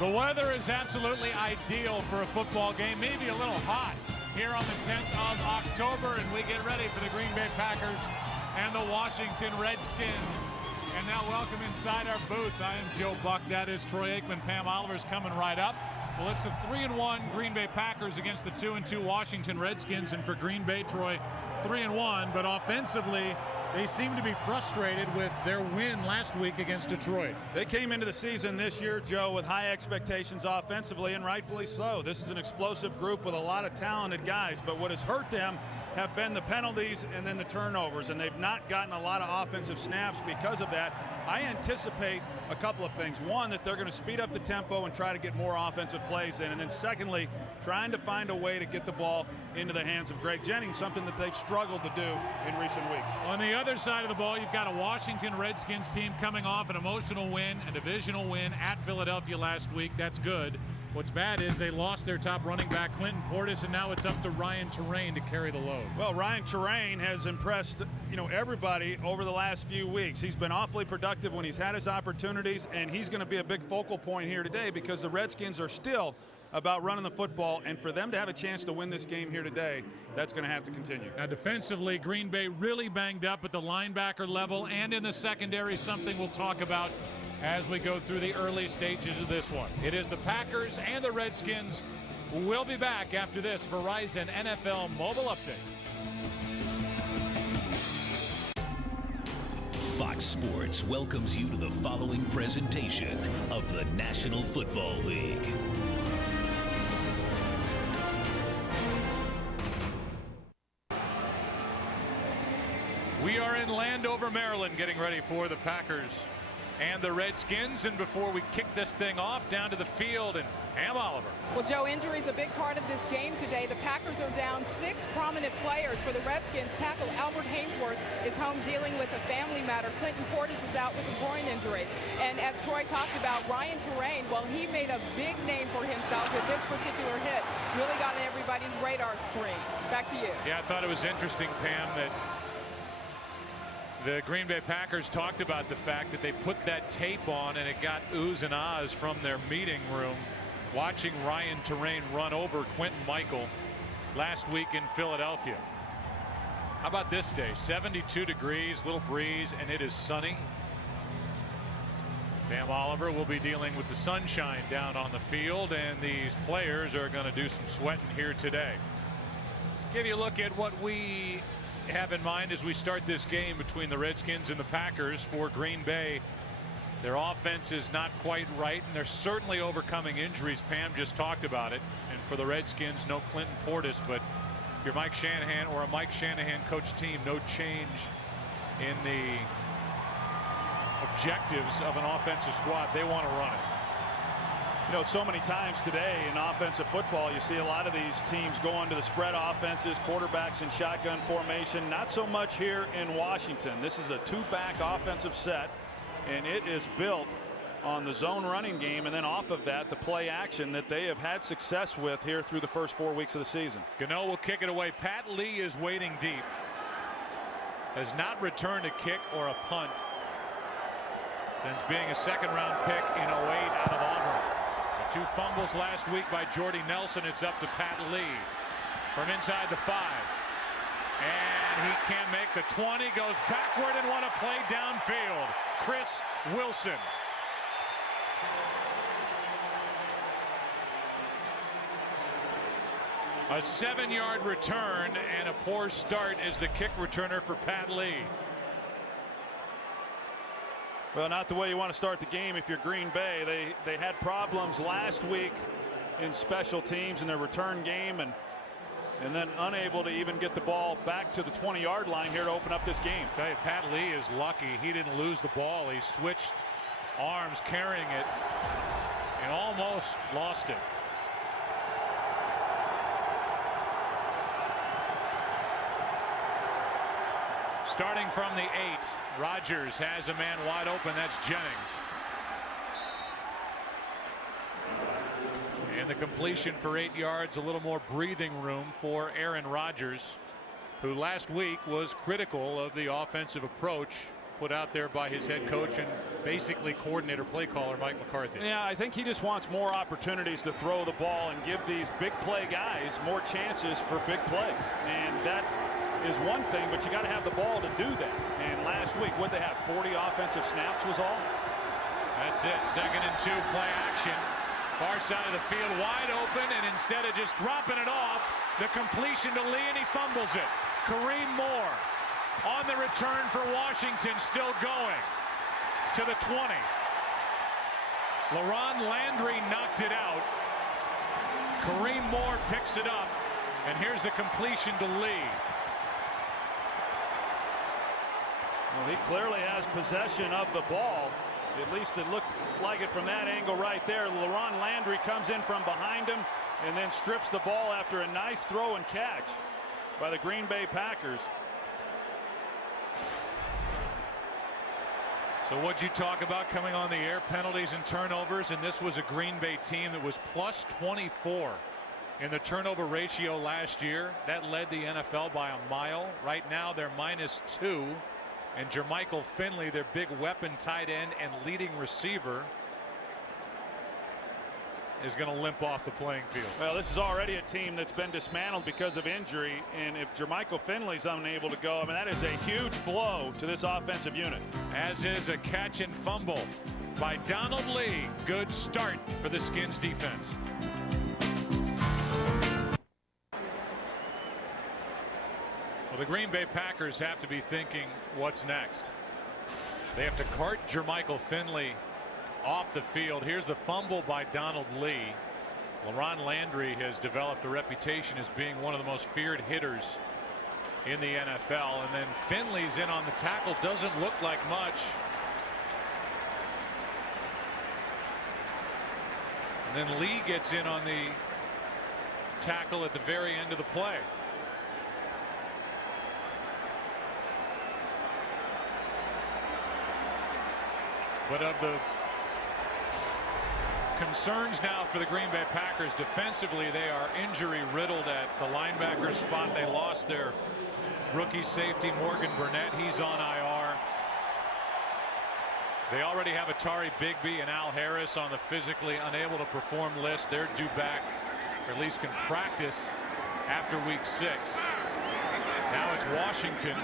The weather is absolutely ideal for a football game, maybe a little hot here on the 10th of October, and we get ready for the Green Bay Packers and the Washington Redskins. And now welcome inside our booth. I am Joe Buck. That is Troy Aikman. Pam Oliver's coming right up. Well, it's the 3-1 Green Bay Packers against the 2-2 Washington Redskins. And for Green Bay, Troy, 3-1. But offensively, they seem to be frustrated with their win last week against Detroit. They came into the season this year, Joe, with high expectations offensively, and rightfully so. This is an explosive group with a lot of talented guys, but what has hurt them have been the penalties and then the turnovers, and they've not gotten a lot of offensive snaps because of that. I anticipate a couple of things. One, that they're going to speed up the tempo and try to get more offensive plays in, and then secondly, trying to find a way to get the ball into the hands of Greg Jennings, something that they've struggled to do in recent weeks. On the other side of the ball, you've got a Washington Redskins team coming off an emotional win, a divisional win at Philadelphia last week. That's good. What's bad is they lost their top running back, Clinton Portis, and now it's up to Ryan Terrain to carry the load. Well, Ryan Terrain has impressed, everybody over the last few weeks. He's been awfully productive when he's had his opportunities, and he's going to be a big focal point here today because the Redskins are still about running the football, and for them to have a chance to win this game here today, that's going to have to continue. Now defensively, Green Bay really banged up at the linebacker level and in the secondary, something we'll talk about as we go through the early stages of this one. It is the Packers and the Redskins. We'll be back after this Verizon NFL Mobile Update. Fox Sports welcomes you to the following presentation of the National Football League. We are in Landover, Maryland, getting ready for the Packers and the Redskins. And before we kick this thing off, down to the field, and Pam Oliver. Well, Joe, injury is a big part of this game today. The Packers are down 6 prominent players. For the Redskins, tackle Albert Hainsworth is home dealing with a family matter. Clinton Portis is out with a groin injury. And as Troy talked about, Ryan Terrain, well, he made a big name for himself with this particular hit. Really got on everybody's radar screen. Back to you. Yeah, I thought it was interesting, Pam, that the Green Bay Packers talked about the fact that they put that tape on and it got oohs and ahs from their meeting room watching Ryan Terrain run over Quentin Michael last week in Philadelphia. How about this day? 72 degrees, little breeze, and it is sunny. Pam Oliver will be dealing with the sunshine down on the field, and these players are going to do some sweating here today. Give you a look at what we have in mind as we start this game between the Redskins and the Packers. For Green Bay, their offense is not quite right, and they're certainly overcoming injuries. Pam just talked about it. And for the Redskins, no Clinton Portis, but if you're Mike Shanahan or a Mike Shanahan coach team, no change in the objectives of an offensive squad. They want to run it. So many times today in offensive football, you see a lot of these teams go into the spread offenses, quarterbacks in shotgun formation. Not so much here in Washington. This is a 2-back offensive set, and it is built on the zone running game, and then off of that, the play action that they have had success with here through the first 4 weeks of the season. Gano will kick it away. Pat Lee is waiting deep. Has not returned a kick or a punt since being a second-round pick in 08 out of Auburn. 2 fumbles last week by Jordy Nelson. It's up to Pat Lee from inside the 5. And he can't make the 20. Goes backward and want to play downfield. Chris Wilson. A 7-yard return and a poor start as the kick returner for Pat Lee. Well, not the way you want to start the game if you're Green Bay. They had problems last week in special teams in their return game, and then unable to even get the ball back to the 20-yard line here to open up this game. I tell you, Pat Lee is lucky he didn't lose the ball. He switched arms carrying it and almost lost it. Starting from the 8, Rodgers has a man wide open. That's Jennings. And the completion for 8 yards, a little more breathing room for Aaron Rodgers, who last week was critical of the offensive approach put out there by his head coach and basically coordinator play caller Mike McCarthy. Yeah, I think he just wants more opportunities to throw the ball and give these big play guys more chances for big plays. And that is one thing, but you got to have the ball to do that. And last week, what they have, 40 offensive snaps was all? That's it. 2nd and 2, play action. Far side of the field, wide open, and instead of just dropping it off, the completion to Lee, and he fumbles it. Kareem Moore on the return for Washington, still going to the 20. LaRon Landry knocked it out. Kareem Moore picks it up, and here's the completion to Lee. Well, he clearly has possession of the ball. At least it looked like it from that angle right there. LaRon Landry comes in from behind him and then strips the ball after a nice throw and catch by the Green Bay Packers. So what'd you talk about coming on the air, penalties and turnovers, and this was a Green Bay team that was plus 24 in the turnover ratio last year. That led the NFL by a mile. Right now they're minus 2. And Jermichael Finley, their big weapon tight end and leading receiver, is going to limp off the playing field. Well, this is already a team that's been dismantled because of injury, and if Jermichael Finley's unable to go, I mean, that is a huge blow to this offensive unit. As is a catch and fumble by Donald Lee. Good start for the Skins defense. Well, the Green Bay Packers have to be thinking, what's next? They have to cart Jermichael Finley off the field. Here's the fumble by Donald Lee. LaRon Landry has developed a reputation as being one of the most feared hitters in the NFL. And then Finley's in on the tackle. Doesn't look like much. And then Lee gets in on the tackle at the very end of the play. But of the concerns now for the Green Bay Packers defensively, they are injury riddled at the linebacker spot. They lost their rookie safety Morgan Burnett. He's on IR. They already have Atari Bigby and Al Harris on the physically unable to perform list. They're due back, or at least can practice after week 6. Now it's Washington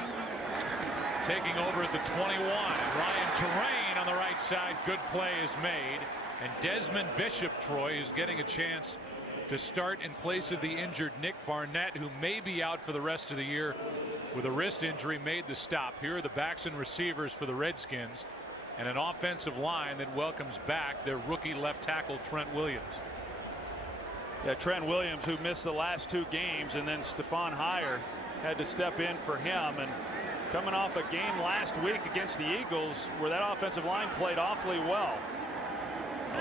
taking over at the 21, and Ryan Terrain on the right side. Good play is made, and Desmond Bishop, Troy, is getting a chance to start in place of the injured Nick Barnett, who may be out for the rest of the year with a wrist injury, made the stop. Here are the backs and receivers for the Redskins, and an offensive line that welcomes back their rookie left tackle Trent Williams. Yeah, Trent Williams, who missed the last 2 games, and then Stephon Heyer had to step in for him. And coming off a game last week against the Eagles where that offensive line played awfully well,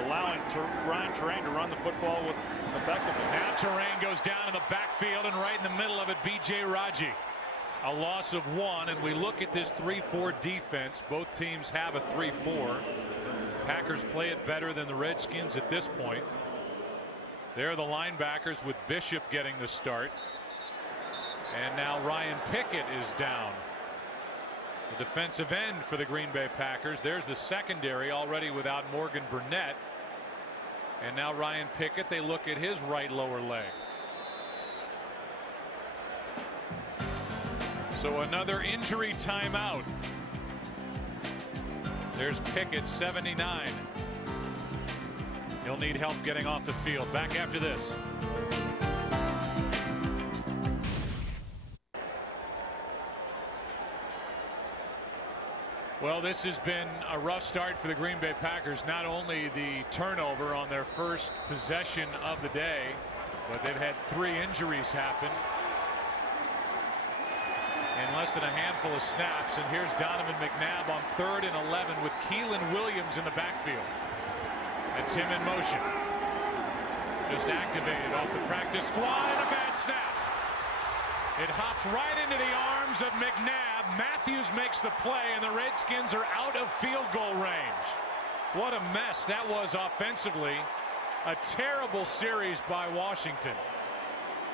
allowing Ryan Terrain to run the football with effectiveness. Now Terrain goes down in the backfield, and right in the middle of it, B.J. Raji. A loss of 1, and we look at this 3-4 defense. Both teams have a 3-4. Packers play it better than the Redskins at this point. There are the linebackers with Bishop getting the start. And now Ryan Pickett is down. The defensive end for the Green Bay Packers. There's the secondary already without Morgan Burnett. And now Ryan Pickett, they look at his right lower leg. So another injury timeout. There's Pickett, 79. He'll need help getting off the field. Back after this. Well, this has been a rough start for the Green Bay Packers. Not only the turnover on their first possession of the day, but they've had 3 injuries happen in less than a handful of snaps. And here's Donovan McNabb on 3rd and 11 with Keelan Williams in the backfield. That's him in motion. Just activated off the practice squad, and a bad snap. It hops right into the arms of McNabb. Matthews makes the play, and the Redskins are out of field goal range. What a mess that was offensively. A terrible series by Washington.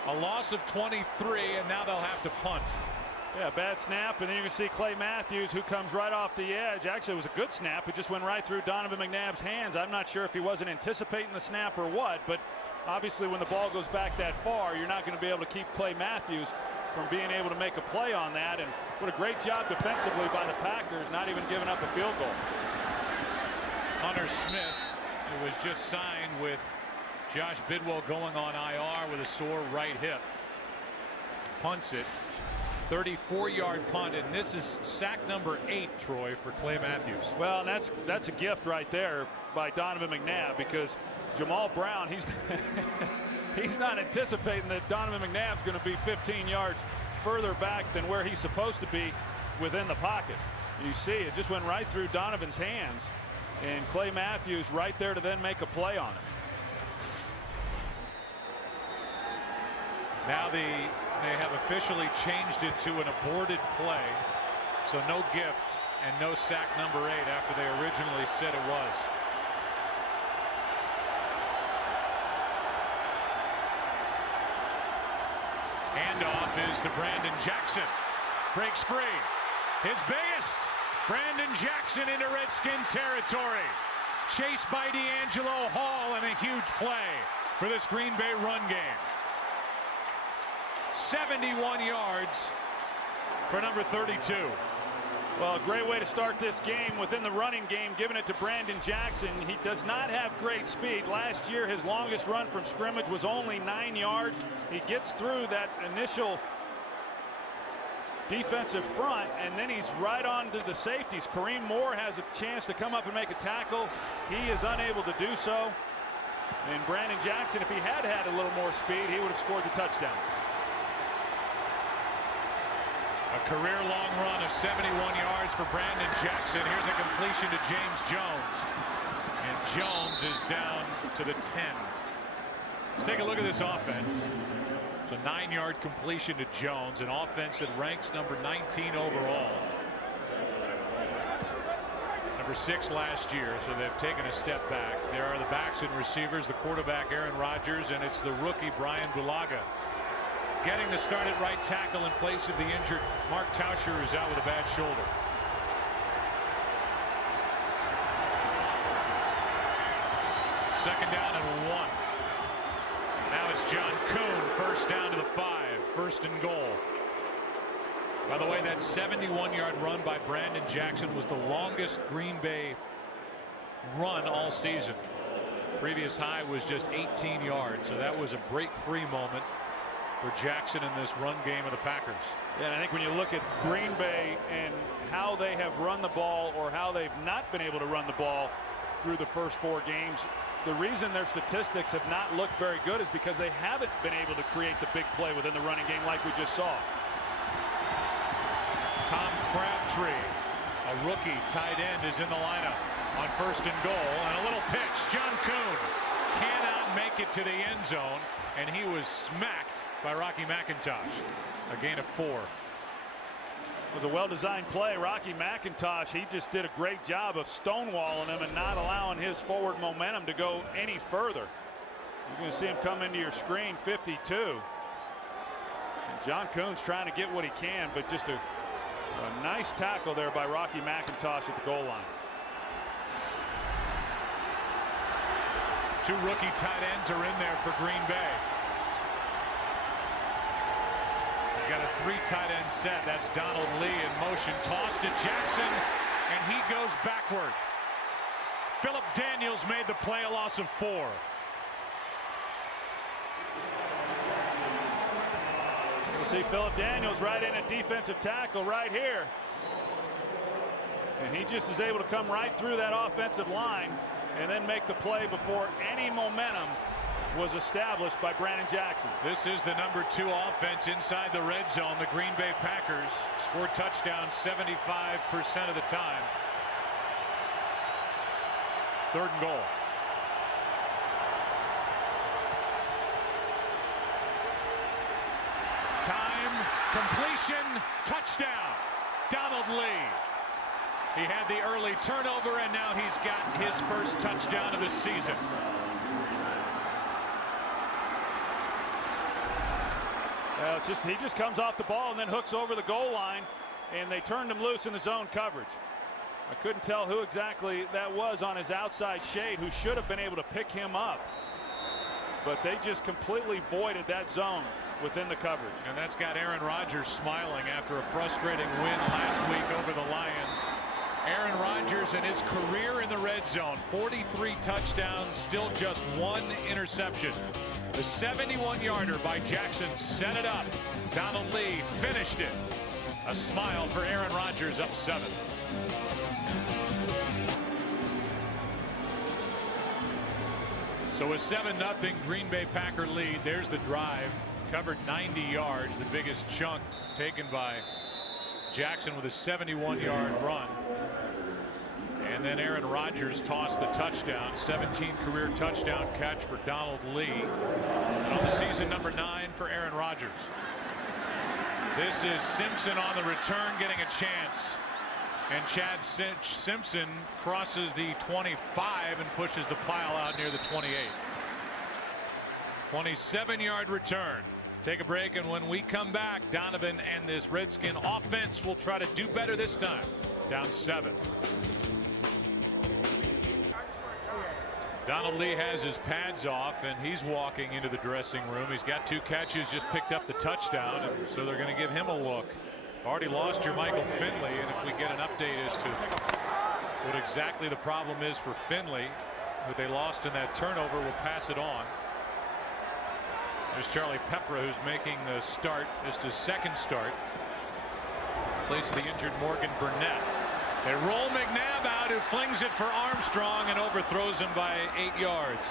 A loss of 23, and now they'll have to punt. Yeah, bad snap, and then you can see Clay Matthews, who comes right off the edge. Actually, it was a good snap. It just went right through Donovan McNabb's hands. I'm not sure if he wasn't anticipating the snap or what, but obviously when the ball goes back that far, you're not going to be able to keep Clay Matthews from being able to make a play on that. And what a great job defensively by the Packers, not even giving up a field goal. Hunter Smith, who was just signed with Josh Bidwell going on IR with a sore right hip, punts it. 34-yard punt, and this is sack number 8, Troy, for Clay Matthews. Well, that's a gift right there by Donovan McNabb, because Jamal Brown, he's he's not anticipating that Donovan McNabb's going to be 15 yards further back than where he's supposed to be within the pocket. You see, it just went right through Donovan's hands, and Clay Matthews right there to then make a play on it. Now they have officially changed it to an aborted play, so no gift and no sack number 8 after they originally said it was. Handoff is to Brandon Jackson. Breaks free. His biggest. Brandon Jackson into Redskin territory. Chased by D'Angelo Hall, and a huge play for this Green Bay run game. 71 yards for number 32. Well, a great way to start this game within the running game, giving it to Brandon Jackson. He does not have great speed. Last year, his longest run from scrimmage was only 9 yards. He gets through that initial defensive front, and then he's right on to the safeties. Kareem Moore has a chance to come up and make a tackle. He is unable to do so. And Brandon Jackson, if he had had a little more speed, he would have scored the touchdown. A career-long run of 71 yards for Brandon Jackson. Here's a completion to James Jones. And Jones is down to the 10. Let's take a look at this offense. It's a 9-yard completion to Jones, an offense that ranks number 19 overall. Number 6 last year, so they've taken a step back. There are the backs and receivers, the quarterback Aaron Rodgers, and it's the rookie Brian Bulaga getting the start at right tackle in place of the injured Mark Tauscher, who's out with a bad shoulder. Second down and 1. Now it's John Kuhn, first down to the 5, first and goal. By the way, that 71-yard run by Brandon Jackson was the longest Green Bay run all season. Previous high was just 18 yards, so that was a break-free moment for Jackson in this run game of the Packers. Yeah, and I think when you look at Green Bay and how they have run the ball, or how they've not been able to run the ball through the first 4 games, the reason their statistics have not looked very good is because they haven't been able to create the big play within the running game like we just saw. Tom Crabtree, a rookie tight end, is in the lineup on first and goal, and a little pitch. John Kuhn cannot make it to the end zone, and he was smacked by Rocky McIntosh. A gain of 4. It was a well-designed play. Rocky McIntosh, he just did a great job of stonewalling him and not allowing his forward momentum to go any further. You're going to see him come into your screen, 52. And John Kuhn's trying to get what he can, but just a nice tackle there by Rocky McIntosh at the goal line. 2 rookie tight ends are in there for Green Bay. Got a 3 tight end set. That's Donald Lee in motion. Toss to Jackson, and he goes backward. Philip Daniels made the play, a loss of 4. You'll see Philip Daniels right in a defensive tackle right here. And he just is able to come right through that offensive line and then make the play before any momentum was established by Brandon Jackson. This is the number 2 offense inside the red zone. The Green Bay Packers scored touchdowns 75% of the time. Third and goal. Time, completion, touchdown. Donald Lee. He had the early turnover, and now he's got his first touchdown of the season. It's just he just comes off the ball and then hooks over the goal line, and they turned him loose in the zone coverage. I couldn't tell who exactly that was on his outside shade who should have been able to pick him up. But they just completely voided that zone within the coverage. And that's got Aaron Rodgers smiling after a frustrating win last week over the Lions. Aaron Rodgers in his career in the red zone, 43 touchdowns, still just 1 interception. The 71-yarder by Jackson set it up. Donald Lee finished it. A smile for Aaron Rodgers, up 7. So a 7-0 Green Bay Packer lead. There's the drive. Covered 90 yards, the biggest chunk taken by Jackson with a 71-yard run. And then Aaron Rodgers tossed the touchdown. 17 career touchdown catch for Donald Lee. And on the season, number 9 for Aaron Rodgers. This is Simpson on the return, getting a chance. And Chad Simpson crosses the 25 and pushes the pile out near the 28. 27-yard return. Take a break, and when we come back, Donovan and this Redskin offense will try to do better this time. Down 7. Donald Lee has his pads off, and he's walking into the dressing room. He's got 2 catches, just picked up the touchdown, and so they're going to give him a look. Already lost your Michael Finley, and if we get an update as to what exactly the problem is for Finley, who they lost in that turnover, we'll pass it on. There's Charlie Pepra, who's making the start. It's his second start. Place the injured Morgan Burnett. They roll McNabb out, who flings it for Armstrong and overthrows him by 8 yards.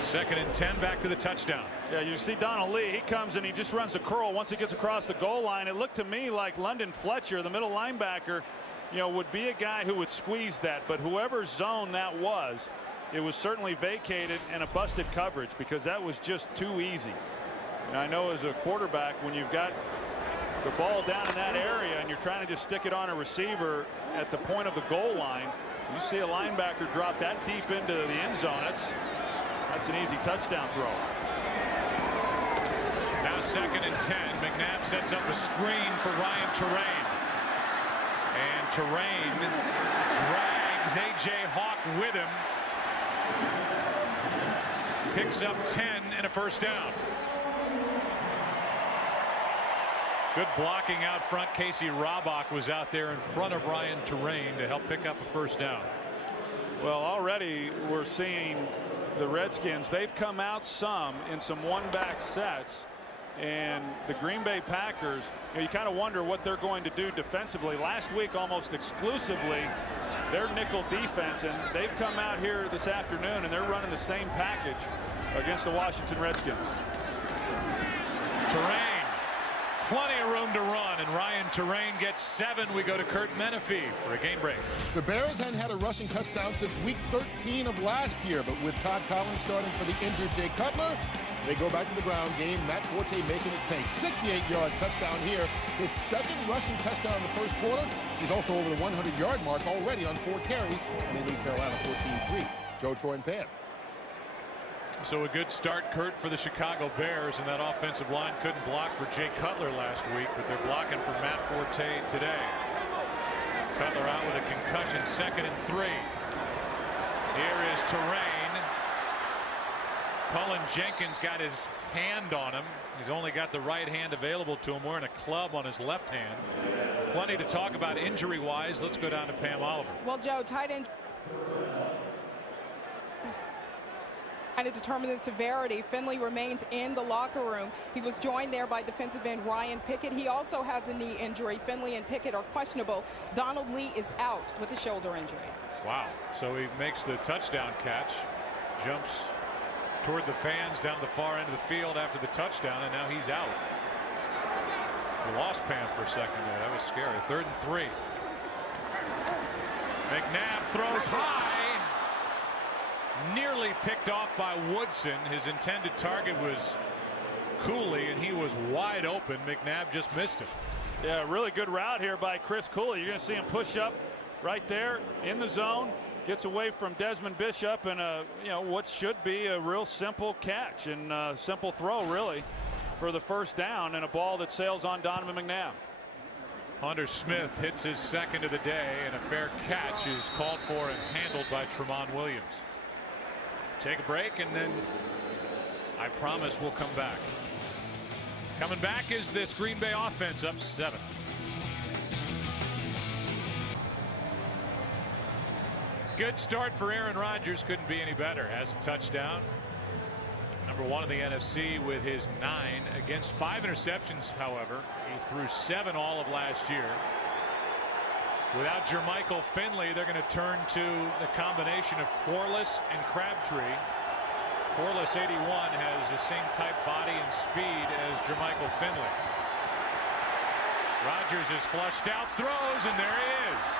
2nd and 10, back to the touchdown. Yeah, you see Donald Lee, he comes and he just runs a curl once he gets across the goal line. It looked to me like London Fletcher, the middle linebacker, would be a guy who would squeeze that, but whoever's zone that was, it was certainly vacated and a busted coverage, because that was just too easy. And I know as a quarterback, when you've got the ball down in that area and you're trying to just stick it on a receiver at the point of the goal line, you see a linebacker drop that deep into the end zone. That's an easy touchdown throw. Now 2nd and 10. McNabb sets up a screen for Ryan Terrain. And Terrain drags A.J. Hawk with him. Picks up 10 and a first down. Good blocking out front. Casey Robach was out there in front of Ryan Terrain to help pick up a first down. Well, already we're seeing the Redskins, they've come out some in some one-back sets, and the Green Bay Packers, you kind of wonder what they're going to do defensively. Last week, almost exclusively, their nickel defense, and they've come out here this afternoon and they're running the same package against the Washington Redskins. Terrain, plenty of room to run, and Ryan Terrain gets 7. We go to Kurt Menefee for a game break. The Bears hadn't had a rushing touchdown since week 13 of last year, but with Todd Collins starting for the injured Jay Cutler, they go back to the ground game. Matt Forte making it pay. 68-yard touchdown here. His 2nd rushing touchdown in the first quarter. He's also over the 100-yard mark already on 4 carries, and they lead Carolina 14-3. Joe, Troy, and Pam. So a good start, Kurt, for the Chicago Bears, and that offensive line couldn't block for Jay Cutler last week, but they're blocking for Matt Forte today. Cutler out with a concussion. 2nd and 3. Here is Terrain. Cullen Jenkins got his hand on him. He's only got the right hand available to him, wearing a club on his left hand. Plenty to talk about injury-wise. Let's go down to Pam Oliver. Well, Joe, tight end trying to determine the severity. Finley remains in the locker room. He was joined there by defensive end Ryan Pickett. He also has a knee injury. Finley and Pickett are questionable. Donald Lee is out with a shoulder injury. Wow. So he makes the touchdown catch, jumps toward the fans down the far end of the field after the touchdown, and now he's out. We lost Pam for a second there. That was scary. 3rd and 3. McNabb throws high. Nearly picked off by Woodson. His intended target was Cooley, and he was wide open. McNabb just missed him. Yeah, really good route here by Chris Cooley. You're going to see him push up right there in the zone, Gets away from Desmond Bishop and what should be a real simple catch and simple throw really for the first down, and a ball that sails on Donovan McNabb. Hunter Smith hits his second of the day, and a fair catch is called for and handled by Tramon Williams. Take a break, and then I promise we'll come back. Coming back is this Green Bay offense, up 7. Good start for Aaron Rodgers. Couldn't be any better. Has a touchdown. Number 1 in the NFC with his 9 against 5 interceptions. However, he threw 7 all of last year. Without Jermichael Finley, they're going to turn to the combination of Quarles and Crabtree. Quarles, 81, has the same type body and speed as Jermichael Finley. Rodgers is flushed out, throws, and there he is.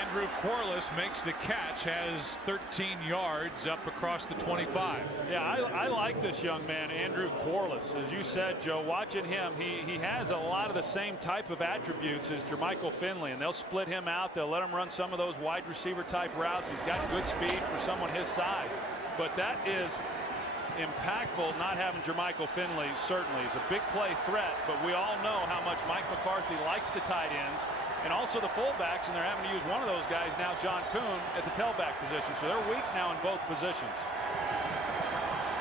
Andrew Quarles makes the catch, has 13 yards up across the 25. Yeah, I like this young man, Andrew Quarles. As you said, Joe, watching him, he has a lot of the same type of attributes as Jermichael Finley, and they'll split him out. They'll let him run some of those wide receiver type routes. He's got good speed for someone his size. But that is impactful not having Jermichael Finley. Certainly, he's a big play threat, but we all know how much Mike McCarthy likes the tight ends and also the fullbacks, and they're having to use one of those guys now, John Kuhn, at the tailback position. So they're weak now in both positions.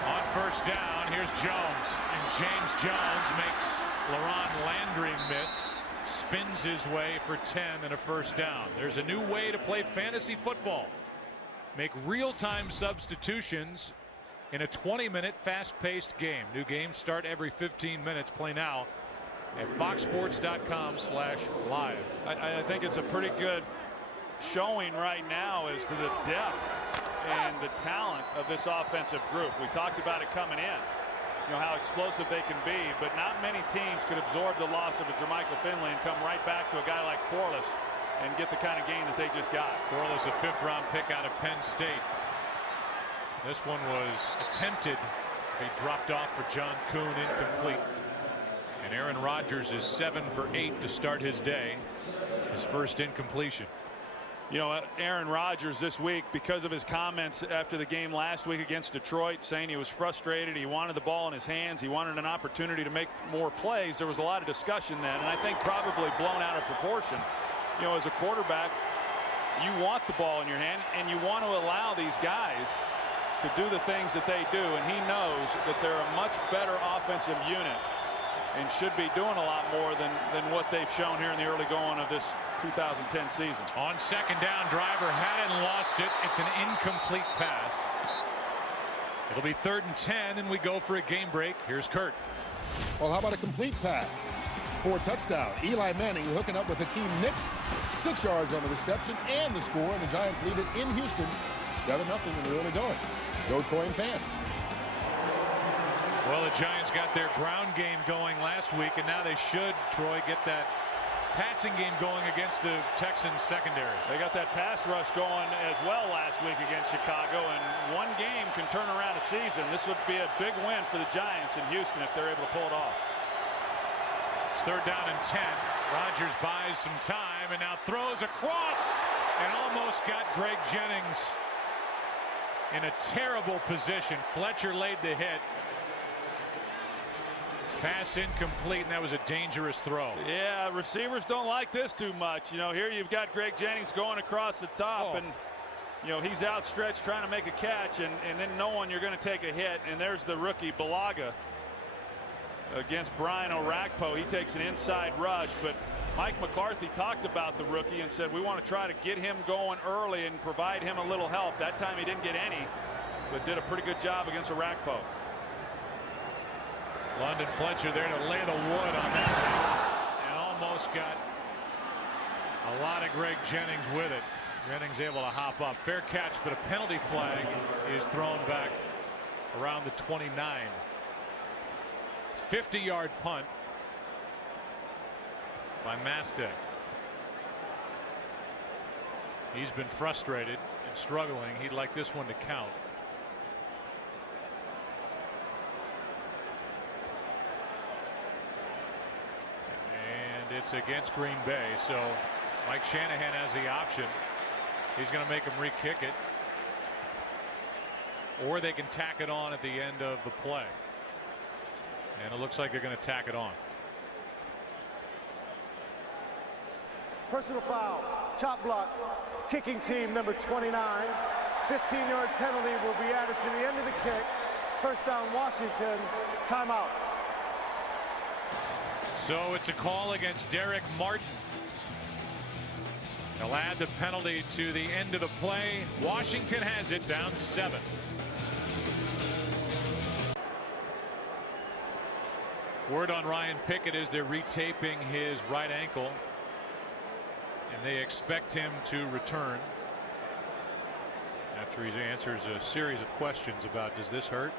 On first down, here's Jones, and James Jones makes LaRon Landry miss, spins his way for 10 and a first down. There's a new way to play fantasy football. Make real-time substitutions in a 20-minute fast-paced game. New games start every 15 minutes. Play now at foxsports.com/live. I think it's a pretty good showing right now as to the depth and the talent of this offensive group. We talked about it coming in, how explosive they can be, but not many teams could absorb the loss of a Jermichael Finley and come right back to a guy like Quarles and get the kind of game that they just got. Quarles, a 5th-round pick out of Penn State. This one was attempted to be dropped off for John Kuhn, incomplete. And Aaron Rodgers is 7 for 8 to start his day. His first incompletion. Aaron Rodgers this week, because of his comments after the game last week against Detroit, saying he was frustrated, he wanted the ball in his hands, he wanted an opportunity to make more plays. There was a lot of discussion then, and I think probably blown out of proportion. As a quarterback, you want the ball in your hand, and you want to allow these guys to do the things that they do, and he knows that they're a much better offensive unit and should be doing a lot more than what they've shown here in the early going of this 2010 season. On second down, Driver had it and lost it. It's an incomplete pass. It'll be 3rd and 10, and we go for a game break. Here's Kurt. Well, how about a complete pass for a touchdown? Eli Manning hooking up with Hakeem Nicks. 6 yards on the reception and the score, and the Giants lead it in Houston 7-0 in the early going. Joe, Troy, and Pan. Well, the Giants got their ground game going last week, and now they should, Troy, get that passing game going against the Texans secondary. They got that pass rush going as well last week against Chicago, and one game can turn around a season. This would be a big win for the Giants in Houston if they're able to pull it off. It's 3rd down and 10. Rodgers buys some time and now throws across and almost got Greg Jennings in a terrible position. Fletcher laid the hit. Pass incomplete, and that was a dangerous throw. Yeah, receivers don't like this too much. Here you've got Greg Jennings going across the top, and he's outstretched trying to make a catch, and then knowing you're going to take a hit. And there's the rookie Balaga against Brian Orakpo. He takes an inside rush, but Mike McCarthy talked about the rookie and said we want to try to get him going early and provide him a little help. That time he didn't get any, but did a pretty good job against Orakpo. London Fletcher there to lay the wood on that and almost got a lot of Greg Jennings with it. Jennings able to hop up. Fair catch, but a penalty flag is thrown back around the 29. 50-yard punt by Mastek. He's been frustrated and struggling. He'd like this one to count. And it's against Green Bay, so Mike Shanahan has the option He's going to make him re-kick it. Or they can tack it on at the end of the play. And it looks like they're going to tack it on. Personal foul, chop block, kicking team number 29. 15-yard penalty will be added to the end of the kick. First down, Washington. Timeout. So it's a call against Derek Martin. They'll add the penalty to the end of the play. Washington has it, down 7. Word on Ryan Pickett is they're retaping his right ankle, and they expect him to return after he answers a series of questions about, does this hurt?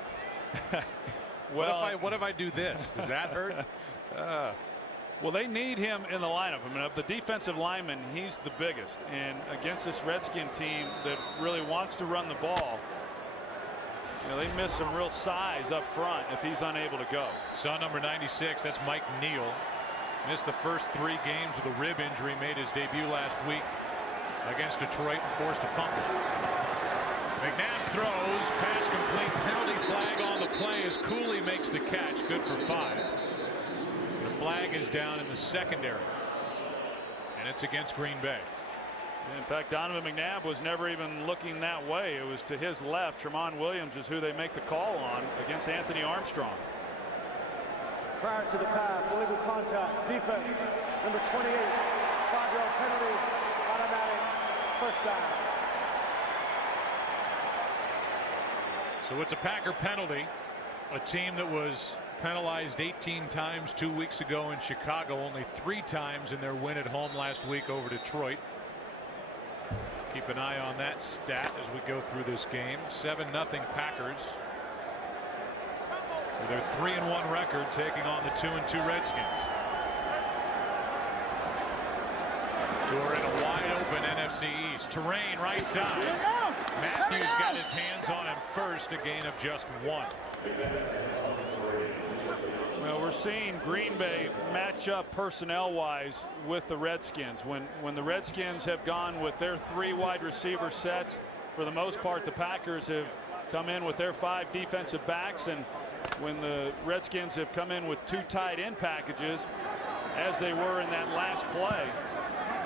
What if I do this? Does that hurt? Well, they need him in the lineup. I mean, of the defensive linemen, he's the biggest. And against this Redskin team that really wants to run the ball, you know, they miss some real size up front if he's unable to go. Saw number 96. That's Mike Neal. Missed the first 3 games with a rib injury. Made his debut last week against Detroit and forced a fumble. McNabb throws, pass complete, penalty flag on the play as Cooley makes the catch. Good for 5. The flag is down in the secondary, and it's against Green Bay. In fact, Donovan McNabb was never even looking that way. It was to his left. Tramon Williams is who they make the call on against Anthony Armstrong. Prior to the pass, illegal contact, defense, number 28, 5-yard penalty, automatic, first down. So it's a Packer penalty. A team that was penalized 18 times 2 weeks ago in Chicago, only 3 times in their win at home last week over Detroit. Keep an eye on that stat as we go through this game. 7-0 Packers with their 3-1 record, taking on the 2-2 Redskins, who are in a wide open NFC East. Terrain right side. Matthews got his hands on him first, a gain of just 1. Well, we're seeing Green Bay match up personnel-wise with the Redskins. When the Redskins have gone with their 3 wide receiver sets, for the most part, the Packers have come in with their 5 defensive backs, and when the Redskins have come in with 2 tight end packages, as they were in that last play,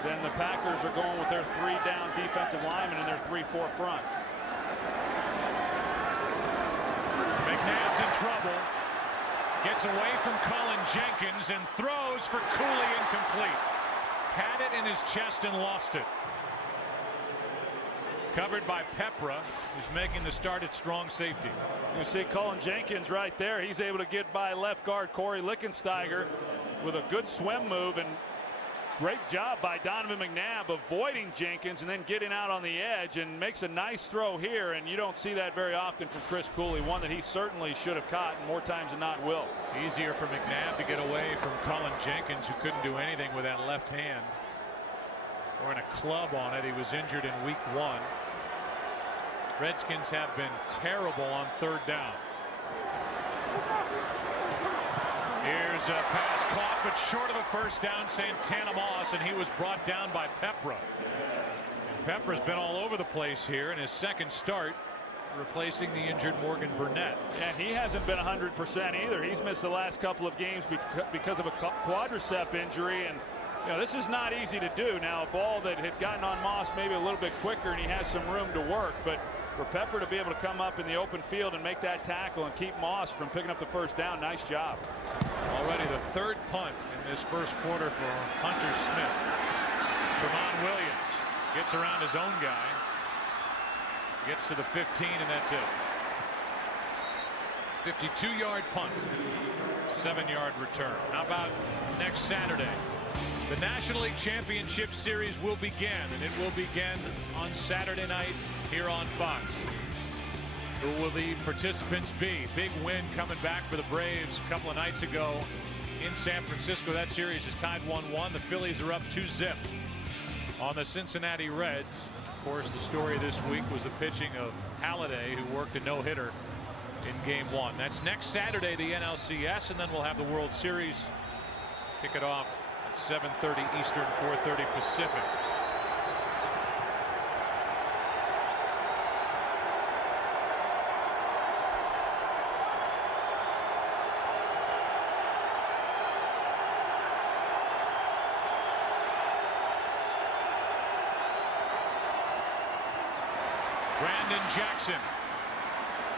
then the Packers are going with their 3 down defensive linemen and their 3-4 front. McNabb's in trouble. Gets away from Colin Jenkins and throws for Cooley, incomplete. Had it in his chest and lost it. Covered by Pepra, who's making the start at strong safety. You see Colin Jenkins right there. He's able to get by left guard Corey Lickensteiger with a good swim move, and great job by Donovan McNabb avoiding Jenkins and then getting out on the edge, and makes a nice throw here, and you don't see that very often from Chris Cooley, one that he certainly should have caught, and more times than not will. Easier for McNabb to get away from Colin Jenkins, who couldn't do anything with that left hand. Wearing a club on it. He was injured in week 1. Redskins have been terrible on 3rd down. Here's a pass caught, but short of a first down, Santana Moss, and he was brought down by Pepra. Pepra's been all over the place here in his 2nd start, replacing the injured Morgan Burnett. And he hasn't been 100% either. He's missed the last couple of games because of a quadricep injury, and you know, this is not easy to do. Now, a ball that had gotten on Moss maybe a little bit quicker, and he has some room to work, but for Pepper to be able to come up in the open field and make that tackle and keep Moss from picking up the first down, nice job. Already the 3rd punt in this first quarter for Hunter Smith. Tramon Williams gets around his own guy, gets to the 15, and that's it. 52-yard punt, 7-yard return. How about next Saturday? The National League Championship Series will begin, and it will begin on Saturday night here on Fox. Who will the participants be? Big win coming back for the Braves a couple of nights ago in San Francisco. That series is tied 1-1. The Phillies are up 2-0 on the Cincinnati Reds. Of course, the story this week was the pitching of Halladay, who worked a no-hitter in Game 1. That's next Saturday, the NLCS, and then we'll have the World Series. Kick it off at 7:30 Eastern, 4:30 Pacific. Brandon Jackson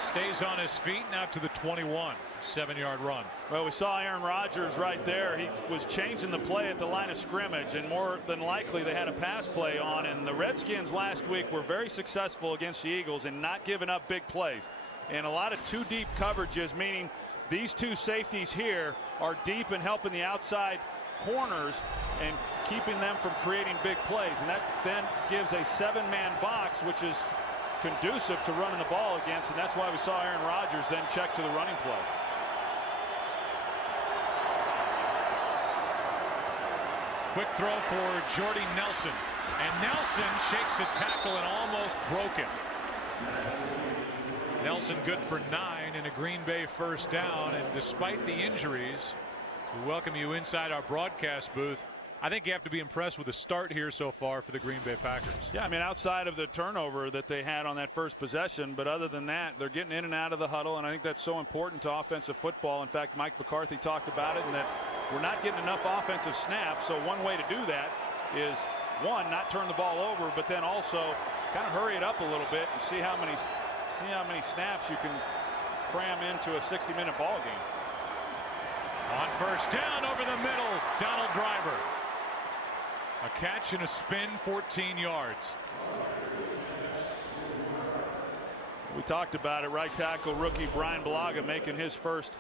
stays on his feet now to the 21. 7-yard run. Well, we saw Aaron Rodgers right there. He was changing the play at the line of scrimmage, and more than likely they had a pass play on. And the Redskins last week were very successful against the Eagles in not giving up big plays. And a lot of too deep coverages, meaning these two safeties here are deep and helping the outside corners and keeping them from creating big plays. And that then gives a 7-man box, which is conducive to running the ball against. And that's why we saw Aaron Rodgers then check to the running play. Quick throw for Jordy Nelson. And Nelson shakes a tackle and almost broke it. Nelson good for 9 and a Green Bay first down. And despite the injuries, we welcome you inside our broadcast booth. I think you have to be impressed with the start here so far for the Green Bay Packers. Yeah, I mean, outside of the turnover that they had on that first possession, but other than that, they're getting in and out of the huddle, and I think that's so important to offensive football. In fact, Mike McCarthy talked about it, and that we're not getting enough offensive snaps. So one way to do that is, one, not turn the ball over, but then also kind of hurry it up a little bit and see how many snaps you can cram into a 60-minute ball game. On first down over the middle, Donald Driver. A catch and a spin, 14 yards. We talked about it. Right tackle rookie Brian Bulaga making his first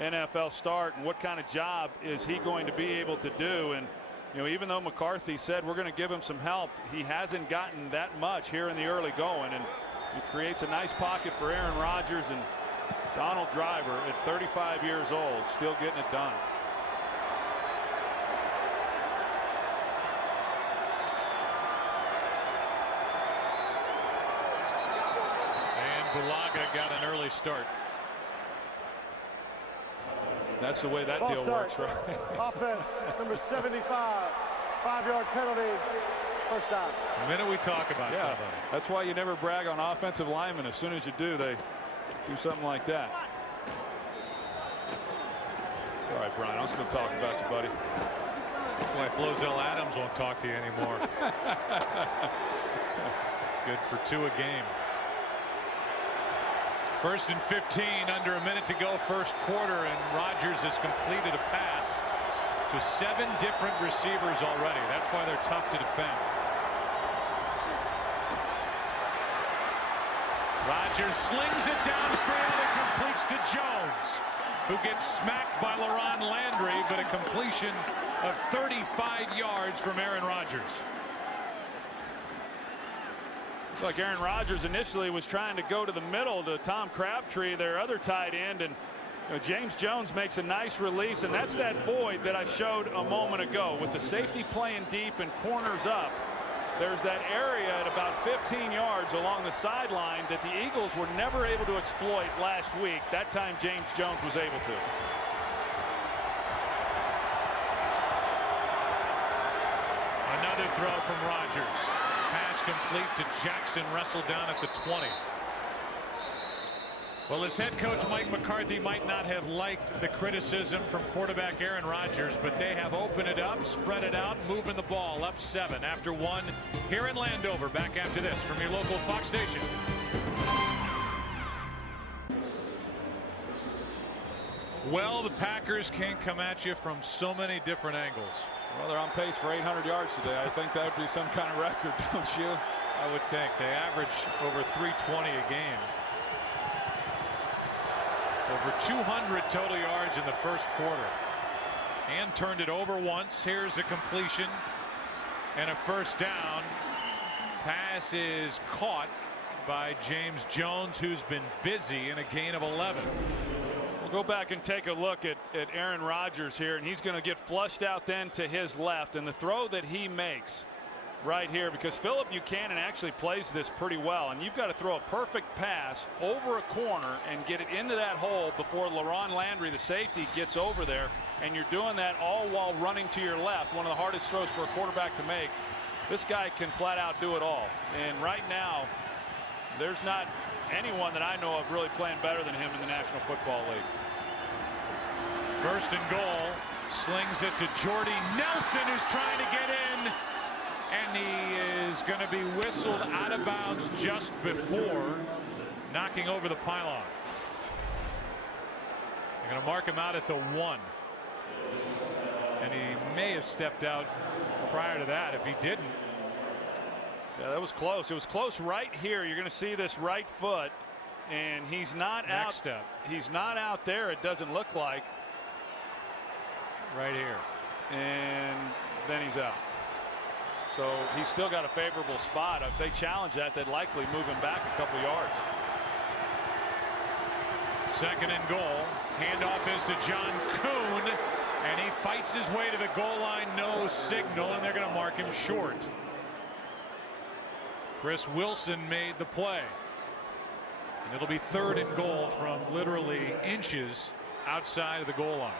NFL start, and what kind of job is he going to be able to do? And you know, even though McCarthy said we're going to give him some help, he hasn't gotten that much here in the early going, and he creates a nice pocket for Aaron Rodgers, and Donald Driver at 35 years old still getting it done. Bulaga got an early start. That's the way that Ball deal start. works, right? Offense, number 75, 5-yard penalty, first down. The minute we talk about somebody. That's why you never brag on offensive linemen. As soon as you do, they do something like that. All right, Brian, I was going to talk about you, buddy. That's why Flozell Adams won't talk to you anymore. Good for 2 a game. First and 15, under a minute to go, first quarter, and Rodgers has completed a pass to 7 different receivers already. That's why they're tough to defend. Rodgers slings it downfield and completes to Jones, who gets smacked by LaRon Landry, but a completion of 35 yards from Aaron Rodgers. Like Aaron Rodgers initially was trying to go to the middle to Tom Crabtree, their other tight end, and you know, James Jones makes a nice release, and that's that void that I showed a moment ago with the safety playing deep and corners up. There's that area at about 15 yards along the sideline that the Eagles were never able to exploit last week. That time James Jones was able to. Another throw from Rodgers. Pass complete to Jackson, wrestled down at the 20. Well, his head coach Mike McCarthy might not have liked the criticism from quarterback Aaron Rodgers, but they have opened it up, spread it out, moving the ball up 7 after 1 here in Landover. Back after this from your local Fox station. Well, the Packers can come at you from so many different angles. Well, they're on pace for 800 yards today. I think that would be some kind of record, don't you? I would think. They average over 320 a game. Over 200 total yards in the first quarter. And turned it over once. Here's a completion and a first down. Pass is caught by James Jones, who's been busy, in a gain of 11. We'll go back and take a look at Aaron Rodgers here, and he's going to get flushed out then to his left, and the throw that he makes right here, because Phillip Buchanan actually plays this pretty well, and you've got to throw a perfect pass over a corner and get it into that hole before LaRon Landry, the safety, gets over there, and you're doing that all while running to your left. One of the hardest throws for a quarterback to make. This guy can flat out do it all, and right now there's not anyone that I know of really playing better than him in the National Football League. First and goal, slings it to Jordy Nelson, who's trying to get in, And he is going to be whistled out of bounds just before knocking over the pylon. They're going to mark him out at the 1. And he may have stepped out prior to that. If he didn't. Yeah, that was close. It was close right here. You're going to see this right foot. And he's not out. Next step. He's not out there, it doesn't look like. Right here. And then he's out. So he's still got a favorable spot. If they challenge that, they'd likely move him back a couple yards. 2nd and goal. Handoff is to John Kuhn. And he fights his way to the goal line. No signal. And they're going to mark him short. Chris Wilson made the play. And it'll be 3rd and goal from literally inches outside of the goal line.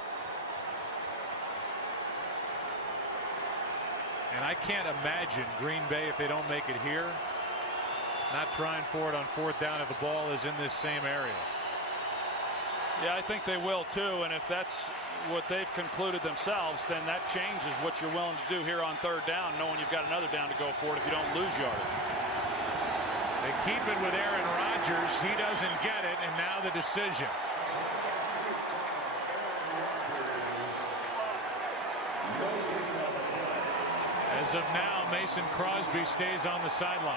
And I can't imagine Green Bay, if they don't make it here, not trying for it on 4th down if the ball is in this same area. Yeah, I think they will too. And if that's what they've concluded themselves, then that changes what you're willing to do here on 3rd down, knowing you've got another down to go for it if you don't lose yardage. They keep it with Aaron Rodgers. He doesn't get it, and now the decision. As of now, Mason Crosby stays on the sideline.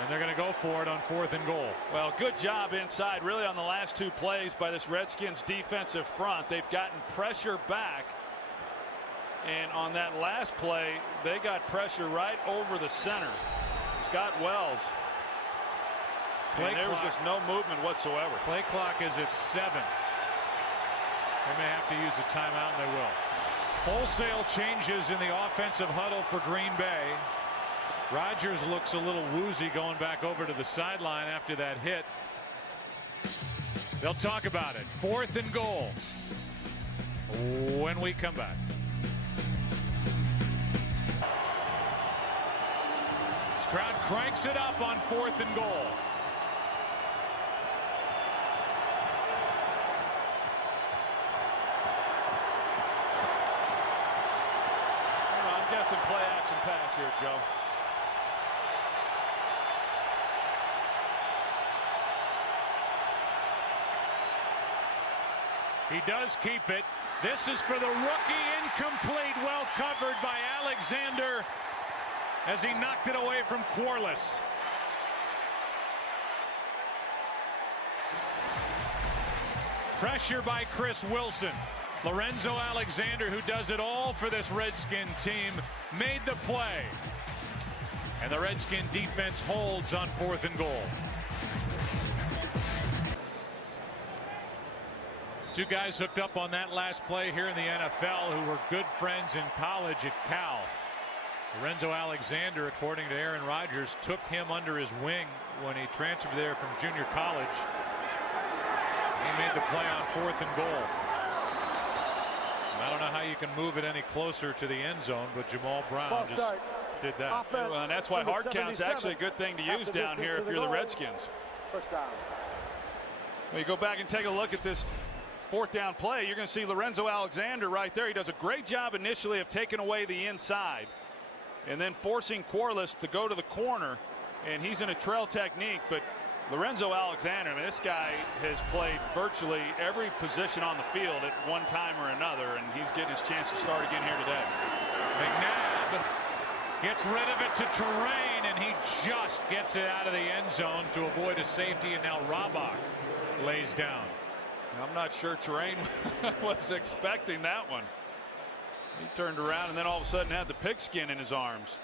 And they're going to go for it on 4th and goal. Well, good job inside, really, on the last 2 plays by this Redskins defensive front. They've gotten pressure back. And on that last play, they got pressure right over the center. Scott Wells. And there was just no movement whatsoever. Play clock is at 7. They may have to use a timeout, and they will. Wholesale changes in the offensive huddle for Green Bay. Rodgers looks a little woozy going back over to the sideline after that hit. They'll talk about it. 4th and goal when we come back. This crowd cranks it up on 4th and goal. Some play action pass here, Joe. He does keep it. This is for the rookie, incomplete, well covered by Alexander as he knocked it away from Quarles. Pressure by Chris Wilson. Lorenzo Alexander, who does it all for this Redskin team, made the play. And the Redskin defense holds on 4th and goal. 2 guys hooked up on that last play here in the NFL who were good friends in college at Cal. Lorenzo Alexander, according to Aaron Rodgers, took him under his wing when he transferred there from junior college. He made the play on 4th and goal. I don't know how you can move it any closer to the end zone, but Jamal Brown just did that. Well, and that's why hard count's actually a good thing to use down here if you're the Redskins. 1st down. Well, you go back and take a look at this 4th down play. You're going to see Lorenzo Alexander right there. He does a great job initially of taking away the inside and then forcing Quarles to go to the corner. And he's in a trail technique, but Lorenzo Alexander, I mean, this guy has played virtually every position on the field at one time or another, and he's getting his chance to start again here today. McNabb gets rid of it to Terrain, and he just gets it out of the end zone to avoid a safety, and now Rabach lays down. I'm not sure Terrain was expecting that one. He turned around and then all of a sudden had the pigskin in his arms.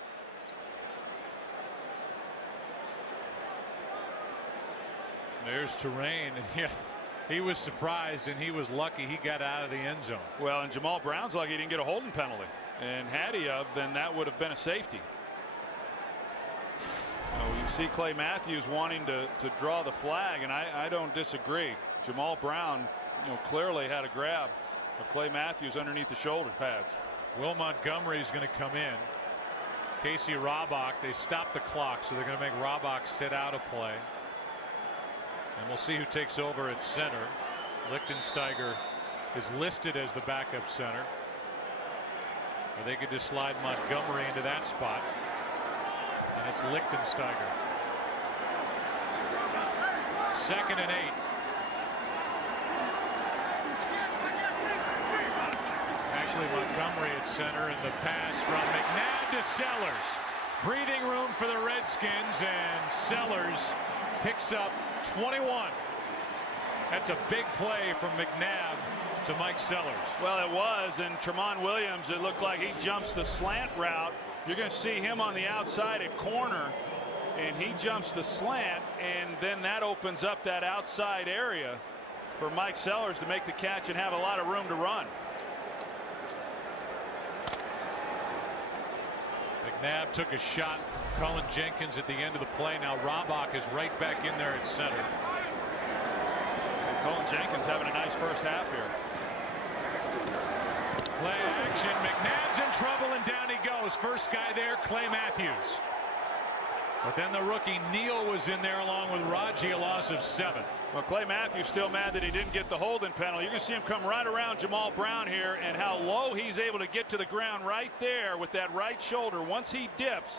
There's Terrain. Yeah, he was surprised, and he was lucky he got out of the end zone. Well, and Jamal Brown's lucky he didn't get a holding penalty. And had he of, then that would have been a safety. You see Clay Matthews wanting to draw the flag, and I don't disagree. Jamal Brown, clearly had a grab of Clay Matthews underneath the shoulder pads. Will Montgomery is going to come in. Casey Rabach, they stopped the clock, so they're going to make Rabach sit out of play. And we'll see who takes over at center. Lichtensteiger is listed as the backup center. Or they could just slide Montgomery into that spot. And it's Lichtensteiger. 2nd and 8. Actually, Montgomery at center, and the pass from McNabb to Sellers. Breathing room for the Redskins, and Sellers picks up 21. That's a big play from McNabb to Mike Sellers. Well, it was, and Tramon Williams, it looked like he jumps the slant route. You're going to see him on the outside at corner, and he jumps the slant, and then that opens up that outside area for Mike Sellers to make the catch and have a lot of room to run. McNabb took a shot from Cullen Jenkins at the end of the play. Now Robach is right back in there at center. And Cullen Jenkins having a nice first half here. Play action. McNabb's in trouble, and down he goes. First guy there, Clay Matthews. But then the rookie Neal was in there along with Raji, a loss of 7. Well, Clay Matthews still mad that he didn't get the holding penalty. You're going to see him come right around Jamal Brown here, and how low he's able to get to the ground right there with that right shoulder. Once he dips,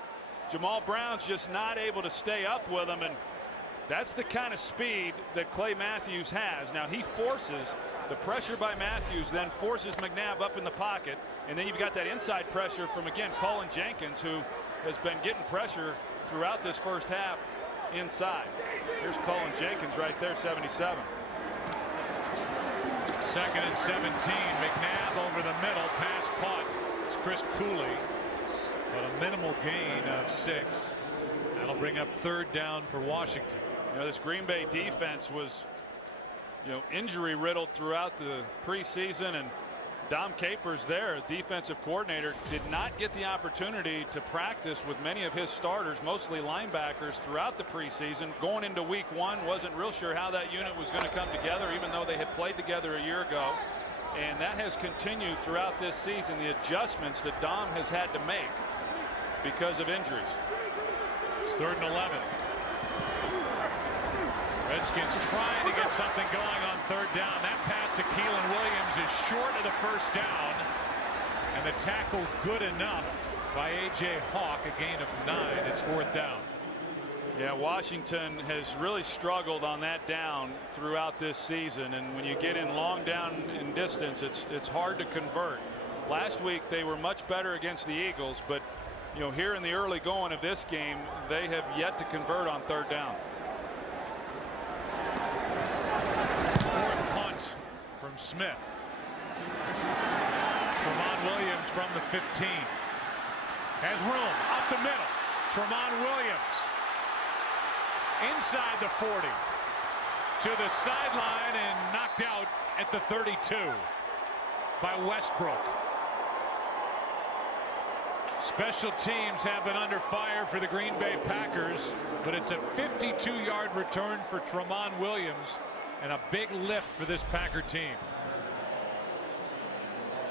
Jamal Brown's just not able to stay up with him, and that's the kind of speed that Clay Matthews has. Now he forces the pressure by Matthews, then forces McNabb up in the pocket, and then you've got that inside pressure from, again, Cullen Jenkins, who has been getting pressure throughout this first half inside. Here's Cullen Jenkins right there, 77. 2nd and 17. McNabb over the middle. Pass caught. It's Chris Cooley. But a minimal gain of 6. That'll bring up 3rd down for Washington. You know, this Green Bay defense was, injury riddled throughout the preseason, and Dom Capers, their defensive coordinator, did not get the opportunity to practice with many of his starters, mostly linebackers, throughout the preseason. Going into week 1, wasn't real sure how that unit was going to come together, even though they had played together a year ago. And that has continued throughout this season, the adjustments that Dom has had to make because of injuries. It's 3rd and 11. Redskins trying to get something going on 3rd down. That pass to Keelan Williams is short of the first down. And the tackle good enough by A.J. Hawk, a gain of 9. It's 4th down. Yeah, Washington has really struggled on that down throughout this season. And when you get in long down in distance, it's hard to convert. Last week they were much better against the Eagles, but here in the early going of this game, they have yet to convert on 3rd down. 4th punt from Smith. Tramon Williams from the 15. Has room up the middle. Tramon Williams inside the 40 to the sideline and knocked out at the 32 by Westbrook. Special teams have been under fire for the Green Bay Packers, but it's a 52-yard return for Tramon Williams and a big lift for this Packer team.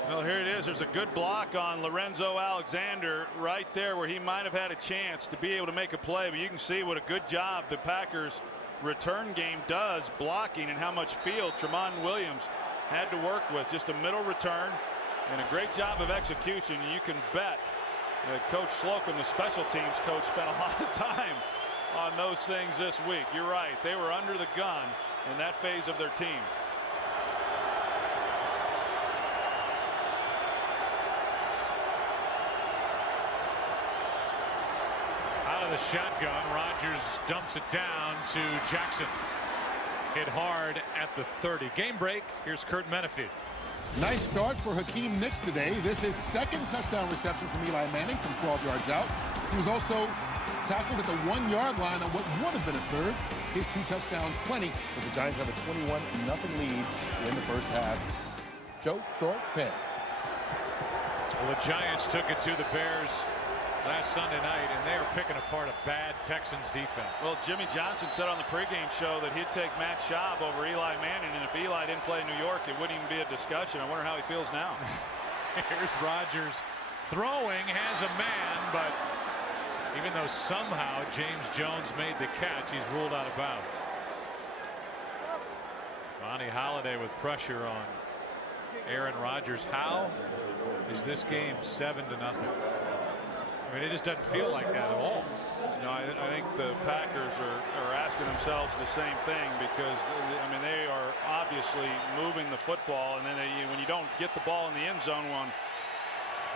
Well, here it is. There's a good block on Lorenzo Alexander right there where he might have had a chance to be able to make a play, but you can see what a good job the Packers return game does blocking and how much field Tramon Williams had to work with. Just a middle return and a great job of execution. You can bet that Coach Slocum, the special teams coach, spent a lot of time on those things this week. You're right. They were under the gun in that phase of their team. Out of the shotgun, Rodgers dumps it down to Jackson. Hit hard at the 30. Game break. Here's Kurt Menefee. Nice start for Hakeem Nicks today. This is 2nd touchdown reception from Eli Manning from 12 yards out. He was also tackled at the 1-yard line on what would have been a 3rd. His 2 touchdowns plenty as the Giants have a 21-0 lead in the first half. Joe, Troy, Penn. Well, the Giants took it to the Bears last Sunday night, and they are picking apart a bad Texans defense. Well, Jimmy Johnson said on the pregame show that he'd take Matt Schaub over Eli Manning, and if Eli didn't play in New York, it wouldn't even be a discussion. I wonder how he feels now. Here's Rodgers throwing, has a man, but even though somehow James Jones made the catch, he's ruled out of bounds. Ronnie Holiday with pressure on Aaron Rodgers. How is this game 7-0. I mean, it just doesn't feel like that at all. You know, I think the Packers are asking themselves the same thing, because I mean, they are obviously moving the football, and then when you don't get the ball in the end zone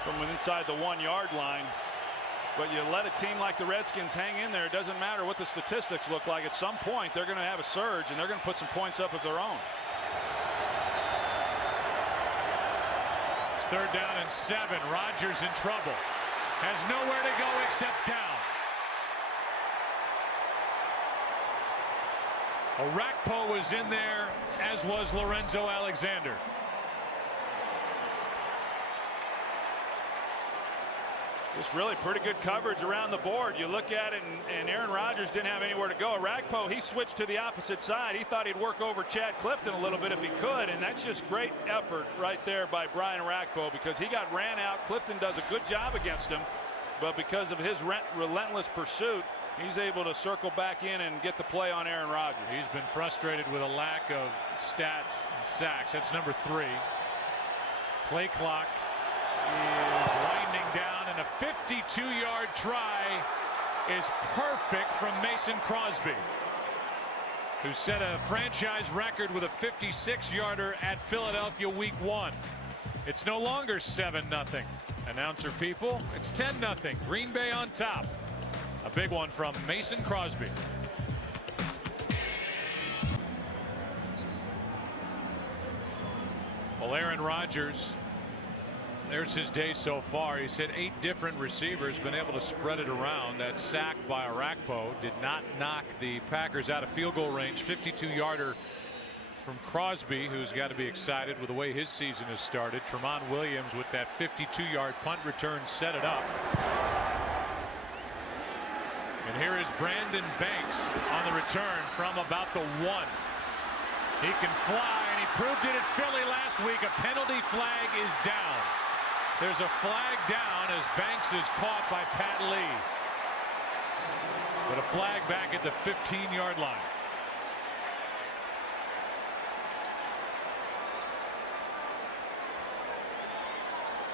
from inside the 1-yard line, but you let a team like the Redskins hang in there, it doesn't matter what the statistics look like. At some point, they're going to have a surge, and they're going to put some points up of their own. It's 3rd down and 7. Rodgers in trouble. Has nowhere to go except down. Orakpo was in there, as was Lorenzo Alexander. Just really pretty good coverage around the board. You look at it, and Aaron Rodgers didn't have anywhere to go. Orakpo, he switched to the opposite side. He thought he'd work over Chad Clifton a little bit if he could, and that's just great effort right there by Brian Orakpo, because he got ran out. Clifton does a good job against him, but because of his relentless pursuit, he's able to circle back in and get the play on Aaron Rodgers. He's been frustrated with a lack of stats and sacks. That's number 3. Play clock is winding down, and a 52-yard try is perfect from Mason Crosby, who set a franchise record with a 56-yarder at Philadelphia Week 1. It's no longer 7-0. Announcer people, it's 10-0. Green Bay on top. A big one from Mason Crosby. Well, Aaron Rodgers, there's his day so far. He's hit 8 different receivers, been able to spread it around. That sack by Orakpo did not knock the Packers out of field goal range. 52-yarder from Crosby, who's got to be excited with the way his season has started. Tremont Williams with that 52-yard punt return set it up. And here is Brandon Banks on the return from about the 1. He can fly, and he proved it at Philly last week. A penalty flag is down. There's a flag down as Banks is caught by Pat Lee. But a flag back at the 15-yard line.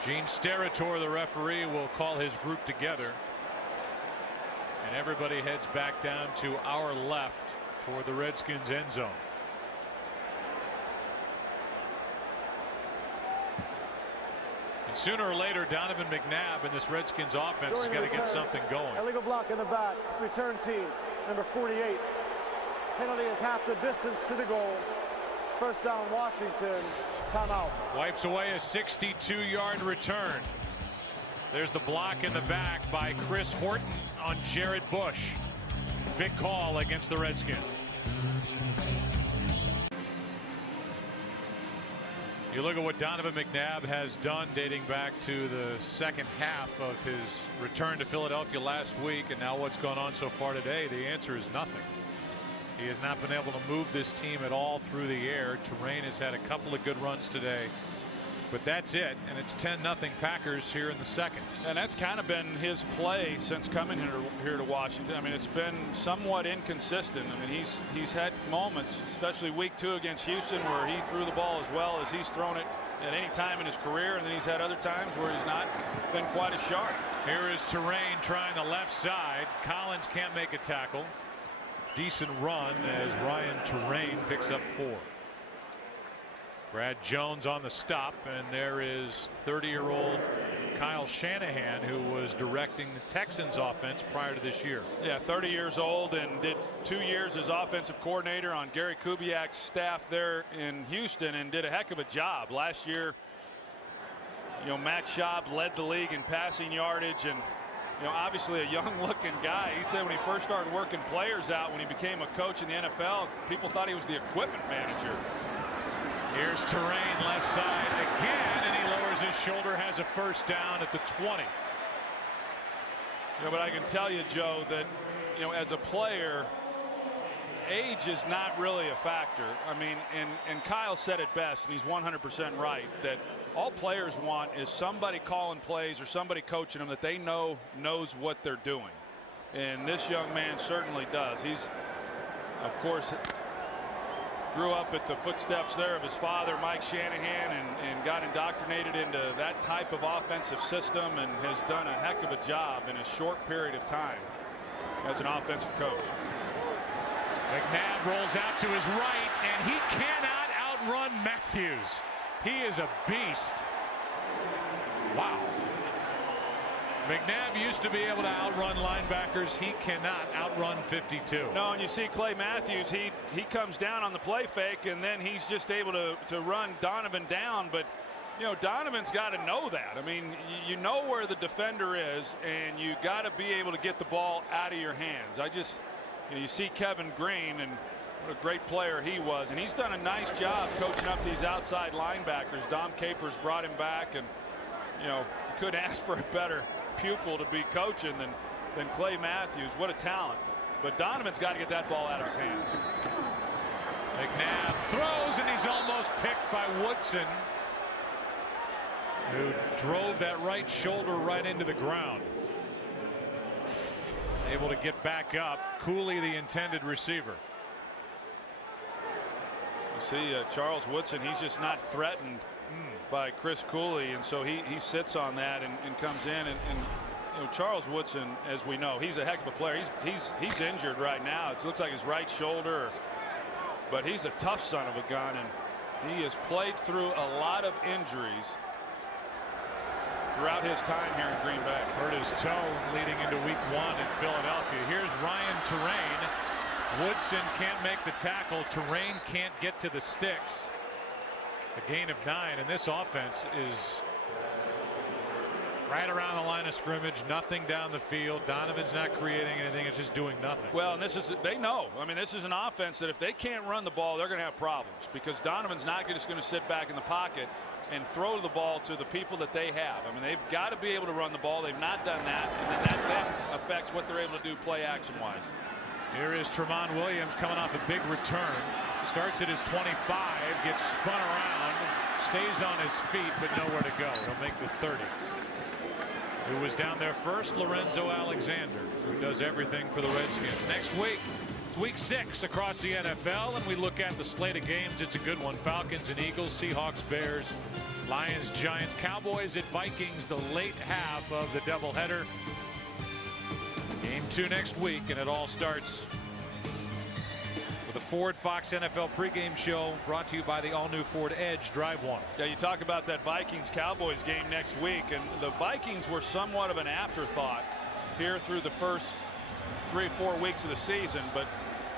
Gene Steratore, the referee, will call his group together. And everybody heads back down to our left toward the Redskins end zone. And sooner or later, Donovan McNabb and this Redskins offense has got to get something going. Illegal block in the back. Return team, number 48. Penalty is half the distance to the goal. 1st down, Washington. Timeout. Wipes away a 62-yard return. There's the block in the back by Chris Horton on Jared Bush. Big call against the Redskins. You look at what Donovan McNabb has done dating back to the second half of his return to Philadelphia last week, and now what's gone on so far today. The answer is nothing. He has not been able to move this team at all through the air. Terrain has had a couple of good runs today, but that's it, and it's 10-0 Packers here in the second. And that's kind of been his play since coming here to Washington. I mean, it's been somewhat inconsistent. I mean, he's had moments, especially week 2 against Houston, where he threw the ball as well as he's thrown it at any time in his career, and then he's had other times where he's not been quite as sharp. Here is Terrain trying the left side. Collins can't make a tackle. Decent run as Ryan Terrain picks up 4. Brad Jones on the stop, and there is 30-year-old Kyle Shanahan, who was directing the Texans offense prior to this year. Yeah, 30 years old, and did 2 years as offensive coordinator on Gary Kubiak's staff there in Houston, and did a heck of a job. Last year, you know, Matt Schaub led the league in passing yardage, and you know, obviously a young-looking guy. He said when he first started working players out, when he became a coach in the NFL, people thought he was the equipment manager. Here's Terrain left side again, and he lowers his shoulder, has a 1st down at the 20. You know, but I can tell you, Joe, that you know, as a player, age is not really a factor. I mean, and Kyle said it best, and he's 100% right, that all players want is somebody calling plays or somebody coaching them that they know knows what they're doing. And this young man certainly does. He's, of course, grew up at the footsteps there of his father, Mike Shanahan, and got indoctrinated into that type of offensive system and has done a heck of a job in a short period of time as an offensive coach. McNabb rolls out to his right, and he cannot outrun Matthews. He is a beast. Wow. McNabb used to be able to outrun linebackers. He cannot outrun 52. No, and you see Clay Matthews, he comes down on the play fake, and then he's just able to run Donovan down. But, you know, Donovan's got to know that. I mean, you know where the defender is, and you got to be able to get the ball out of your hands. You see Kevin Green, and what a great player he was, and he's done a nice job coaching up these outside linebackers. Dom Capers brought him back, and, you know, you couldn't ask for a better pupil to be coaching than Clay Matthews. What a talent. But Donovan's got to get that ball out of his hands. McNabb throws, and he's almost picked by Woodson, who drove that right shoulder right into the ground. Able to get back up. Cooley, the intended receiver. You see Charles Woodson, he's just not threatened by Chris Cooley, and so he sits on that and comes in, and you know, Charles Woodson, as we know, he's a heck of a player. He's injured right now. It looks like his right shoulder, but he's a tough son of a gun, and he has played through a lot of injuries throughout his time here in Green Bay. Hurt his toe leading into week 1 in Philadelphia. Here's Ryan Terrain. Woodson can't make the tackle. Terrain can't get to the sticks. A gain of 9, and this offense is right around the line of scrimmage, nothing down the field. Donovan's not creating anything, it's just doing nothing. Well, and this is, they know. I mean, this is an offense that if they can't run the ball, they're going to have problems, because Donovan's not just going to sit back in the pocket and throw the ball to the people that they have. I mean, they've got to be able to run the ball. They've not done that, and then that affects what they're able to do play action wise. Here is Tremont Williams coming off a big return. Starts at his 25, gets spun around, stays on his feet, but nowhere to go. He'll make the 30. Who was down there first? Lorenzo Alexander, who does everything for the Redskins. Next week, it's week 6 across the NFL, and we look at the slate of games. It's a good one. Falcons and Eagles, Seahawks, Bears, Lions, Giants, Cowboys at Vikings, the late half of the doubleheader. Game 2 next week, and it all starts with the Ford Fox NFL pregame show, brought to you by the all-new Ford Edge Drive 1. Yeah, you talk about that Vikings-Cowboys game next week, and the Vikings were somewhat of an afterthought here through the first 3 or 4 weeks of the season, but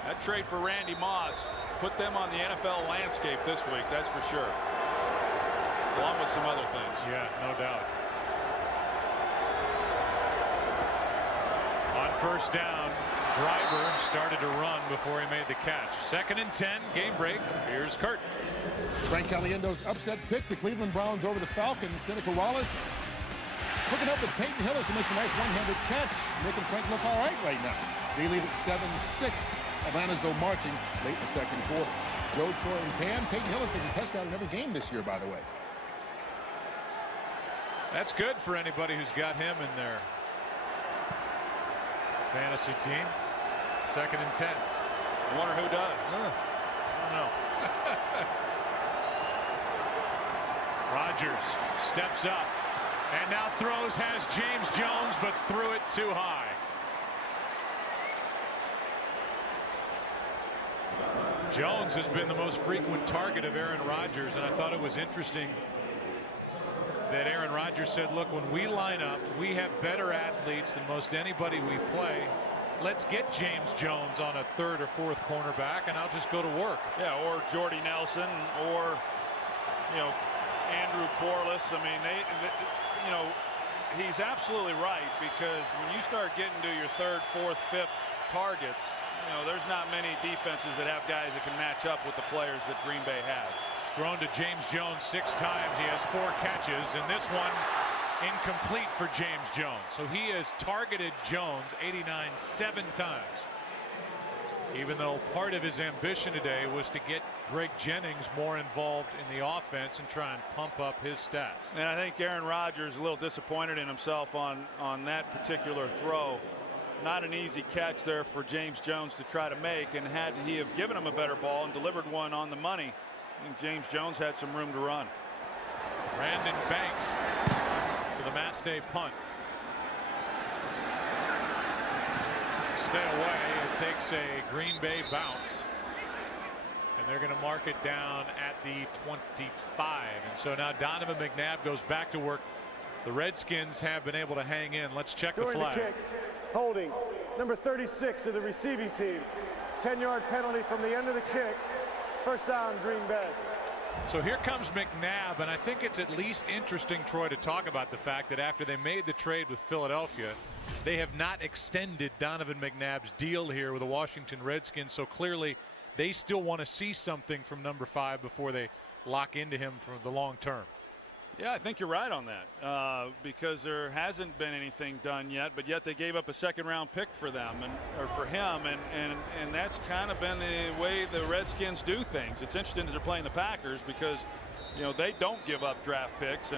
that trade for Randy Moss put them on the NFL landscape this week, that's for sure, along with some other things. Yeah, no doubt. On first down, Driver started to run before he made the catch. 2nd and 10, game break. Here's Kurt. Frank Caliendo's upset pick the Cleveland Browns over the Falcons. Seneca Wallace hooking up with Peyton Hillis, who makes a nice one-handed catch, making Frank look all right now. They lead at 7-6. Atlanta's, though, marching late in the second quarter. Joe, Troy, and Pam. Peyton Hillis has a touchdown in every game this year, by the way. That's good for anybody who's got him in their fantasy team. 2nd and 10. I wonder who does. I don't know. Rodgers steps up and now throws, has James Jones, but threw it too high. Jones has been the most frequent target of Aaron Rodgers, and I thought it was interesting that Aaron Rodgers said, look, when we line up, we have better athletes than most anybody we play. Let's get James Jones on a 3rd or 4th cornerback, and I'll just go to work. Yeah, or Jordy Nelson, or, you know, Andrew Corliss. I mean, you know, he's absolutely right, because when you start getting to your 3rd, 4th, 5th targets, you know, there's not many defenses that have guys that can match up with the players that Green Bay has. Thrown to James Jones 6 times. He has 4 catches, and this one incomplete for James Jones. So he has targeted Jones 89 7 times. Even though part of his ambition today was to get Greg Jennings more involved in the offense and try and pump up his stats. And I think Aaron Rodgers is a little disappointed in himself on that particular throw, not an easy catch there for James Jones to try to make, and had he have given him a better ball and delivered one on the money, I think James Jones had some room to run. Brandon Banks for the Mastay punt. Stay away. It takes a Green Bay bounce. And they're going to mark it down at the 25. And so now Donovan McNabb goes back to work. The Redskins have been able to hang in. Let's check the flag. The kick, holding number 36 of the receiving team. 10-yard penalty from the end of the kick. First down, Green Bay. So here comes McNabb, and I think it's at least interesting, Troy, to talk about the fact that after they made the trade with Philadelphia, they have not extended Donovan McNabb's deal here with the Washington Redskins. So clearly they still want to see something from number 5 before they lock into him for the long term. Yeah, I think you're right on that, because there hasn't been anything done yet, but yet they gave up a second-round pick for them or for him, and that's kind of been the way the Redskins do things. It's interesting that they're playing the Packers because, you know, they don't give up draft picks,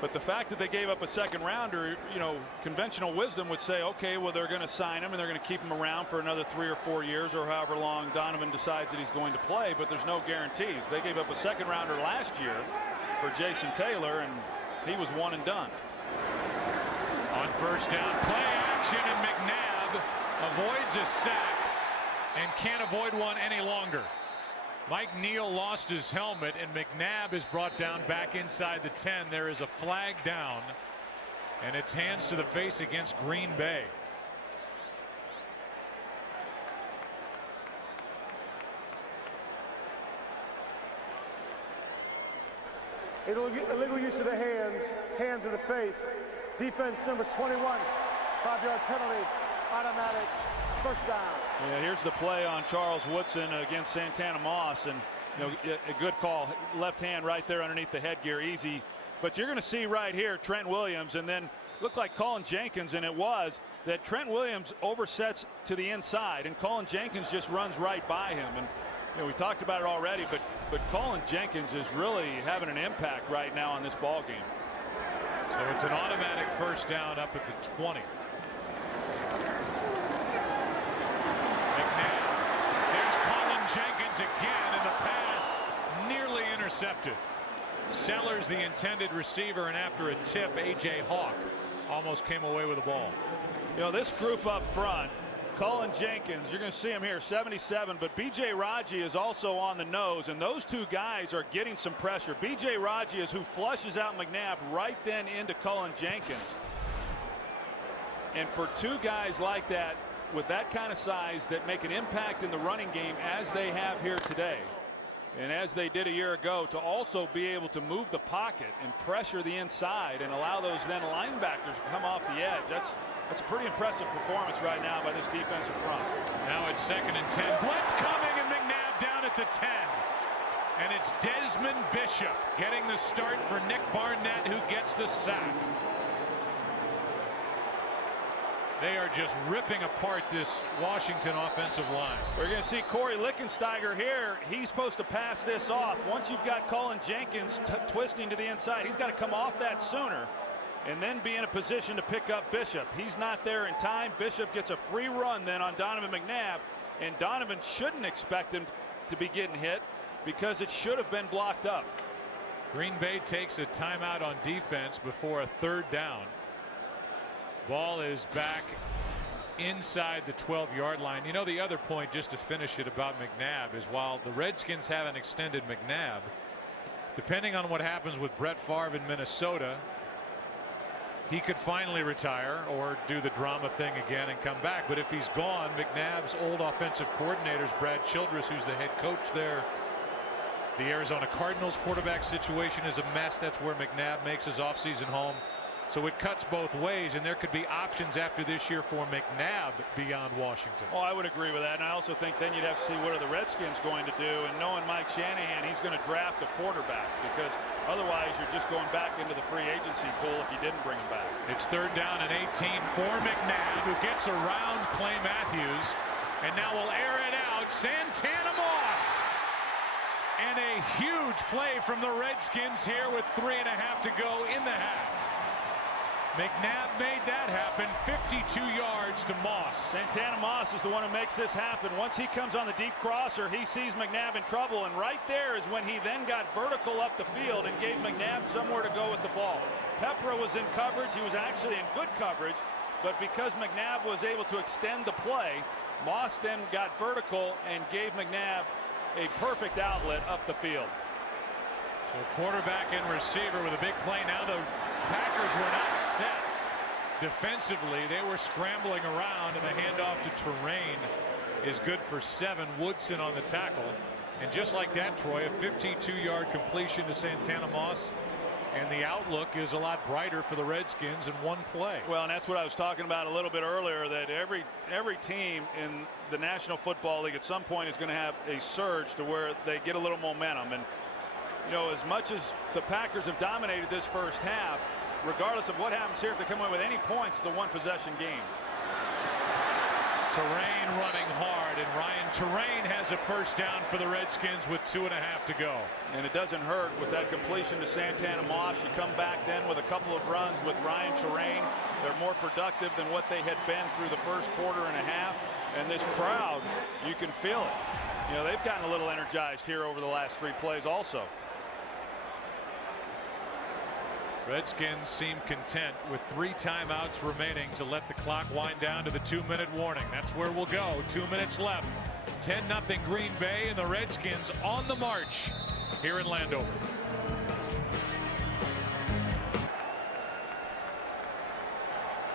but the fact that they gave up a second-rounder, you know, conventional wisdom would say, okay, well, they're going to sign him and they're going to keep him around for another 3 or 4 years or however long Donovan decides that he's going to play, but there's no guarantees. They gave up a second-rounder last year for Jason Taylor, and he was one and done. On first down, play action, and McNabb avoids a sack and can't avoid one any longer. Mike Neal lost his helmet, and McNabb is brought down back inside the 10. There is a flag down, and it's hands to the face against Green Bay. Illegal use of the hands of the face. Defense number 21, 5-yard penalty, automatic, first down. Yeah, here's the play on Charles Woodson against Santana Moss, and you know, a good call. Left hand right there underneath the headgear, easy. But you're going to see right here Trent Williams, and then looked like Colin Jenkins, and it was that Trent Williams oversets to the inside, and Colin Jenkins just runs right by him. And you know, we talked about it already, but Colin Jenkins is really having an impact right now on this ball game. So it's an automatic first down up at the 20. McNabb. There's Colin Jenkins again, and the pass nearly intercepted. Sellers, the intended receiver, and after a tip, A.J. Hawk almost came away with the ball. You know, this group up front, Colin Jenkins, you're going to see him here, 77, but B.J. Raji is also on the nose, and those two guys are getting some pressure. B.J. Raji is who flushes out McNabb right then into Colin Jenkins. And for two guys like that, with that kind of size, that make an impact in the running game as they have here today, and as they did a year ago, to also be able to move the pocket and pressure the inside and allow those then linebackers to come off the edge, that's a pretty impressive performance right now by this defensive front. Now it's 2nd and 10. Blitz coming, and McNabb down at the 10. And it's Desmond Bishop getting the start for Nick Barnett, who gets the sack. They are just ripping apart this Washington offensive line. We're going to see Corey Lickensteiger here. He's supposed to pass this off. Once you've got Colin Jenkins twisting to the inside, he's got to come off that sooner and then be in a position to pick up Bishop. He's not there in time. Bishop gets a free run then on Donovan McNabb, and Donovan shouldn't expect him to be getting hit because it should have been blocked up. Green Bay takes a timeout on defense before a 3rd down. Ball is back inside the 12-yard line. You know, the other point, just to finish it, about McNabb is while the Redskins haven't extended McNabb, depending on what happens with Brett Favre in Minnesota, he could finally retire or do the drama thing again and come back. But if he's gone, McNabb's old offensive coordinators, Brad Childress, who's the head coach there, the Arizona Cardinals quarterback situation is a mess. That's where McNabb makes his offseason home. So it cuts both ways, and there could be options after this year for McNabb beyond Washington. Oh, I would agree with that, and I also think then you'd have to see what are the Redskins going to do, and knowing Mike Shanahan, he's going to draft a quarterback, because otherwise you're just going back into the free agency pool if you didn't bring him back. It's 3rd down and 18 for McNabb, who gets around Clay Matthews, and now will air it out. Santana Moss. And a huge play from the Redskins here with 3.5 to go in the half. McNabb made that happen. 52 yards to Moss. Santana Moss is the one who makes this happen. Once he comes on the deep crosser, he sees McNabb in trouble, and right there is when he then got vertical up the field and gave McNabb somewhere to go with the ball. Pepra was in coverage. He was actually in good coverage, but because McNabb was able to extend the play, Moss then got vertical and gave McNabb a perfect outlet up the field. So quarterback and receiver with a big play. Now the Packers were not set defensively. They were scrambling around, and the handoff to Terrain is good for 7. Woodson on the tackle. And just like that, Troy, a 52-yard completion to Santana Moss. And the outlook is a lot brighter for the Redskins in one play. Well, and that's what I was talking about a little bit earlier, that every team in the National Football League at some point is going to have a surge to where they get a little momentum. And, you know, as much as the Packers have dominated this first half, regardless of what happens here, if they come away with any points, it's a one-possession game. Terrain running hard, and Ryan Terrain has a first down for the Redskins with 2.5 to go. And it doesn't hurt with that completion to Santana Moss. You come back then with a couple of runs with Ryan Terrain. They're more productive than what they had been through the first quarter and a half. And this crowd, you can feel it. You know, they've gotten a little energized here over the last 3 plays also. Redskins seem content with 3 timeouts remaining to let the clock wind down to the 2-minute warning. That's where we'll go. 2 minutes left. 10-0 Green Bay, and the Redskins on the march here in Landover.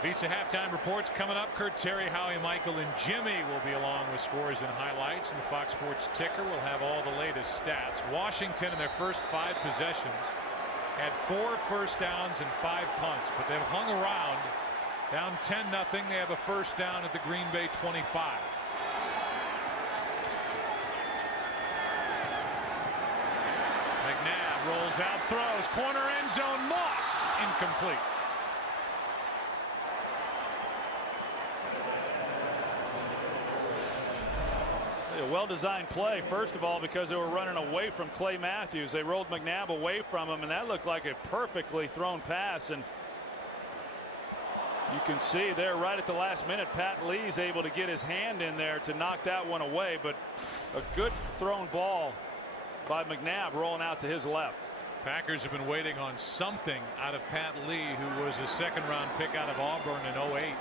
Visa halftime reports coming up. Kurt, Terry, Howie, Michael, and Jimmy will be along with scores and highlights. And the Fox Sports ticker will have all the latest stats. Washington in their first 5 possessions had 4 first downs and 5 punts, but they've hung around. Down 10-0. They have a first down at the Green Bay 25. McNabb rolls out, throws, corner end zone, Moss, incomplete. A well-designed play, first of all, because they were running away from Clay Matthews. They rolled McNabb away from him, and that looked like a perfectly thrown pass. And you can see there right at the last minute, Pat Lee's able to get his hand in there to knock that one away. But a good thrown ball by McNabb rolling out to his left. Packers have been waiting on something out of Pat Lee, who was a second-round pick out of Auburn in 08.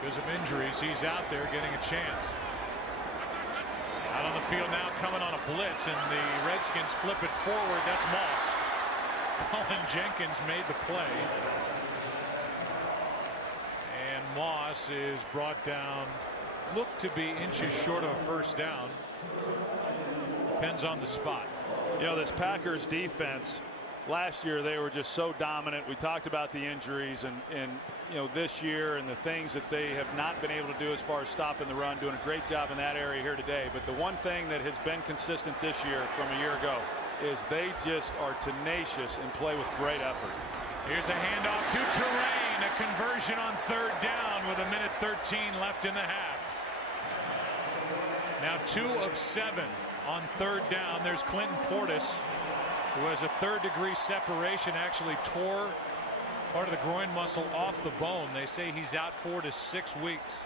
Because of injuries, he's out there getting a chance. Out on the field now, coming on a blitz, and the Redskins flip it forward. That's Moss. Colin Jenkins made the play. And Moss is brought down, looked to be inches short of a first down. Depends on the spot. You know, this Packers defense, last year they were just so dominant. We talked about the injuries, and you know, this year and the things that they have not been able to do as far as stopping the run, doing a great job in that area here today. But the one thing that has been consistent this year from a year ago is they just are tenacious and play with great effort. Here's a handoff to Terrain, a conversion on 3rd down with 1:13 left in the half. Now 2 of 7 on 3rd down. There's Clinton Portis, who has a 3rd-degree separation, actually tore part of the groin muscle off the bone. They say he's out 4 to 6 weeks,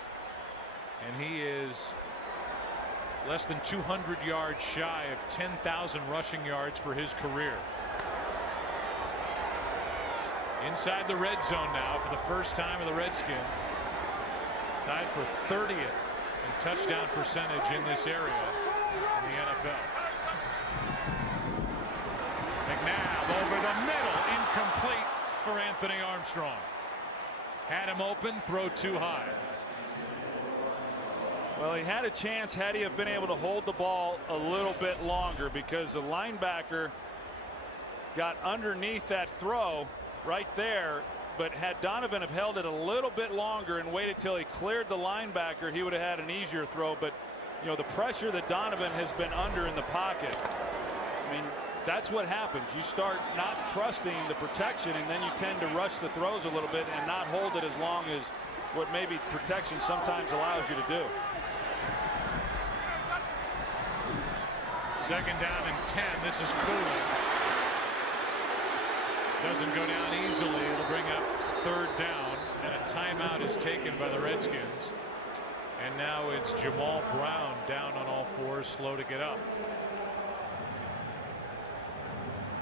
and he is less than 200 yards shy of 10,000 rushing yards for his career. Inside the red zone now for the first time of the Redskins. Tied for 30th in touchdown percentage in this area in the NFL. McNabb over the middle, incomplete for Anthony Armstrong. Had him open, throw too high. Well, he had a chance had he have been able to hold the ball a little bit longer, because the linebacker got underneath that throw right there. But had Donovan have held it a little bit longer and waited till he cleared the linebacker, he would have had an easier throw. But you know, the pressure that Donovan has been under in the pocket, I mean, that's what happens. You start not trusting the protection, and then you tend to rush the throws a little bit and not hold it as long as what maybe protection sometimes allows you to do. 2nd down and 10. This is Cooley. Doesn't go down easily. It'll bring up third down, and a timeout is taken by the Redskins. And now it's Jamal Brown down on all fours, slow to get up.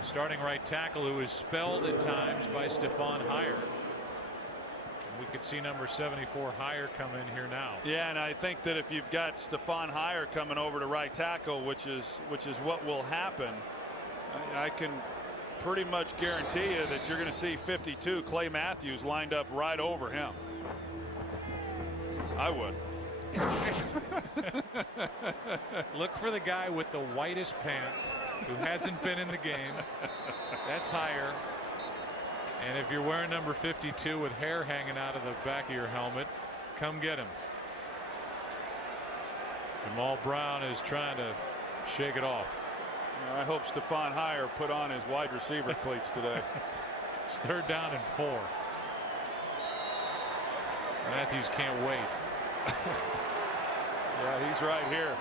Starting right tackle, who is spelled at times by Stephon Hire. We could see number 74 Hire come in here now. Yeah, and I think that if you've got Stephon Hire coming over to right tackle, which is what will happen, I can pretty much guarantee you that you're going to see 52 Clay Matthews lined up right over him. I would. Look for the guy with the whitest pants who hasn't been in the game. That's Hire. And if you're wearing number 52 with hair hanging out of the back of your helmet, come get him. Jamal Brown is trying to shake it off. I hope Stephon Hire put on his wide receiver cleats today. It's third down and 4. Matthews can't wait. Yeah, he's right here.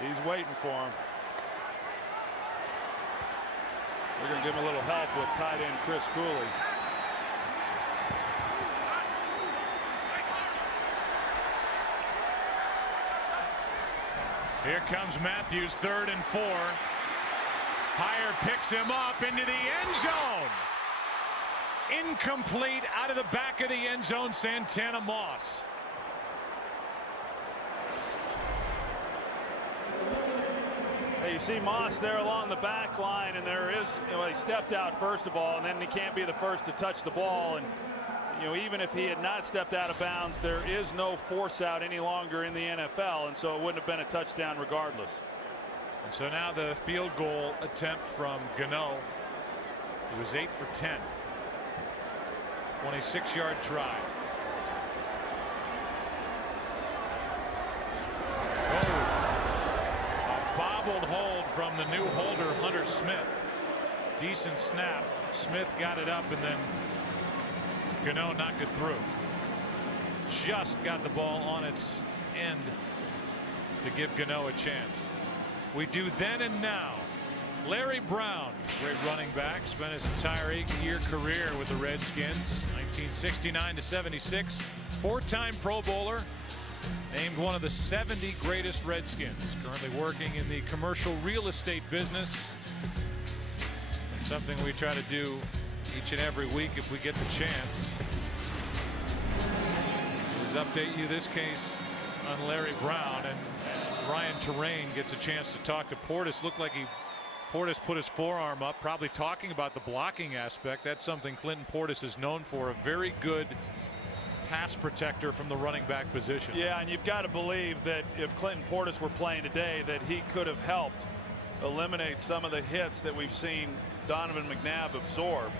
He's waiting for him. We're going to give him a little help with tight end Chris Cooley. Here comes Matthews, 3rd and 4. Hire picks him up into the end zone. Incomplete, out of the back of the end zone, Santana Moss. Hey, you see Moss there along the back line, and there is, he stepped out first of all, and then he can't be the first to touch the ball. And even if he had not stepped out of bounds, there is no force out any longer in the NFL, and so it wouldn't have been a touchdown regardless. And so now the field goal attempt from Gano. It was 8 for 10. 26-yard try. A bobbled hold from the new holder, Hunter Smith. Decent snap. Smith got it up, and then Gano knocked it through. Just got the ball on its end to give Gano a chance. We do then and now. Larry Brown, great running back, spent his entire 8-year career with the Redskins, 1969 to 76, 4-time Pro Bowler, named one of the 70 greatest Redskins, currently working in the commercial real estate business. It's something we try to do each and every week if we get the chance. Is update you this case on Larry Brown, and Ryan Terrain gets a chance to talk to Portis. Looked like Portis put his forearm up, probably talking about the blocking aspect. That's something Clinton Portis is known for, a very good pass protector from the running back position. Yeah, and you've got to believe that if Clinton Portis were playing today, that he could have helped eliminate some of the hits that we've seen Donovan McNabb absorb.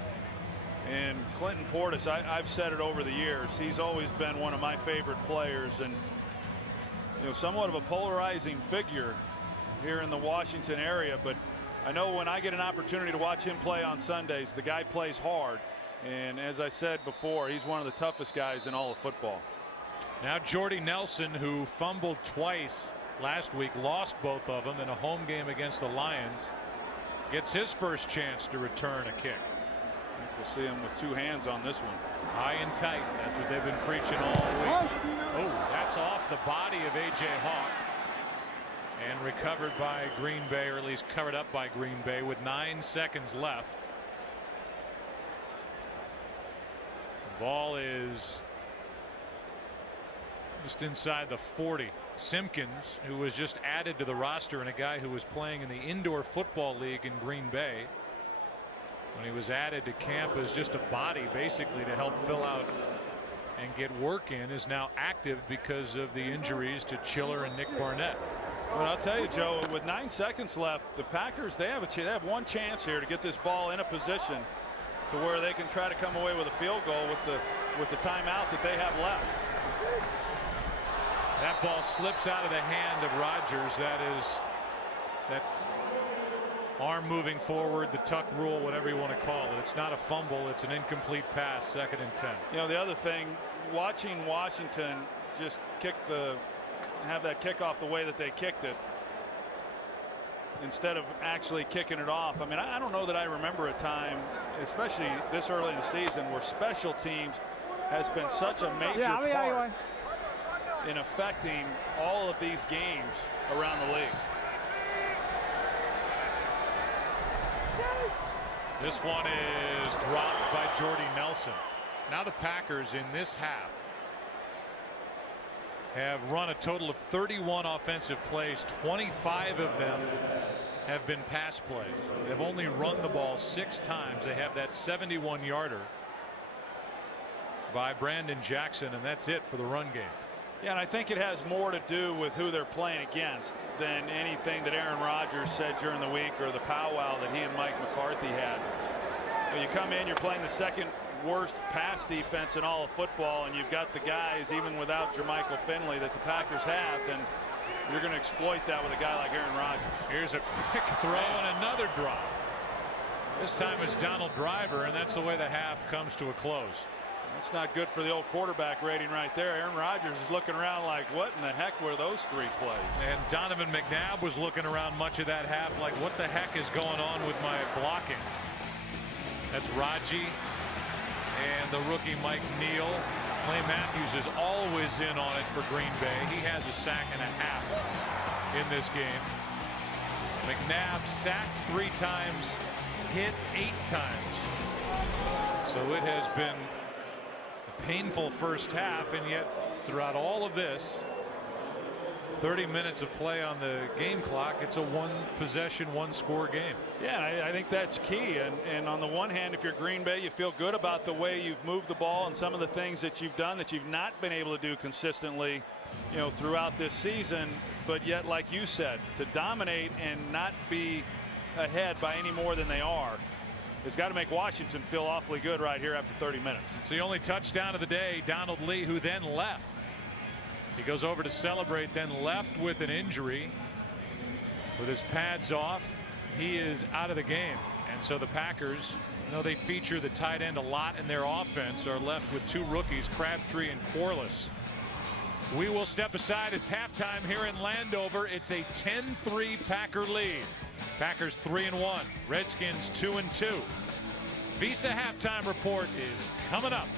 And Clinton Portis, I've said it over the years, he's always been one of my favorite players, and somewhat of a polarizing figure here in the Washington area. But I know when I get an opportunity to watch him play on Sundays, the guy plays hard, and as I said before, he's one of the toughest guys in all of football. Now Jordy Nelson, who fumbled twice last week, lost both of them in a home game against the Lions, gets his first chance to return a kick. I think we'll see him with 2 hands on this one. High and tight. That's what they've been preaching all week. Oh, that's off the body of A.J. Hawk. And recovered by Green Bay, or at least covered up by Green Bay with 9 seconds left. The ball is just inside the 40. Simpkins, who was just added to the roster, and a guy who was playing in the indoor football league in Green Bay, when he was added to camp as just a body basically to help fill out and get work in, is now active because of the injuries to Chiller and Nick Barnett. Well, I'll tell you, Joe, with 9 seconds left, the Packers, they have one chance here to get this ball in a position to where they can try to come away with a field goal with the timeout that they have left. That ball slips out of the hand of Rodgers. That is that arm moving forward, the tuck rule, whatever you want to call it. It's not a fumble, it's an incomplete pass, 2nd and 10. The other thing, watching Washington just have that kickoff the way that they kicked it, instead of actually kicking it off. I mean, I don't know that I remember a time, especially this early in the season, where special teams has been such a major part in affecting all of these games around the league. This one is dropped by Jordy Nelson. Now the Packers in this half have run a total of 31 offensive plays. 25 of them have been pass plays. They've only run the ball 6 times. They have that 71-yarder by Brandon Jackson, and that's it for the run game. Yeah, and I think it has more to do with who they're playing against than anything that Aaron Rodgers said during the week or the powwow that he and Mike McCarthy had. When you come in, you're playing the second worst pass defense in all of football, and you've got the guys, even without Jermichael Finley, that the Packers have, then you're going to exploit that with a guy like Aaron Rodgers. Here's a quick throw and another drop. This time it's Donald Driver, and that's the way the half comes to a close. That's not good for the old quarterback rating right there. Aaron Rodgers is looking around like, what in the heck were those 3 plays? And Donovan McNabb was looking around much of that half like, what the heck is going on with my blocking? That's Raji and the rookie Mike Neal. Clay Matthews is always in on it for Green Bay. He has a sack and a half in this game. McNabb sacked 3 times, hit 8 times. So it has been a painful first half, and yet throughout all of this 30 minutes of play on the game clock, it's a 1-possession, 1-score game. Yeah, I think that's key. And on the one hand, if you're Green Bay, you feel good about the way you've moved the ball and some of the things that you've done that you've not been able to do consistently, you know, throughout this season. But yet, like you said, to dominate and not be ahead by any more than they are, it's got to make Washington feel awfully good right here after 30 minutes. It's the only touchdown of the day. Donald Lee, who then left. He goes over to celebrate, then left with an injury. With his pads off, he is out of the game. And so the Packers, though they feature the tight end a lot in their offense, are left with 2 rookies, Crabtree and Corliss. We will step aside. It's halftime here in Landover. It's a 10-3 Packer lead. Packers 3-1. Redskins 2-2. Visa halftime report is coming up.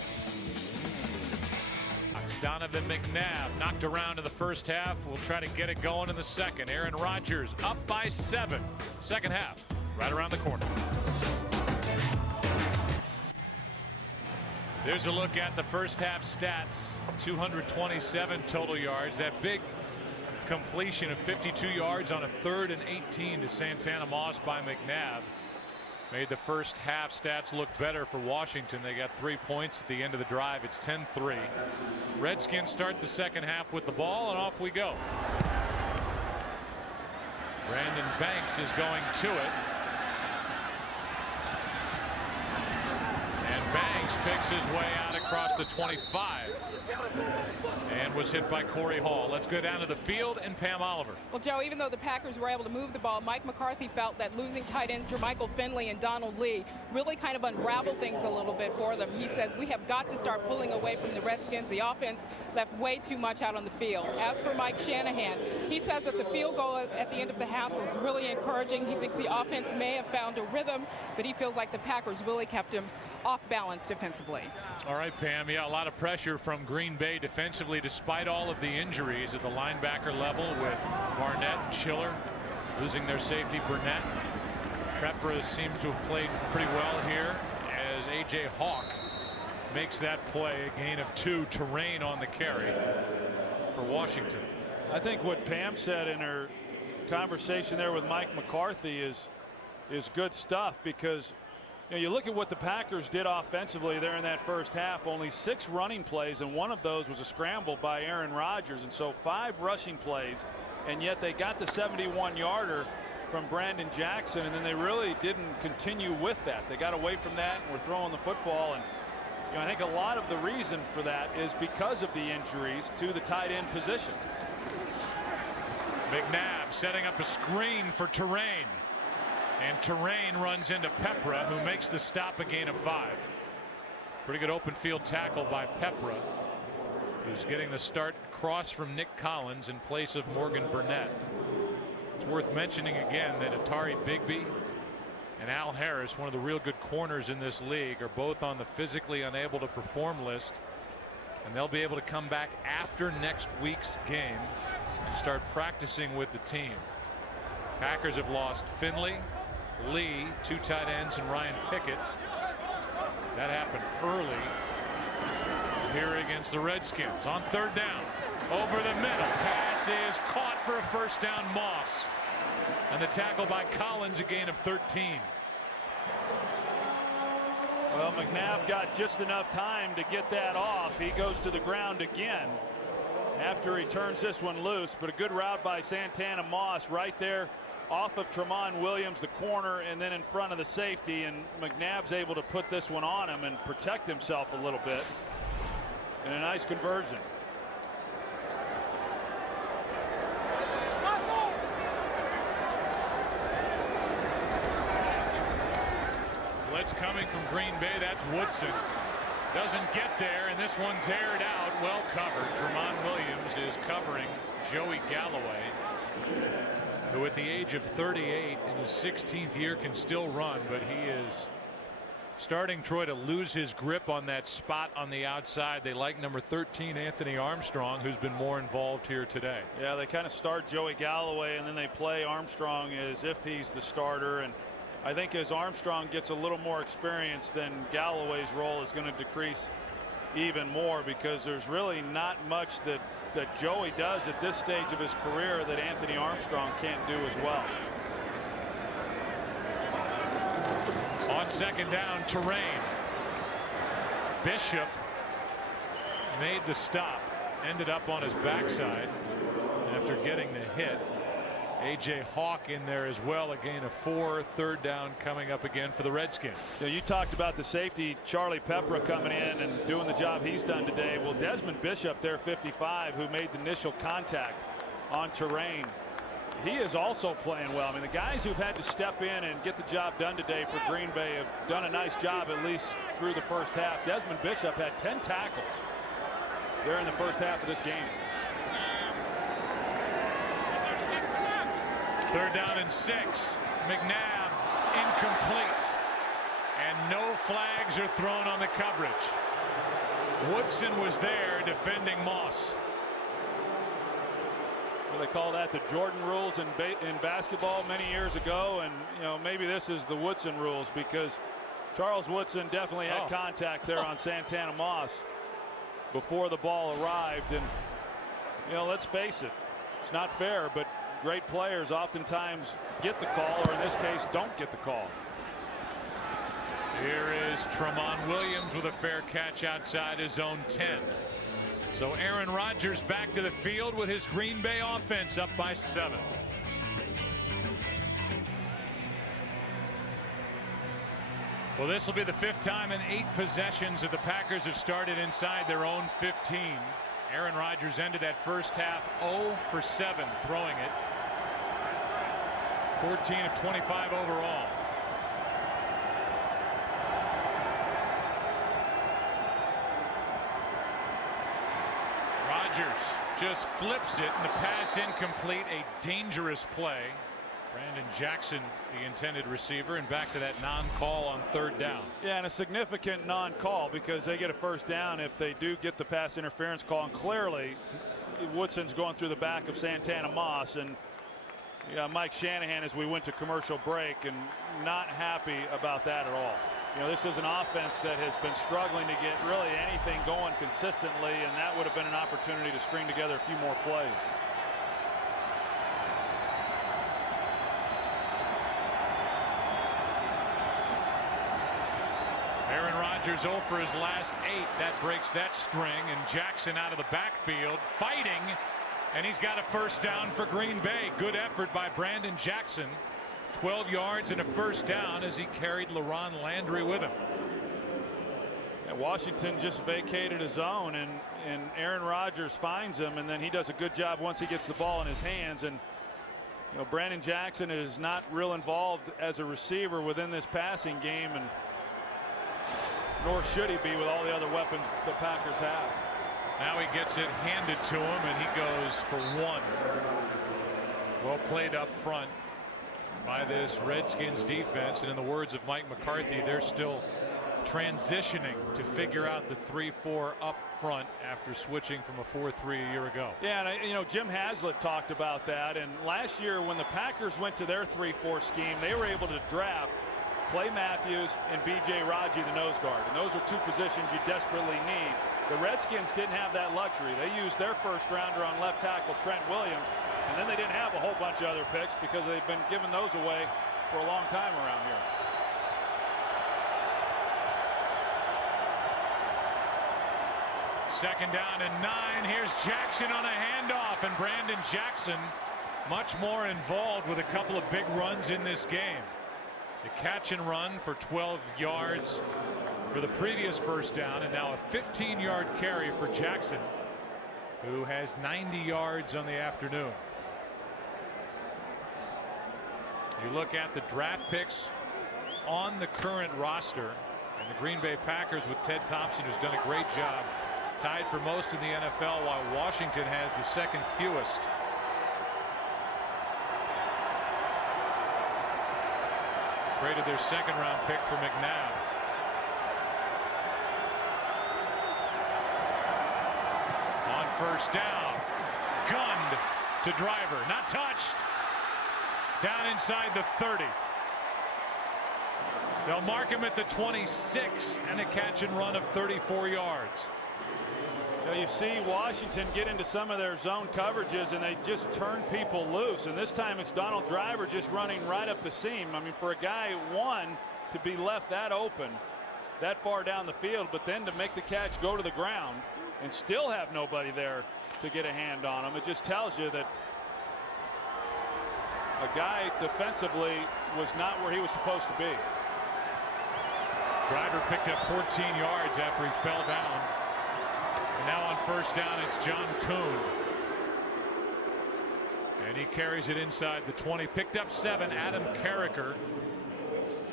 Donovan McNabb knocked around in the first half. We'll try to get it going in the second. Aaron Rodgers up by 7. Second half right around the corner. There's a look at the first half stats. 227 total yards. That big completion of 52 yards on a 3rd and 18 to Santana Moss by McNabb made the first half stats look better for Washington. They got 3 points at the end of the drive. It's 10-3. Redskins start the second half with the ball, and off we go. Brandon Banks is going to it. And Banks picks his way out across the 25 and was hit by Corey Hall. Let's go down to the field and Pam Oliver. Well, Joe, even though the Packers were able to move the ball, Mike McCarthy felt that losing tight ends Jermichael Finley and Donald Lee really kind of unraveled things a little bit for them. He says we have got to start pulling away from the Redskins. The offense left way too much out on the field. As for Mike Shanahan, he says that the field goal at the end of the half was really encouraging. He thinks the offense may have found a rhythm, but he feels like the Packers really kept him off balance defensively. All right, Pam. Yeah, a lot of pressure from Green Bay defensively despite all of the injuries at the linebacker level with Barnett and Chiller losing their safety Burnett. Prepra seems to have played pretty well here as A.J. Hawk makes that play, a gain of 2, Terrain on the carry for Washington. I think what Pam said in her conversation there with Mike McCarthy is good stuff, because you look at what the Packers did offensively there in that first half. Only 6 running plays, and one of those was a scramble by Aaron Rodgers. And so 5 rushing plays, and yet they got the 71-yarder from Brandon Jackson, and then they really didn't continue with that. They got away from that and were throwing the football. And I think a lot of the reason for that is because of the injuries to the tight end position. McNabb setting up a screen for Terrain. And Terrain runs into Pepra, who makes the stop, a gain of 5. Pretty good open field tackle by Pepra, who's getting the start across from Nick Collins in place of Morgan Burnett. It's worth mentioning again that Atari Bigby and Al Harris, one of the real good corners in this league, are both on the physically unable to perform list, and they'll be able to come back after next week's game and start practicing with the team. Packers have lost Finley, Lee, 2 tight ends, and Ryan Pickett. That happened early here against the Redskins. On 3rd down, over the middle, pass is caught for a first down. Moss, and the tackle by Collins, a gain of 13. Well, McNabb got just enough time to get that off. He goes to the ground again after he turns this one loose, but a good route by Santana Moss right there off of Tramon Williams, the corner, and then in front of the safety, and McNabb's able to put this one on him and protect himself a little bit. And a nice conversion. Blitz coming from Green Bay. That's Woodson. Doesn't get there, and this one's aired out. Well covered. Tramon Williams is covering Joey Galloway, who at the age of 38 in his 16th year can still run, but he is starting, Troy, to lose his grip on that spot on the outside. They like number 13, Anthony Armstrong, who's been more involved here today. Yeah, they kind of start Joey Galloway and then they play Armstrong as if he's the starter, and I think as Armstrong gets a little more experience, then Galloway's role is going to decrease even more, because there's really not much that Joey does at this stage of his career that Anthony Armstrong can't do as well. On 2nd down, Terrain. Bishop made the stop, ended up on his backside after getting the hit. A.J. Hawk in there as well, a gain of 4. 3rd down coming up again for the Redskins. Yeah, you talked about the safety, Charlie Pepra, coming in and doing the job he's done today. Well, Desmond Bishop there, 55, who made the initial contact on Terrain, he is also playing well. I mean, the guys who've had to step in and get the job done today for Green Bay have done a nice job, at least through the first half. Desmond Bishop had 10 tackles there in the first half of this game. 3rd down and 6. McNabb incomplete, and no flags are thrown on the coverage. Woodson was there defending Moss. Well, they call that the Jordan rules in basketball many years ago, and maybe this is the Woodson rules, because Charles Woodson definitely had contact there on Santana Moss before the ball arrived. And let's face it, it's not fair, but great players oftentimes get the call, or in this case don't get the call. Here is Tramon Williams with a fair catch outside his own 10. So Aaron Rodgers back to the field with his Green Bay offense up by 7. Well, this will be the 5th time in 8 possessions that the Packers have started inside their own 15. Aaron Rodgers ended that first half 0 for 7 throwing it. 14 of 25 overall. Rodgers just flips it, and the pass incomplete. A dangerous play. Brandon Jackson, the intended receiver, and back to that non-call on 3rd down. Yeah, and a significant non-call, because they get a first down if they do get the pass interference call. And clearly Woodson's going through the back of Santana Moss, and Mike Shanahan, as we went to commercial break, and not happy about that at all. This is an offense that has been struggling to get really anything going consistently, and that would have been an opportunity to string together a few more plays. Aaron Rodgers 0 for his last 8. That breaks that string, and Jackson out of the backfield fighting, and he's got a first down for Green Bay. Good effort by Brandon Jackson. 12 yards and a first down as he carried LaRon Landry with him. And Washington just vacated his zone, and Aaron Rodgers finds him, and then he does a good job once he gets the ball in his hands. And Brandon Jackson is not real involved as a receiver within this passing game, and nor should he be with all the other weapons the Packers have. Now he gets it handed to him, and he goes for 1. Well played up front by this Redskins defense, and in the words of Mike McCarthy, they're still transitioning to figure out the 3-4 up front after switching from a 4-3 a year ago. Yeah, and Jim Haslett talked about that, and last year when the Packers went to their 3-4 scheme, they were able to draft Clay Matthews and B.J. Raji, the nose guard, and those are two positions you desperately need. The Redskins didn't have that luxury. They used their first rounder on left tackle Trent Williams, and then they didn't have a whole bunch of other picks because they've been giving those away for a long time around here. Second down and 9. Here's Jackson on a handoff, and Brandon Jackson much more involved with a couple of big runs in this game. The catch and run for 12 yards for the previous first down, and now a 15-yard carry for Jackson, who has 90 yards on the afternoon. You look at the draft picks on the current roster, and the Green Bay Packers with Ted Thompson, who's done a great job, tied for most in the NFL, while Washington has the second fewest. Traded their second-round pick for McNabb. On first down, gunned to Driver, not touched. Down inside the 30. They'll mark him at the 26 and a catch and run of 34 yards. You see Washington get into some of their zone coverages and they just turn people loose, and this time it's Donald Driver just running right up the seam. I mean, for a guy, one, to be left that open that far down the field, but then to make the catch go to the ground and still have nobody there to get a hand on him, it just tells you that a guy defensively was not where he was supposed to be. Driver picked up 14 yards after he fell down. And now on first down, it's John Kuhn. And he carries it inside the 20. Picked up 7. Adam Carricker,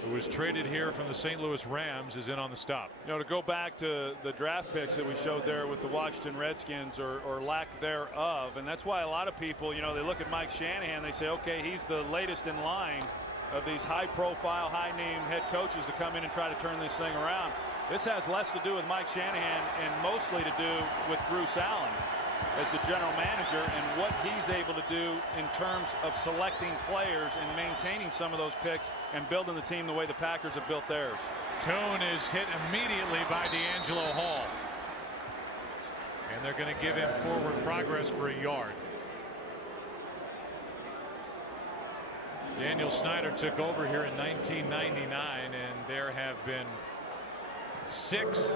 who was traded here from the St. Louis Rams, is in on the stop. To go back to the draft picks that we showed there with the Washington Redskins, or lack thereof, and that's why a lot of people, they look at Mike Shanahan, they say, okay, he's the latest in line of these high-profile, high-name head coaches to come in and try to turn this thing around. This has less to do with Mike Shanahan and mostly to do with Bruce Allen as the general manager and what he's able to do in terms of selecting players and maintaining some of those picks and building the team the way the Packers have built theirs. Kuhn is hit immediately by D'Angelo Hall. And they're going to give him forward progress for a yard. Daniel Snyder took over here in 1999, and there have been 6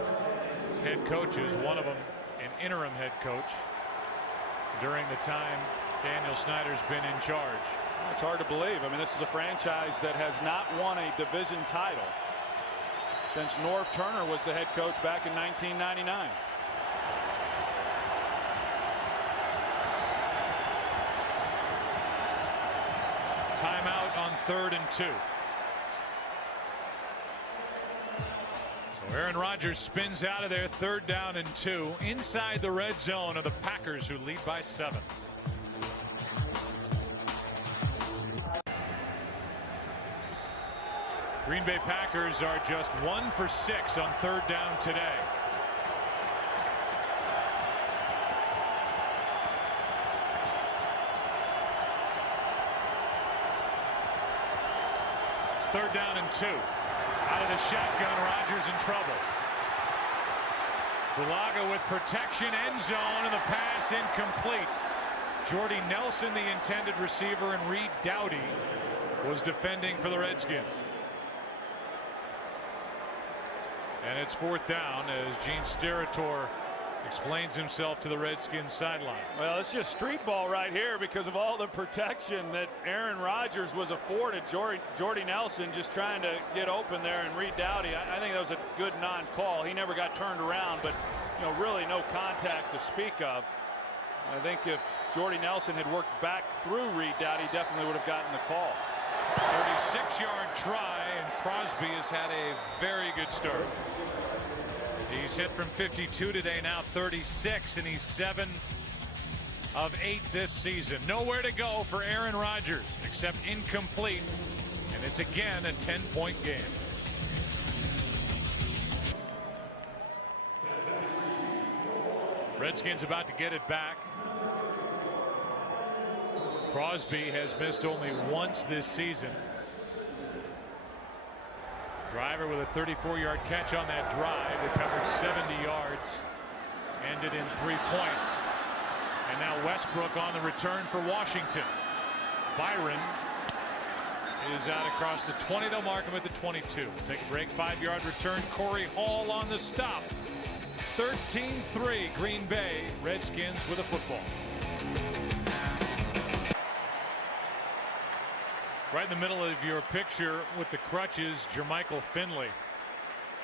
head coaches, one of them an interim head coach, during the time Daniel Snyder's been in charge. It's hard to believe. I mean, this is a franchise that has not won a division title since Norv Turner was the head coach back in 1999. Timeout on 3rd and 2. So Aaron Rodgers spins out of there, 3rd down and 2, inside the red zone of the Packers, who lead by 7. Green Bay Packers are just 1 for 6 on 3rd down today. It's 3rd down and 2. Out of the shotgun, Rodgers in trouble. Bulaga with protection, end zone, and the pass incomplete. Jordy Nelson, the intended receiver, and Reed Doughty was defending for the Redskins. And it's 4th down as Gene Steratore explains himself to the Redskins sideline. Well, it's just street ball right here because of all the protection that Aaron Rodgers was afforded. Jordy Nelson just trying to get open there, and Reed Doughty, I think that was a good non-call. He never got turned around, but really no contact to speak of. I think if Jordy Nelson had worked back through Reed Doughty, he definitely would have gotten the call. 36-yard try, and Crosby has had a very good start. He's hit from 52 today, now 36, and he's 7 of 8 this season. Nowhere to go for Aaron Rodgers except incomplete, and it's again a 10-point game. Redskins about to get it back. Crosby has missed only once this season. Driver with a 34-yard catch on that drive. They covered 70 yards. Ended in 3 points. And now Westbrook on the return for Washington. Byron is out across the 20. They'll mark him at the 22. Take a break. 5-yard return. Corey Hall on the stop. 13-3 Green Bay. Redskins with a football. Right in the middle of your picture with the crutches, Jermichael Finley.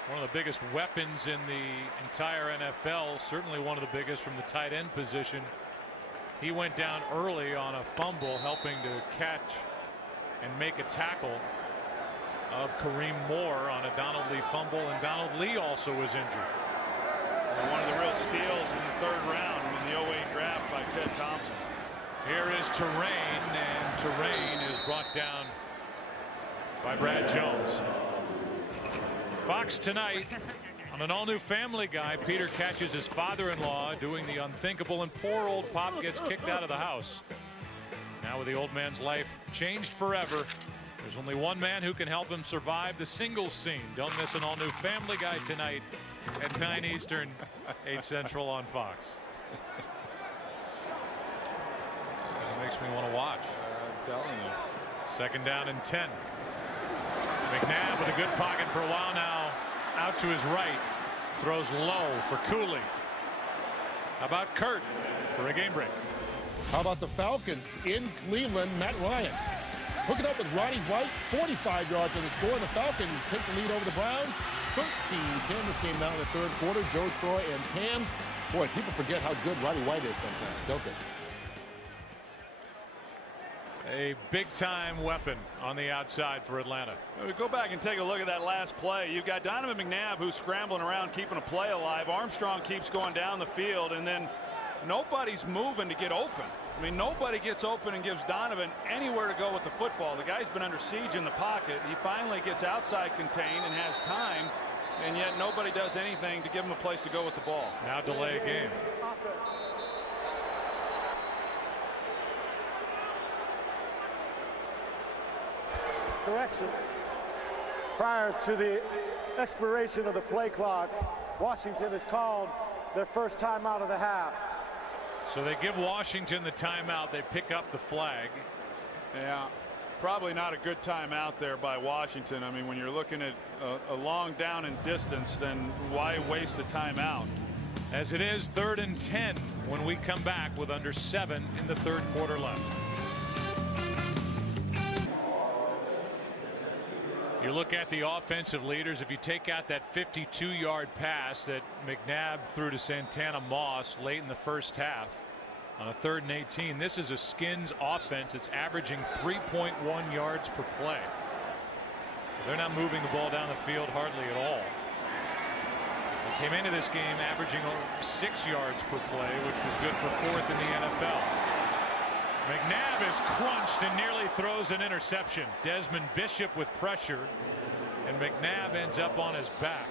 One of the biggest weapons in the entire NFL. Certainly one of the biggest from the tight end position. He went down early on a fumble, helping to catch and make a tackle of Kareem Moore on a Donald Lee fumble, and Donald Lee also was injured. One of the real steals in the 3rd round in the 08 draft by Ted Thompson. Here is Terrain, and Terrain is brought down by Brad Jones. Fox tonight on an all-new Family Guy. Peter catches his father-in-law doing the unthinkable, and poor old Pop gets kicked out of the house. Now with the old man's life changed forever, there's only one man who can help him survive the singles scene. Don't miss an all-new Family Guy tonight at 9 Eastern, 8 Central on Fox. Makes me want to watch. I'm telling you. 2nd down and 10. McNabb with a good pocket for a while now. Out to his right. Throws low for Cooley. How about Kurt for a game break? How about the Falcons in Cleveland? Matt Ryan hooking up with Roddy White. 45 yards on the score. The Falcons take the lead over the Browns. 13-10 this game now in the 3rd quarter. Joe, Troy, and Pam. Boy, people forget how good Roddy White is sometimes, don't they? A big-time weapon on the outside for Atlanta. We go back and take a look at that last play. You've got Donovan McNabb, who's scrambling around keeping a play alive. Armstrong keeps going down the field, and then nobody's moving to get open. I mean, nobody gets open and gives Donovan anywhere to go with the football. The guy's been under siege in the pocket. He finally gets outside contained and has time, and yet nobody does anything to give him a place to go with the ball. Now delay a game. Correction. Prior to the expiration of the play clock, Washington has called their first timeout of the half. So they give Washington the timeout. They pick up the flag. Yeah, probably not a good timeout there by Washington. I mean, when you're looking at a long down and distance, then why waste the timeout? As it is 3rd and 10 when we come back with under 7 in the 3rd quarter left. You look at the offensive leaders. If you take out that 52-yard pass that McNabb threw to Santana Moss late in the 1st half on a 3rd and 18, this is a Skins offense. It's averaging 3.1 yards per play. They're not moving the ball down the field hardly at all. They came into this game averaging 6 yards per play, which was good for 4th in the NFL. McNabb is crunched and nearly throws an interception. Desmond Bishop with pressure, and McNabb ends up on his back.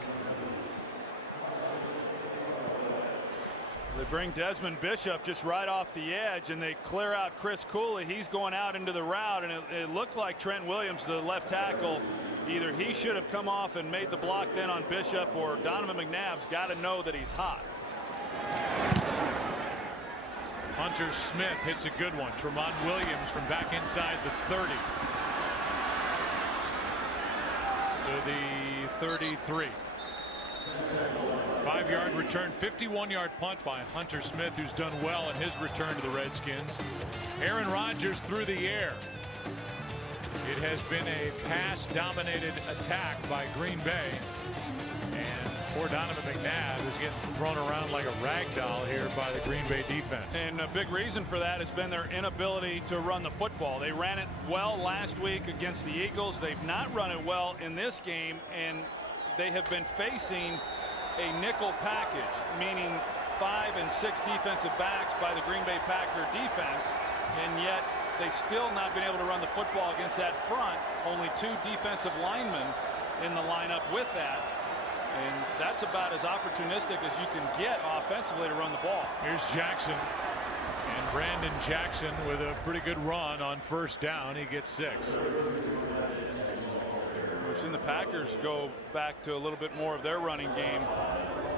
They bring Desmond Bishop just right off the edge, and they clear out Chris Cooley. He's going out into the route, and it looked like Trent Williams, the left tackle, either he should have come off and made the block then on Bishop, or Donovan McNabb's got to know that he's hot. Hunter Smith hits a good one. Tremont Williams from back inside the 30 to the 33. 5-yard return, 51-yard punt by Hunter Smith, who's done well in his return to the Redskins. Aaron Rodgers through the air. It has been a pass-dominated attack by Green Bay. And poor Donovan McNabb is getting thrown around like a rag doll here by the Green Bay defense. And a big reason for that has been their inability to run the football. They ran it well last week against the Eagles. They've not run it well in this game, and they have been facing a nickel package, meaning 5 and 6 defensive backs by the Green Bay Packer defense, and yet they still not been able to run the football against that front. Only 2 defensive linemen in the lineup with that. And that's about as opportunistic as you can get offensively to run the ball. Here's Jackson. And Brandon Jackson with a pretty good run on first down. He gets 6. We've seen the Packers go back to a little bit more of their running game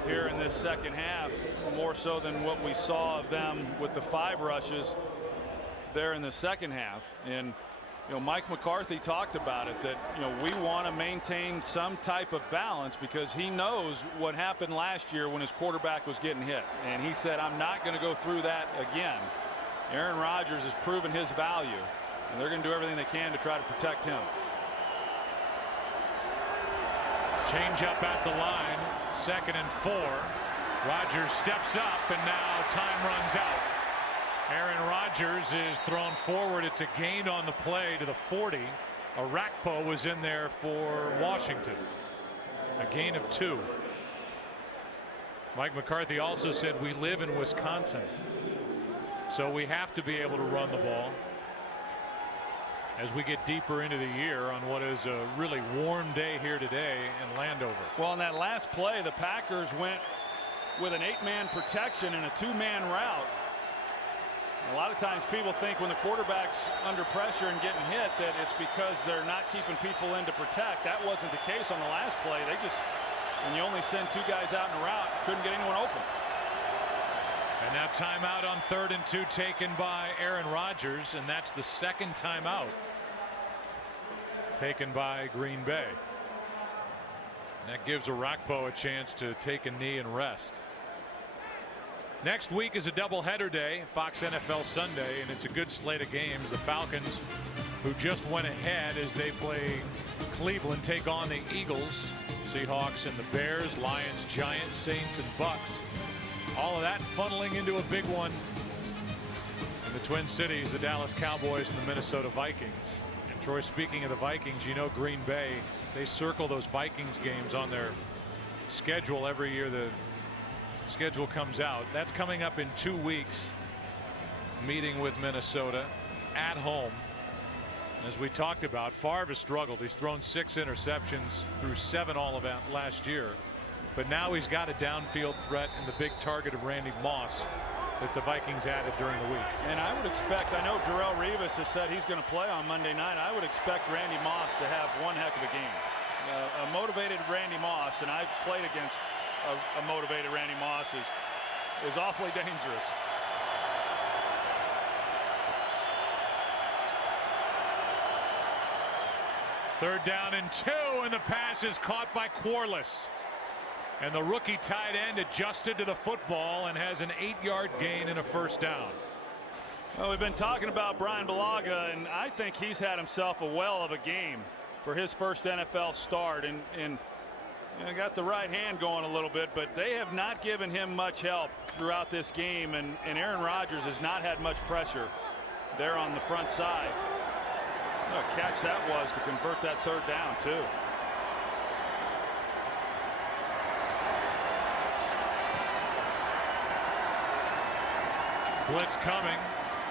here in this second half, more so than what we saw of them with the 5 rushes there in the second half. And you know, Mike McCarthy talked about it, that we want to maintain some type of balance because he knows what happened last year when his quarterback was getting hit, and he said, I'm not going to go through that again. Aaron Rodgers has proven his value, and they're going to do everything they can to try to protect him. Change up at the line, 2nd and 4. Rodgers steps up, and now time runs out. Aaron Rodgers is thrown forward. It's a gain on the play to the 40. Arakpo was in there for Washington. A gain of 2. Mike McCarthy also said we live in Wisconsin, so we have to be able to run the ball as we get deeper into the year on what is a really warm day here today in Landover. Well, on that last play, the Packers went with an 8-man protection and a 2-man route. A lot of times people think when the quarterback's under pressure and getting hit that it's because they're not keeping people in to protect. That wasn't the case on the last play. They just, when you only send 2 guys out in a route, couldn't get anyone open. And now timeout on 3rd and 2 taken by Aaron Rodgers, and that's the 2nd timeout taken by Green Bay. And that gives Arakpo a chance to take a knee and rest. Next week is a doubleheader day, Fox NFL Sunday, and it's a good slate of games. The Falcons, who just went ahead as they play Cleveland, take on the Eagles, Seahawks and the Bears, Lions, Giants, Saints, and Bucks. All of that funneling into a big one in the Twin Cities, the Dallas Cowboys and the Minnesota Vikings. And Troy, speaking of the Vikings, Green Bay, they circle those Vikings games on their schedule every year. The schedule comes out. That's coming up in 2 weeks. Meeting with Minnesota at home. As we talked about, Favre has struggled. He's thrown 6 interceptions through 7 all of last year. But now he's got a downfield threat in the big target of Randy Moss that the Vikings added during the week. And I would expect, I know Darrelle Revis has said he's going to play on Monday night. I would expect Randy Moss to have one heck of a game. A motivated Randy Moss, and I've played against a motivated Randy Moss, is awfully dangerous. Third down and 2, and the pass is caught by Quarles. And the rookie tight end adjusted to the football and has an 8-yard gain and a first down. Well, we've been talking about Brian Bulaga, and I think he's had himself a well of a game for his first NFL start, and got the right hand going a little bit, but they have not given him much help throughout this game, and Aaron Rodgers has not had much pressure there on the front side. What a catch that was to convert that third down too. Blitz coming.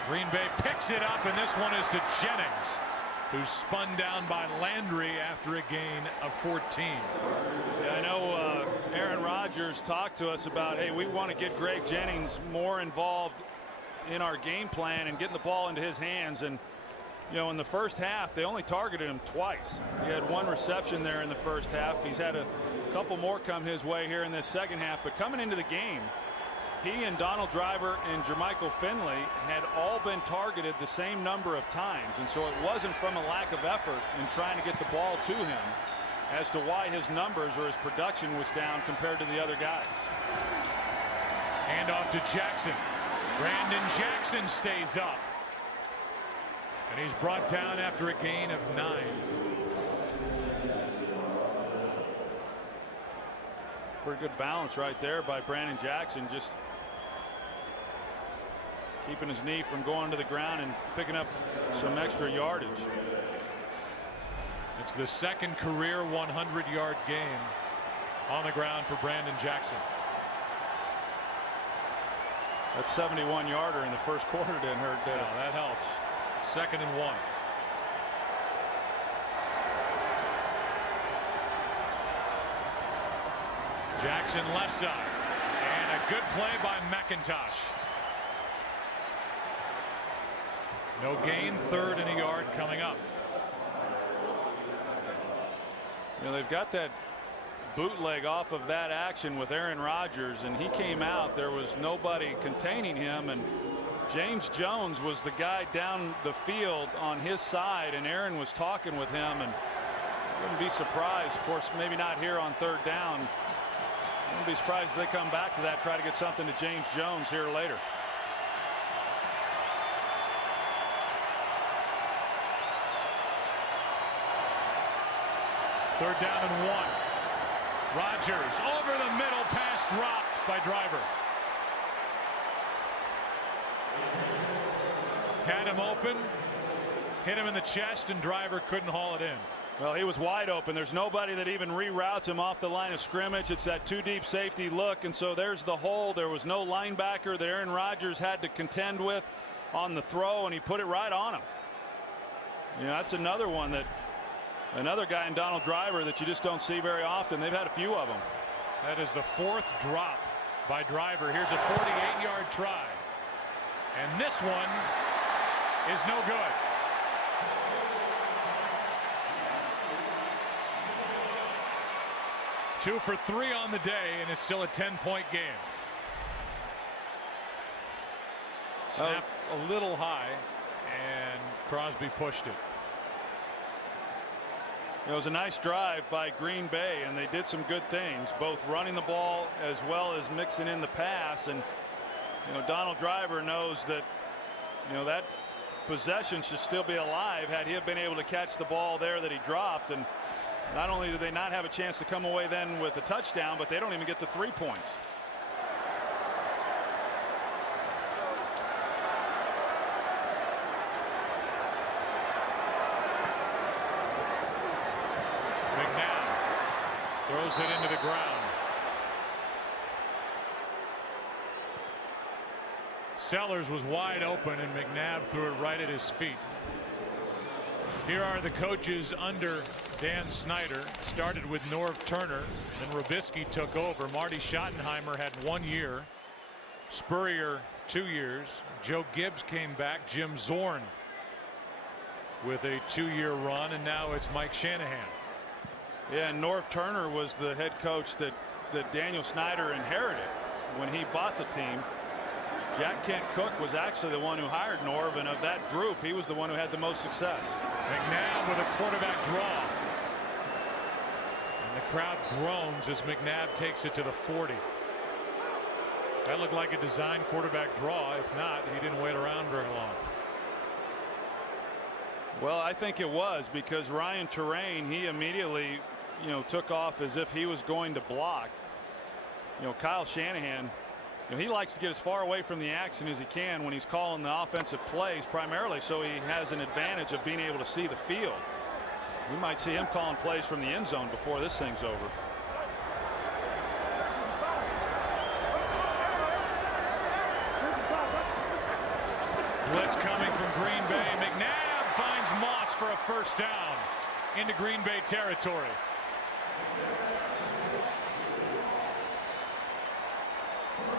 Green Bay picks it up, and this one is to Jennings, who's spun down by Landry after a gain of 14. Yeah, I know Aaron Rodgers talked to us about, hey, we want to get Greg Jennings more involved in our game plan and getting the ball into his hands. And in the first half, they only targeted him twice. He had 1 reception there in the first half. He's had a couple more come his way here in this second half. But coming into the game, he and Donald Driver and Jermichael Finley had all been targeted the same number of times. And so it wasn't from a lack of effort in trying to get the ball to him as to why his numbers or his production was down compared to the other guys. Hand off to Jackson. Brandon Jackson stays up. And he's brought down after a gain of 9. Pretty good balance right there by Brandon Jackson, just keeping his knee from going to the ground and picking up some extra yardage. It's the second career 100-yard game on the ground for Brandon Jackson. That 71-yarder in the first quarter didn't hurt, did it? No, that helps. 2nd and 1. Jackson left side, and a good play by McIntosh. No gain, 3rd and a yard coming up. You know, they've got that bootleg off of that action with Aaron Rodgers, and he came out. There was nobody containing him, and James Jones was the guy down the field on his side, and Aaron was talking with him, and wouldn't be surprised, of course, maybe not here on 3rd down. Wouldn't be surprised if they come back to that, try to get something to James Jones here later. Third down and 1. Rodgers over the middle, pass dropped by Driver. Had him open, hit him in the chest, and Driver couldn't haul it in. Well, he was wide open. There's nobody that even reroutes him off the line of scrimmage. It's that 2-deep safety look, and so there's the hole. There was no linebacker that Aaron Rodgers had to contend with on the throw, and he put it right on him. You know, that's another one that another guy in Donald Driver that you just don't see very often. They've had a few of them. That is the 4th drop by Driver. Here's a 48-yard try, and this one is no good. Two for 3 on the day, and it's still a 10-point game. Snap a little high, and Crosby pushed it. It was a nice drive by Green Bay, and they did some good things, both running the ball as well as mixing in the pass. And you know, Donald Driver knows that, you know, that possession should still be alive had he have been able to catch the ball there that he dropped. And not only do they not have a chance to come away then with a touchdown, but they don't even get the 3 points. Throws it into the ground. Sellers was wide open, and McNabb threw it right at his feet. Here are the coaches under Dan Snyder. Started with Norv Turner, then Robisky took over. Marty Schottenheimer had 1 year. Spurrier 2 years. Joe Gibbs came back. Jim Zorn with a 2-year run, and now it's Mike Shanahan. Yeah, and Norv Turner was the head coach that Daniel Snyder inherited when he bought the team. Jack Kent Cooke was actually the one who hired Norv, and of that group, he was the one who had the most success. McNabb with a quarterback draw. And the crowd groans as McNabb takes it to the 40. That looked like a design quarterback draw. If not, he didn't wait around very long. Well, I think it was, because Ryan Terrain, he immediately, you know, took off as if he was going to block. You know, Kyle Shanahan, you know, he likes to get as far away from the action as he can when he's calling the offensive plays, primarily so he has an advantage of being able to see the field. We might see him calling plays from the end zone before this thing's over. Blitz coming from Green Bay. McNabb finds Moss for a first down into Green Bay territory.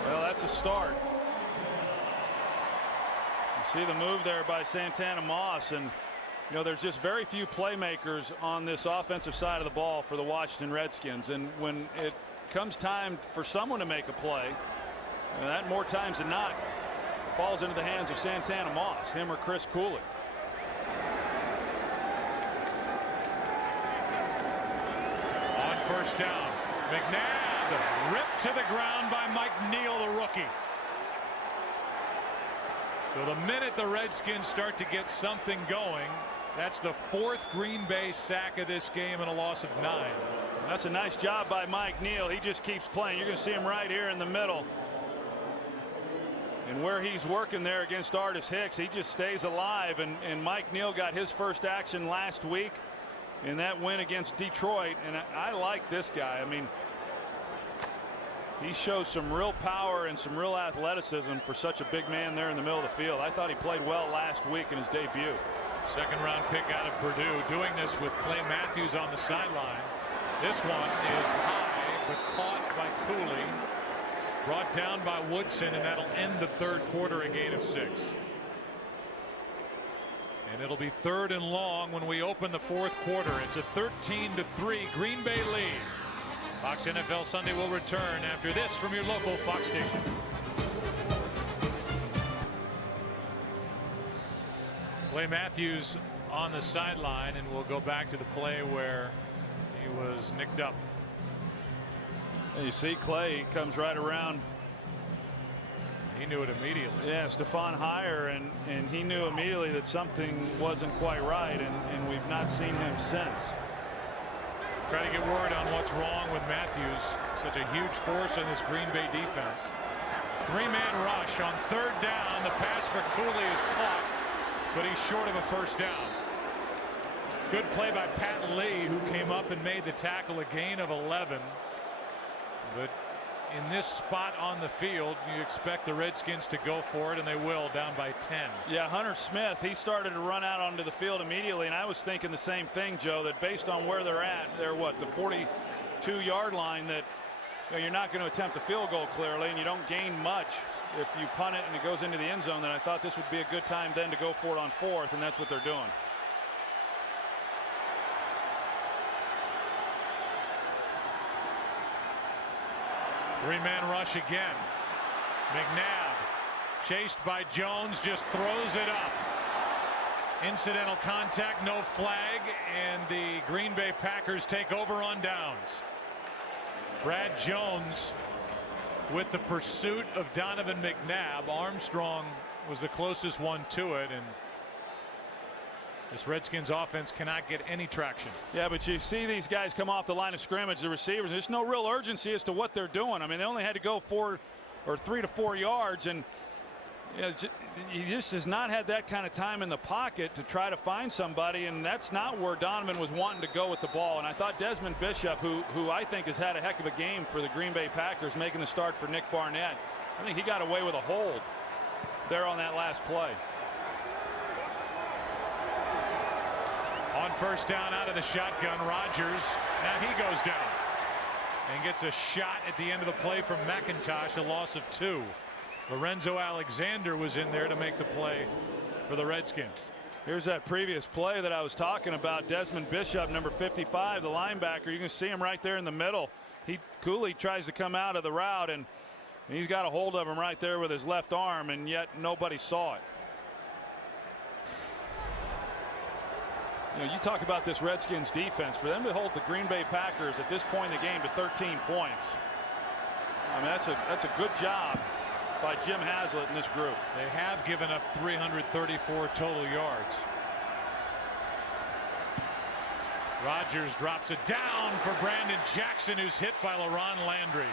Well, that's a start. You see the move there by Santana Moss, and you know, there's just very few playmakers on this offensive side of the ball for the Washington Redskins, and when it comes time for someone to make a play, and that more times than not falls into the hands of Santana Moss, him or Chris Cooley. On first down, McNabb ripped to the ground by Mike Neal, the rookie. So the minute the Redskins start to get something going, that's the 4th Green Bay sack of this game and a loss of 9. That's a nice job by Mike Neal. He just keeps playing. You're going to see him right here in the middle. And where he's working there against Artis Hicks, he just stays alive. And Mike Neal got his first action last week in that win against Detroit. And I like this guy. I mean, He shows some real power and some real athleticism for such a big man there in the middle of the field. I thought he played well last week in his debut. Second-round pick out of Purdue, doing this with Clay Matthews on the sideline. This one is high, but caught by Cooley. Brought down by Woodson, and that'll end the third quarter, a gain of 6. And it'll be 3rd and long when we open the fourth quarter. It's a 13-3 Green Bay lead. Fox NFL Sunday will return after this from your local Fox station. Clay Matthews on the sideline, and we'll go back to the play where he was nicked up. And you see Clay comes right around. He knew it immediately. Yeah, Stephon Hire, and he knew immediately that something wasn't quite right, and we've not seen him since. Try to get word on what's wrong with Matthews. Such a huge force in this Green Bay defense. 3-man rush on 3rd down. The pass for Cooley is caught, but he's short of a first down. Good play by Pat Lee, who came up and made the tackle, a gain of 11. But in this spot on the field, you expect the Redskins to go for it, and they will, down by 10. Yeah, Hunter Smith, he started to run out onto the field immediately, and I was thinking the same thing, Joe, that based on where they're at, they're what, the 42-yard line, that you're not going to attempt a field goal clearly, and you don't gain much if you punt it and it goes into the end zone. Then I thought this would be a good time then to go for it on 4th, and that's what they're doing. Three-man rush again. McNabb, chased by Jones, just throws it up. Incidental contact, no flag, and the Green Bay Packers take over on downs. Brad Jones with the pursuit of Donovan McNabb. Armstrong was the closest one to it, and this Redskins offense cannot get any traction. Yeah, but you see these guys come off the line of scrimmage, the receivers. There's no real urgency as to what they're doing. I mean, they only had to go 3 to 4 yards, and you know, he just has not had that kind of time in the pocket to try to find somebody, and that's not where Donovan was wanting to go with the ball. And I thought Desmond Bishop, who I think has had a heck of a game for the Green Bay Packers, making the start for Nick Barnett, I think he got away with a hold there on that last play. On first down out of the shotgun, Rodgers, now he goes down and gets a shot at the end of the play from McIntosh, a loss of 2. Lorenzo Alexander was in there to make the play for the Redskins. Here's that previous play that I was talking about. Desmond Bishop, number 55, the linebacker. You can see him right there in the middle. Cooley tries to come out of the route, and he's got a hold of him right there with his left arm, and yet nobody saw it. You know, you talk about this Redskins defense. For them to hold the Green Bay Packers at this point in the game to 13 points, I mean, that's a good job by Jim Haslett in this group. They have given up 334 total yards. Rodgers drops it down for Brandon Jackson, who's hit by LaRon Landry.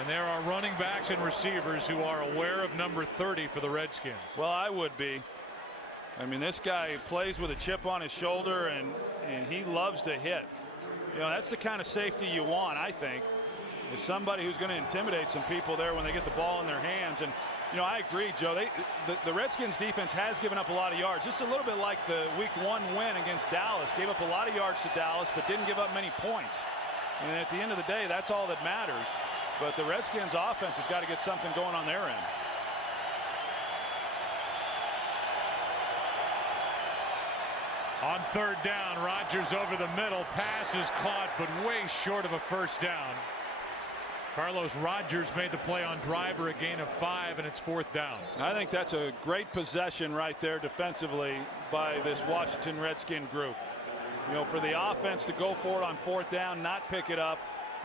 And there are running backs and receivers who are aware of number 30 for the Redskins. Well, I would be. I mean, this guy plays with a chip on his shoulder, and he loves to hit. You know, that's the kind of safety you want, I think, is somebody who's going to intimidate some people there when they get the ball in their hands. And you know, I agree, Joe. The Redskins defense has given up a lot of yards. Just a little bit like the Week 1 win against Dallas. Gave up a lot of yards to Dallas, but didn't give up many points. And at the end of the day, that's all that matters. But the Redskins offense has got to get something going on their end. On third down, Rodgers over the middle. Pass is caught, but way short of a first down. Carlos Rodgers made the play on Driver, a gain of 5, and it's 4th down. I think that's a great possession right there defensively by this Washington Redskin group. You know, for the offense to go for it on 4th down, not pick it up,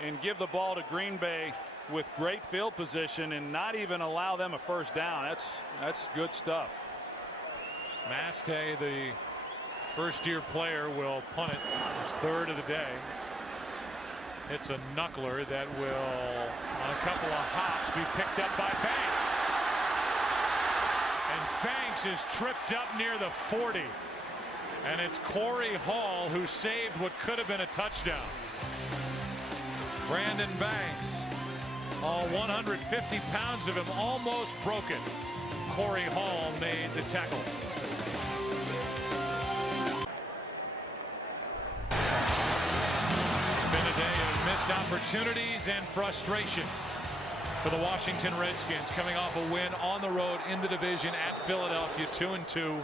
and give the ball to Green Bay with great field position and not even allow them a first down. That's good stuff. Mastay, the first-year player, will punt it. His 3rd of the day. It's a knuckler that will, on a couple of hops, be picked up by Banks. And Banks is tripped up near the 40. And it's Corey Hall who saved what could have been a touchdown. Brandon Banks All 150 pounds of him almost broken. Corey Hall made the tackle. Been a day of missed opportunities and frustration for the Washington Redskins, coming off a win on the road in the division at Philadelphia, 2-2.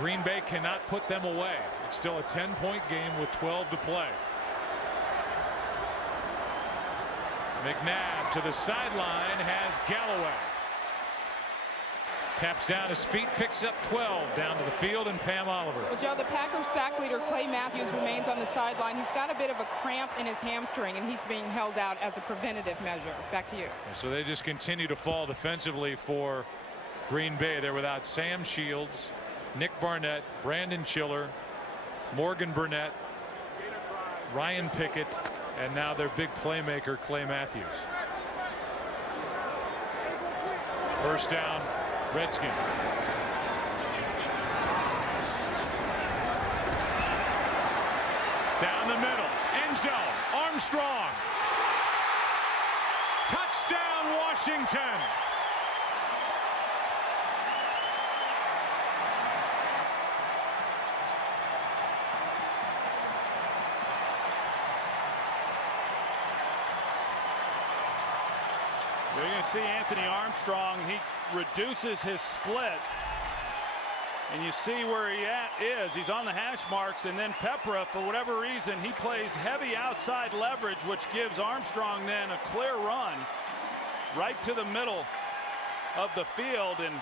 Green Bay cannot put them away. It's still a 10-point game with 12 to play. McNabb to the sideline, has Galloway. Taps down his feet, picks up 12 down to the field, and Pam Oliver. Well, Joe, the Packers sack leader Clay Matthews remains on the sideline. He's got a bit of a cramp in his hamstring, and he's being held out as a preventative measure. Back to you. So they just continue to fall defensively for Green Bay. They're without Sam Shields, Nick Barnett, Brandon Chiller, Morgan Burnett, Ryan Pickett, and now their big playmaker Clay Matthews. First down, Redskins. Down the middle, end zone, Armstrong. Touchdown, Washington. You're going to see Anthony Armstrong. He reduces his split. And you see where he is. He's on the hash marks. And then Pepra, for whatever reason, he plays heavy outside leverage, which gives Armstrong then a clear run right to the middle of the field. And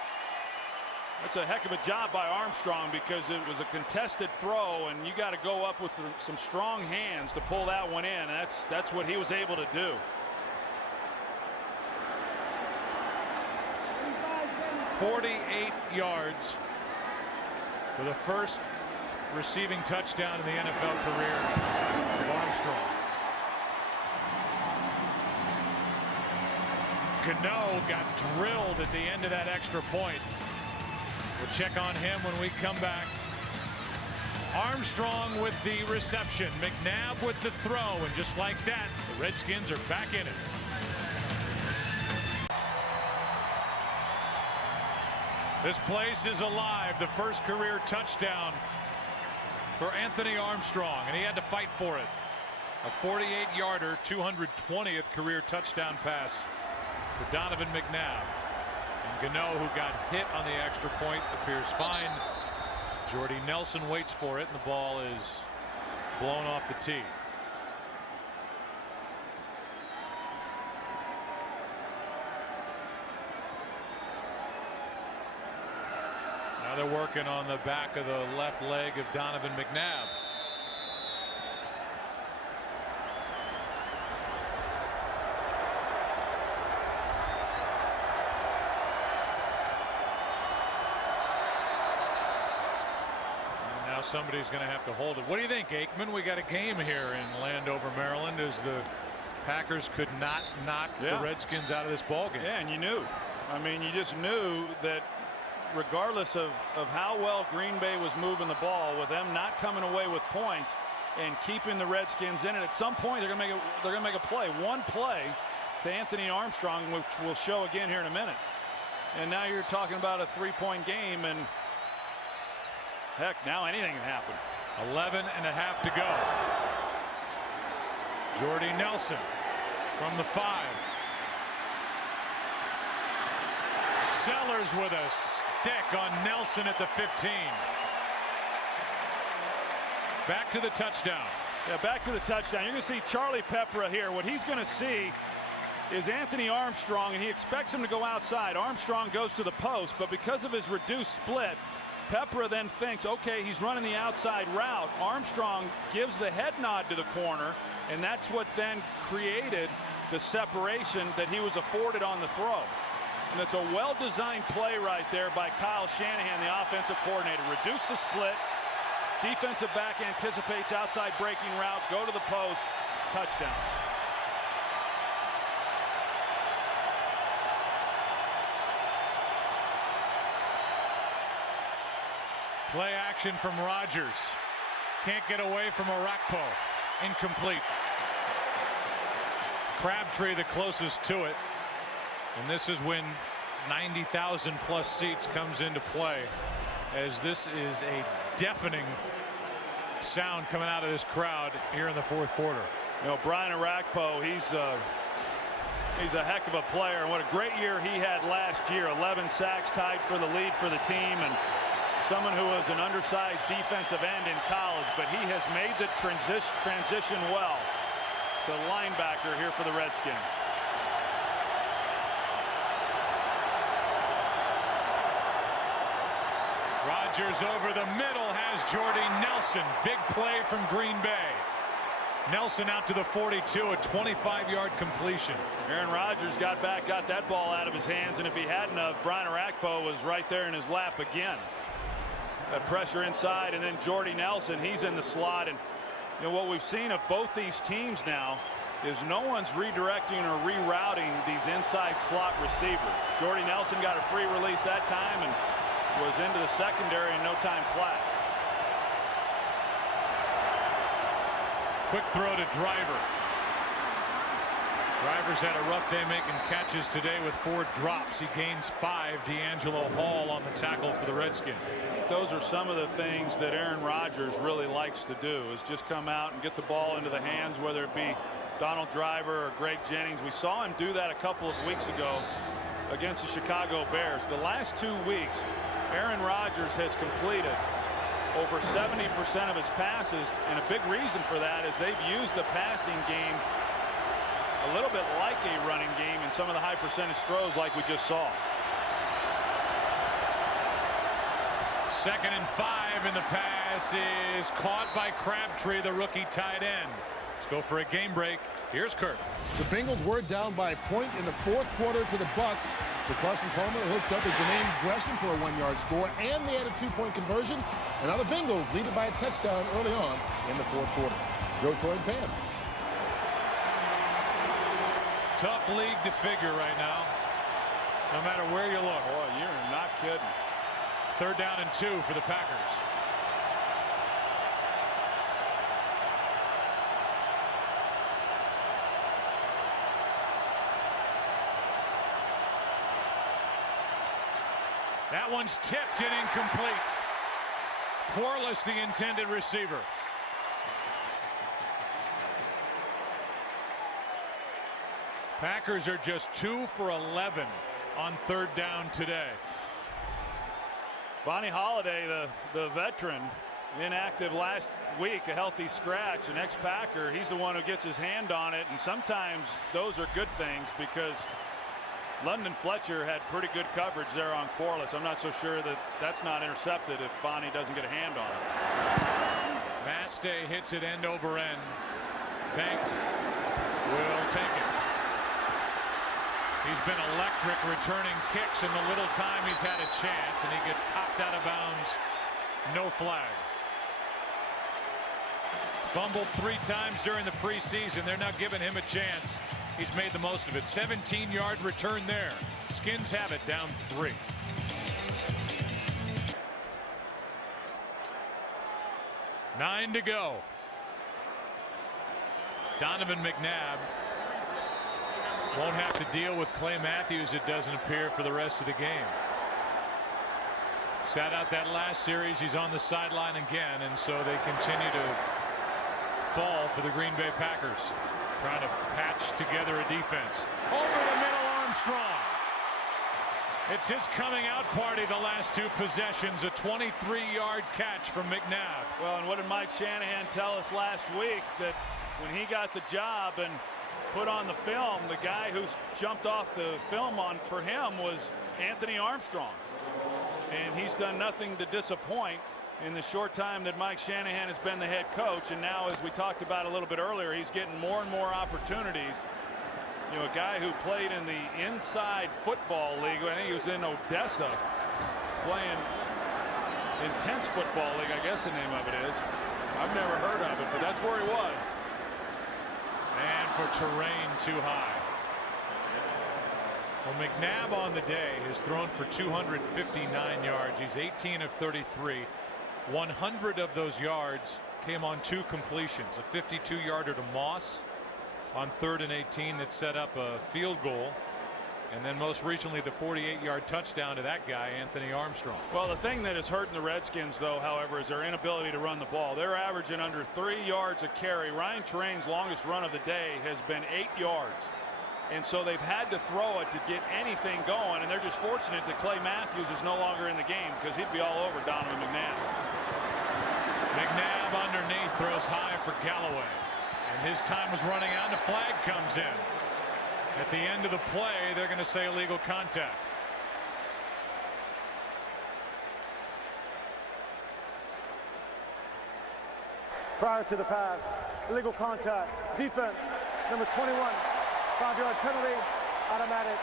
that's a heck of a job by Armstrong, because it was a contested throw, and you got to go up with some strong hands to pull that one in. And that's what he was able to do. 48 yards for the first receiving touchdown in the NFL career of Armstrong. Gano got drilled at the end of that extra point. We'll check on him when we come back. Armstrong with the reception, McNabb with the throw, and just like that, the Redskins are back in it. This place is alive. The first career touchdown for Anthony Armstrong, and he had to fight for it. A 48-yarder, 220th career touchdown pass for Donovan McNabb. And Gano, who got hit on the extra point, appears fine. Jordy Nelson waits for it, and the ball is blown off the tee. Now they're working on the back of the left leg of Donovan McNabb. And now somebody's going to have to hold it. What do you think, Aikman? We got a game here in Landover, Maryland, as the Packers could not knock the Redskins out of this ballgame. Yeah, and you knew. I mean, you just knew that regardless of how well Green Bay was moving the ball, with them not coming away with points and keeping the Redskins in it, at some point they're going to make a play. One play to Anthony Armstrong, which we'll show again here in a minute. And now you're talking about a 3-point game, and heck, now anything can happen. 11.5 to go. Jordy Nelson from the 5. Sellers with a stick on Nelson at the 15. Back to the touchdown. Yeah, back to the touchdown. You're going to see Charlie Pepra here. What he's going to see is Anthony Armstrong, and he expects him to go outside. Armstrong goes to the post, but because of his reduced split, Pepra then thinks, okay, he's running the outside route. Armstrong gives the head nod to the corner, and that's what then created the separation that he was afforded on the throw. And it's a well-designed play right there by Kyle Shanahan, the offensive coordinator. Reduce the split. Defensive back anticipates outside breaking route. Go to the post. Touchdown. Play action from Rodgers. Can't get away from Orakpo. Incomplete. Crabtree the closest to it, and this is when 90,000 plus seats comes into play, as this is a deafening sound coming out of this crowd here in the fourth quarter. You know, Brian Arakpo, he's a heck of a player, and what a great year he had last year. 11 sacks, tied for the lead for the team, and someone who was an undersized defensive end in college, but he has made the transition well to linebacker here for the Redskins. Rodgers over the middle has Jordy Nelson. Big play from Green Bay. Nelson out to the 42, a 25-yard completion. Aaron Rodgers got back, got that ball out of his hands, and if he hadn't of, Brian Arakpo was right there in his lap again. That pressure inside, and then Jordy Nelson, he's in the slot. And you know what we've seen of both these teams now is no one's redirecting or rerouting these inside slot receivers. Jordy Nelson got a free release that time and was into the secondary in no time flat. Quick throw to Driver. Driver's had a rough day making catches today with 4 drops. He gains 5. D'Angelo Hall on the tackle for the Redskins. I think those are some of the things that Aaron Rodgers really likes to do, is just come out and get the ball into the hands, whether it be Donald Driver or Greg Jennings. We saw him do that a couple of weeks ago against the Chicago Bears. The last 2 weeks, Aaron Rodgers has completed over 70% of his passes, and a big reason for that is they've used the passing game a little bit like a running game in some of the high percentage throws like we just saw. 2nd and 5, and the pass is caught by Crabtree, the rookie tight end. Let's go for a game break. Here's Kurt. The Bengals were down by a point in the fourth quarter to the Bucs. But Carson Palmer hooks up to Jermaine Gresham for a 1-yard score, and they had a 2-point conversion. And now the Bengals lead it by a touchdown early on in the fourth quarter. Joe, Troy, and Pam. Tough league to figure right now, no matter where you look. Boy, you're not kidding. 3rd down and 2 for the Packers. That one's tipped and incomplete. Corliss, the intended receiver. Packers are just 2 for 11 on 3rd down today. Bonnie Holiday, the veteran, inactive last week, a healthy scratch, an ex-Packer. He's the one who gets his hand on it, and sometimes those are good things because London Fletcher had pretty good coverage there on Corliss. I'm not so sure that that's not intercepted if Bonnie doesn't get a hand on it. Mastay hits it end over end. Banks will take it. He's been electric returning kicks in the little time he's had a chance, and he gets popped out of bounds. No flag. Fumbled 3 times during the preseason. They're not giving him a chance. He's made the most of it. 17-yard return there. Skins have it down 3. Nine to go. Donovan McNabb won't have to deal with Clay Matthews, it doesn't appear, for the rest of the game. Sat out that last series. He's on the sideline again, and so they continue to fall for the Green Bay Packers, trying to patch together a defense. Over the middle, Armstrong. It's his coming out party the last 2 possessions. A 23-yard catch from McNabb. Well, and what did Mike Shanahan tell us last week? That when he got the job and put on the film, the guy who's jumped off the film on for him was Anthony Armstrong. And he's done nothing to disappoint in the short time that Mike Shanahan has been the head coach. And now, as we talked about a little bit earlier, he's getting more and more opportunities. You know, a guy who played in the Inside Football League. I think he was in Odessa playing Intense Football League, I guess the name of it is. I've never heard of it, but that's where he was. And for terrain too high. Well, McNabb on the day has thrown for 259 yards. He's 18 of 33. 100 of those yards came on 2 completions. A 52-yarder to Moss on 3rd and 18 that set up a field goal. And then most recently the 48-yard touchdown to that guy, Anthony Armstrong. Well, the thing that is hurting the Redskins, though, however, is their inability to run the ball. They're averaging under 3 yards a carry. Ryan Terrain's longest run of the day has been 8 yards. And so they've had to throw it to get anything going. And they're just fortunate that Clay Matthews is no longer in the game, because he'd be all over Donovan McNabb. McNabb underneath, throws high for Galloway. And his time was running out, and a flag comes in. At the end of the play, they're going to say illegal contact. Prior to the pass, illegal contact, defense, number 21, 5-yard penalty, automatic,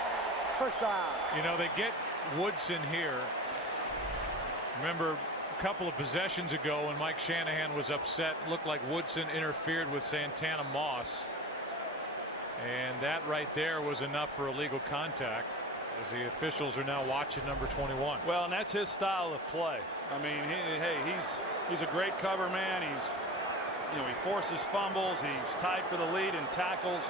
first down. You know, they get Woodson here. Remember a couple of possessions ago when Mike Shanahan was upset, looked like Woodson interfered with Santana Moss. And that right there was enough for illegal contact, as the officials are now watching number 21. Well, and that's his style of play. I mean, hey, he's a great cover man. He forces fumbles. He's tied for the lead in tackles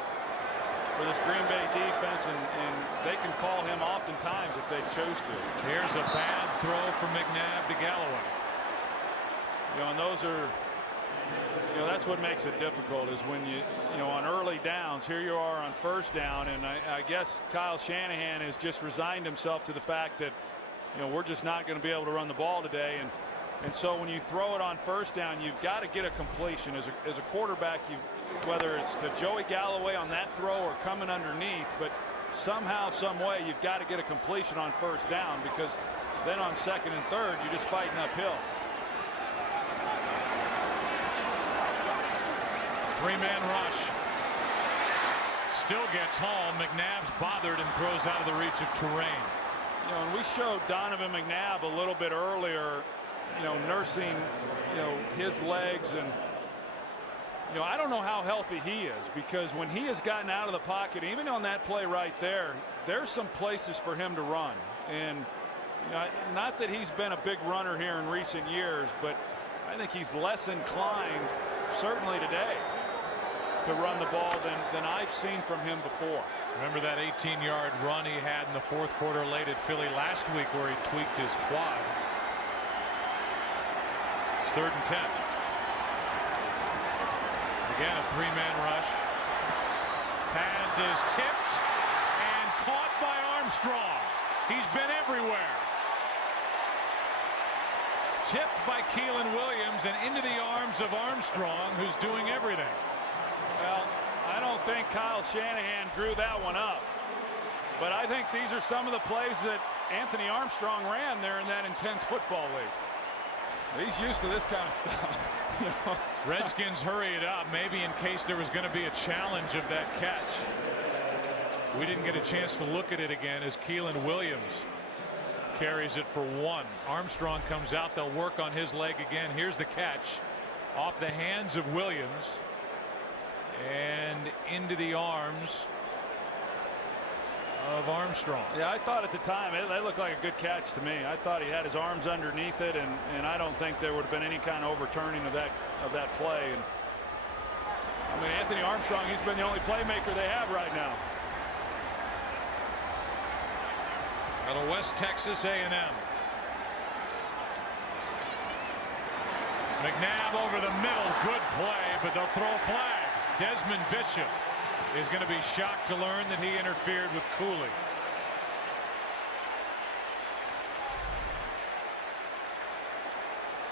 for this Green Bay defense, and they can call him oftentimes if they choose to. Here's a bad throw from McNabb to Galloway. And those are, that's what makes it difficult, is when on early downs, here you are on first down, and I guess Kyle Shanahan has just resigned himself to the fact that, we're just not going to be able to run the ball today. And so when you throw it on first down, you've got to get a completion. As a quarterback, whether it's to Joey Galloway on that throw or coming underneath, but somehow, some way, you've got to get a completion on first down, because then on second and third, you're just fighting uphill. Three-man rush. Still gets home. McNabb's bothered and throws out of the reach of Terrain. And we showed Donovan McNabb a little bit earlier, nursing, his legs, and I don't know how healthy he is, because when he has gotten out of the pocket, even on that play right there, there's some places for him to run. And not that he's been a big runner here in recent years, but I think he's less inclined, certainly today, to run the ball than I've seen from him before. Remember that 18-yard run he had in the fourth quarter late at Philly last week, where he tweaked his quad. It's 3rd and 10. Again, a three-man rush. Pass is tipped and caught by Armstrong. He's been everywhere. Tipped by Keelan Williams and into the arms of Armstrong, who's doing everything. Well, I don't think Kyle Shanahan drew that one up, but I think these are some of the plays that Anthony Armstrong ran there in that intense football league. He's used to this kind of stuff. Redskins hurry it up, maybe in case there was going to be a challenge of that catch. We didn't get a chance to look at it again as Keelan Williams carries it for 1. Armstrong comes out. They'll work on his leg again. Here's the catch off the hands of Williams and into the arms of Armstrong. Yeah, I thought at the time it looked like a good catch to me. I thought he had his arms underneath it, and I don't think there would have been any kind of overturning of that play. And I mean, Anthony Armstrong, he's been the only playmaker they have right now. Out of West Texas A&M. McNabb over the middle, good play, but they'll throw a flag. Desmond Bishop is going to be shocked to learn that he interfered with Cooley.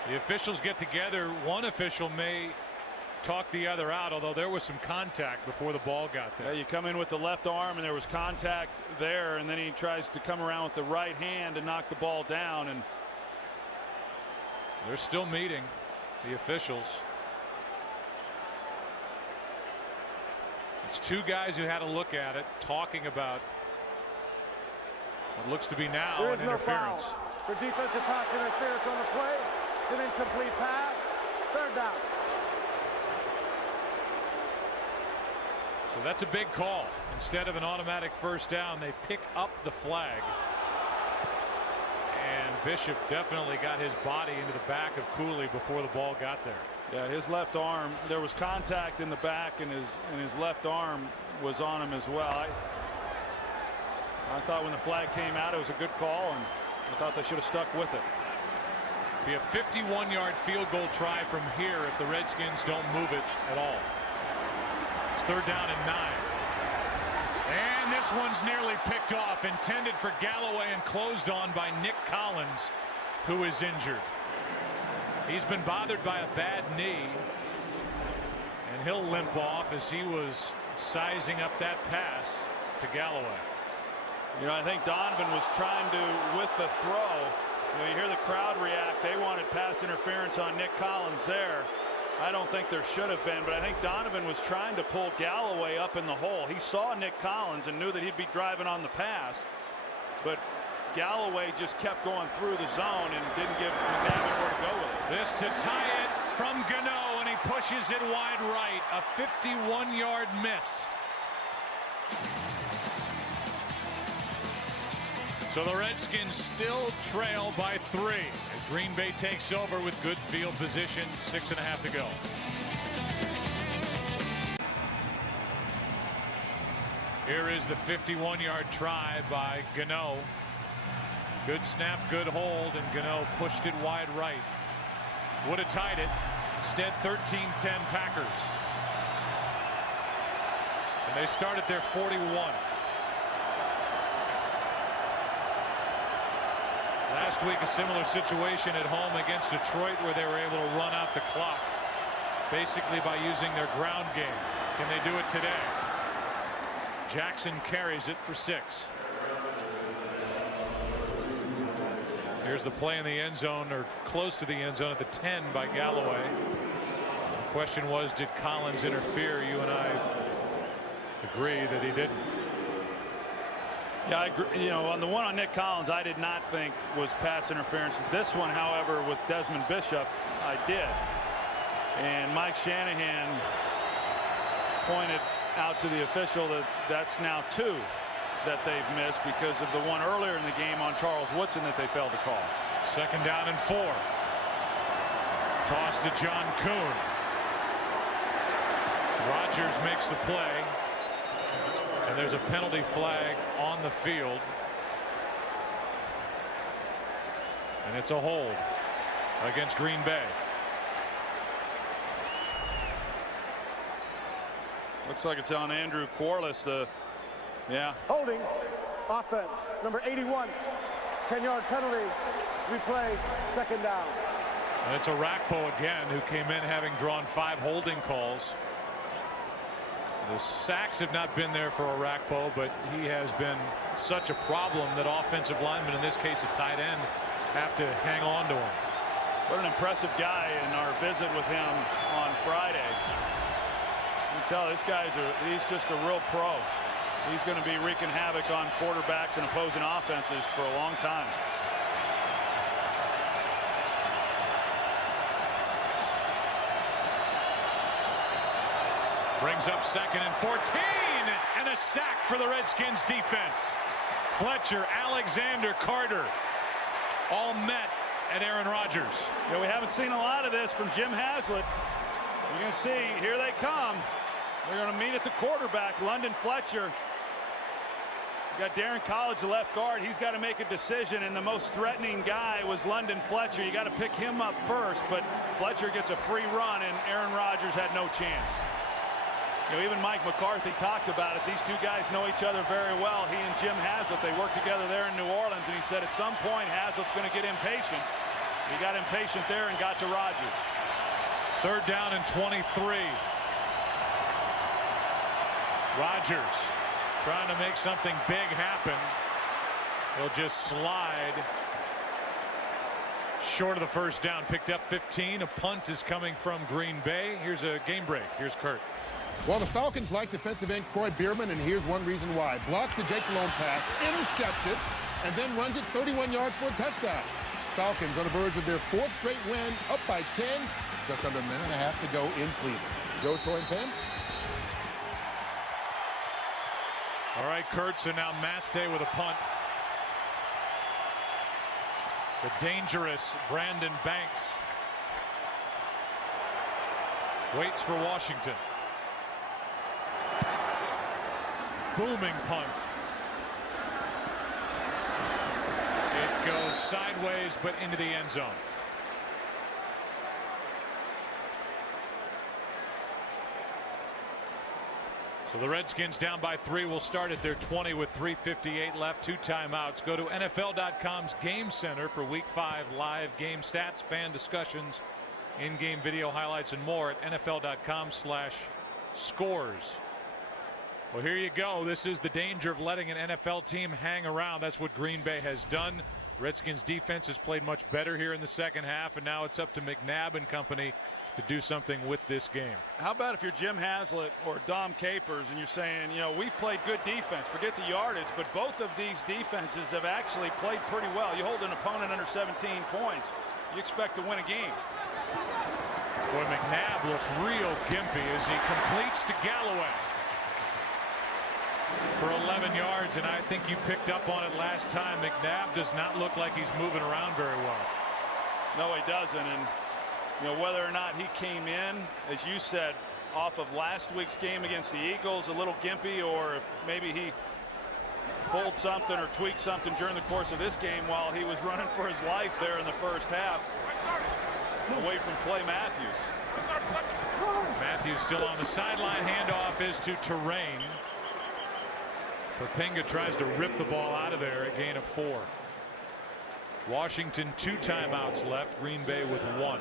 The officials get together. One official may talk the other out, although there was some contact before the ball got there. Yeah, you come in with the left arm and there was contact there, and then he tries to come around with the right hand and knock the ball down, and they're still meeting, the officials. It's two guys who had a look at it, talking about what looks to be now there an is no interference. foul for defensive pass interference on the play. It's an incomplete pass. 3rd down. So that's a big call. Instead of an automatic first down, they pick up the flag. And Bishop definitely got his body into the back of Cooley before the ball got there. Yeah, his left arm, there was contact in the back, and his left arm was on him as well. I thought when the flag came out, it was a good call, and I thought they should have stuck with it. Be a 51-yard field goal try from here if the Redskins don't move it at all. It's 3rd down and 9. And this one's nearly picked off, intended for Galloway and closed on by Nick Collins, who is injured. He's been bothered by a bad knee, and he'll limp off as he was sizing up that pass to Galloway. You know, I think Donovan was trying to, with the throw, you hear the crowd react. They wanted pass interference on Nick Collins there. I don't think there should have been, but I think Donovan was trying to pull Galloway up in the hole. He saw Nick Collins and knew that he'd be driving on the pass, but Galloway just kept going through the zone and didn't give McNabb where to go with it. This to tie it from Gano, and he pushes it wide right. A 51-yard miss. So the Redskins still trail by 3 as Green Bay takes over with good field position. 6.5 to go. Here is the 51-yard try by Gano. Good snap, good hold, and Gano pushed it wide right. Would have tied it. Instead, 13-10 Packers. And they start at their 41. Last week, a similar situation at home against Detroit where they were able to run out the clock basically by using their ground game. Can they do it today? Jackson carries it for 6. Here's the play in the end zone, or close to the end zone, at the 10 by Galloway. The question was, did Collins interfere? You and I agree that he didn't. Yeah, I agree. You know, on the one on Nick Collins, I did not think was pass interference. This one, however, with Desmond Bishop, I did. And Mike Shanahan pointed out to the official that that's now 2 that they've missed because of the one earlier in the game on Charles Woodson that they failed to call. 2nd down and 4. Toss to John Kuhn. Rodgers makes the play. And there's a penalty flag on the field. And it's a hold against Green Bay. Looks like it's on Andrew Quarles. Yeah. Holding offense number 81. 10-yard penalty. Replay, 2nd down. And it's Arakpo again, who came in having drawn 5 holding calls. The sacks have not been there for Arakpo, but he has been such a problem that offensive linemen, in this case a tight end, have to hang on to him. What an impressive guy in our visit with him on Friday. You can tell this he's just a real pro. He's going to be wreaking havoc on quarterbacks and opposing offenses for a long time. Brings up 2nd and 14, and a sack for the Redskins defense. Fletcher, Alexander, Carter all met at Aaron Rodgers. Yeah, we haven't seen a lot of this from Jim Haslett. You're going to see, here they come. They're going to meet at the quarterback, London Fletcher. You got Darren College, the left guard. He's got to make a decision, and the most threatening guy was London Fletcher. You got to pick him up first, but Fletcher gets a free run, and Aaron Rodgers had no chance. You know, even Mike McCarthy talked about it. These two guys know each other very well. He and Jim Haslett, they worked together there in New Orleans, and he said at some point Haslett's going to get impatient. He got impatient there and got to Rodgers. 3rd down and 23. Rodgers trying to make something big happen. He'll just slide short of the 1st down. Picked up 15. A punt is coming from Green Bay. Here's a game break. Here's Kurt. Well, the Falcons like defensive end Croy Bierman, and here's one reason why. Blocks the Jake Malone pass, intercepts it, and then runs it 31 yards for a touchdown. Falcons on the verge of their 4th straight win, up by 10. Just under a minute and a half to go in Cleveland. Joe, Troy, and Penn. All right, Kurt, so now Maste with a punt. The dangerous Brandon Banks waits for Washington. Booming punt. It goes sideways but into the end zone. So the Redskins down by 3 will start at their 20 with 3:58 left. 2 timeouts. Go to NFL.com's Game Center for Week 5 live game stats, fan discussions, in-game video highlights, and more at NFL.com/scores. Well, here you go. This is the danger of letting an NFL team hang around. That's what Green Bay has done. Redskins defense has played much better here in the second half, and now it's up to McNabb and company to do something with this game. How about if you're Jim Haslett or Dom Capers and you're saying, you know, we've played good defense, forget the yardage, but both of these defenses have actually played pretty well. You hold an opponent under 17 points, you expect to win a game. Boy, McNabb looks real gimpy as he completes to Galloway for 11 yards, and I think you picked up on it last time. McNabb does not look like he's moving around very well. No, he doesn't, and you know, whether or not he came in, as you said, off of last week's game against the Eagles, a little gimpy, or if maybe he pulled something or tweaked something during the course of this game while he was running for his life there in the first half, away from Clay Matthews. Matthews still on the sideline. Handoff is to Terrain. Papinga tries to rip the ball out of there. A gain of 4. Washington 2 timeouts left. Green Bay with 1.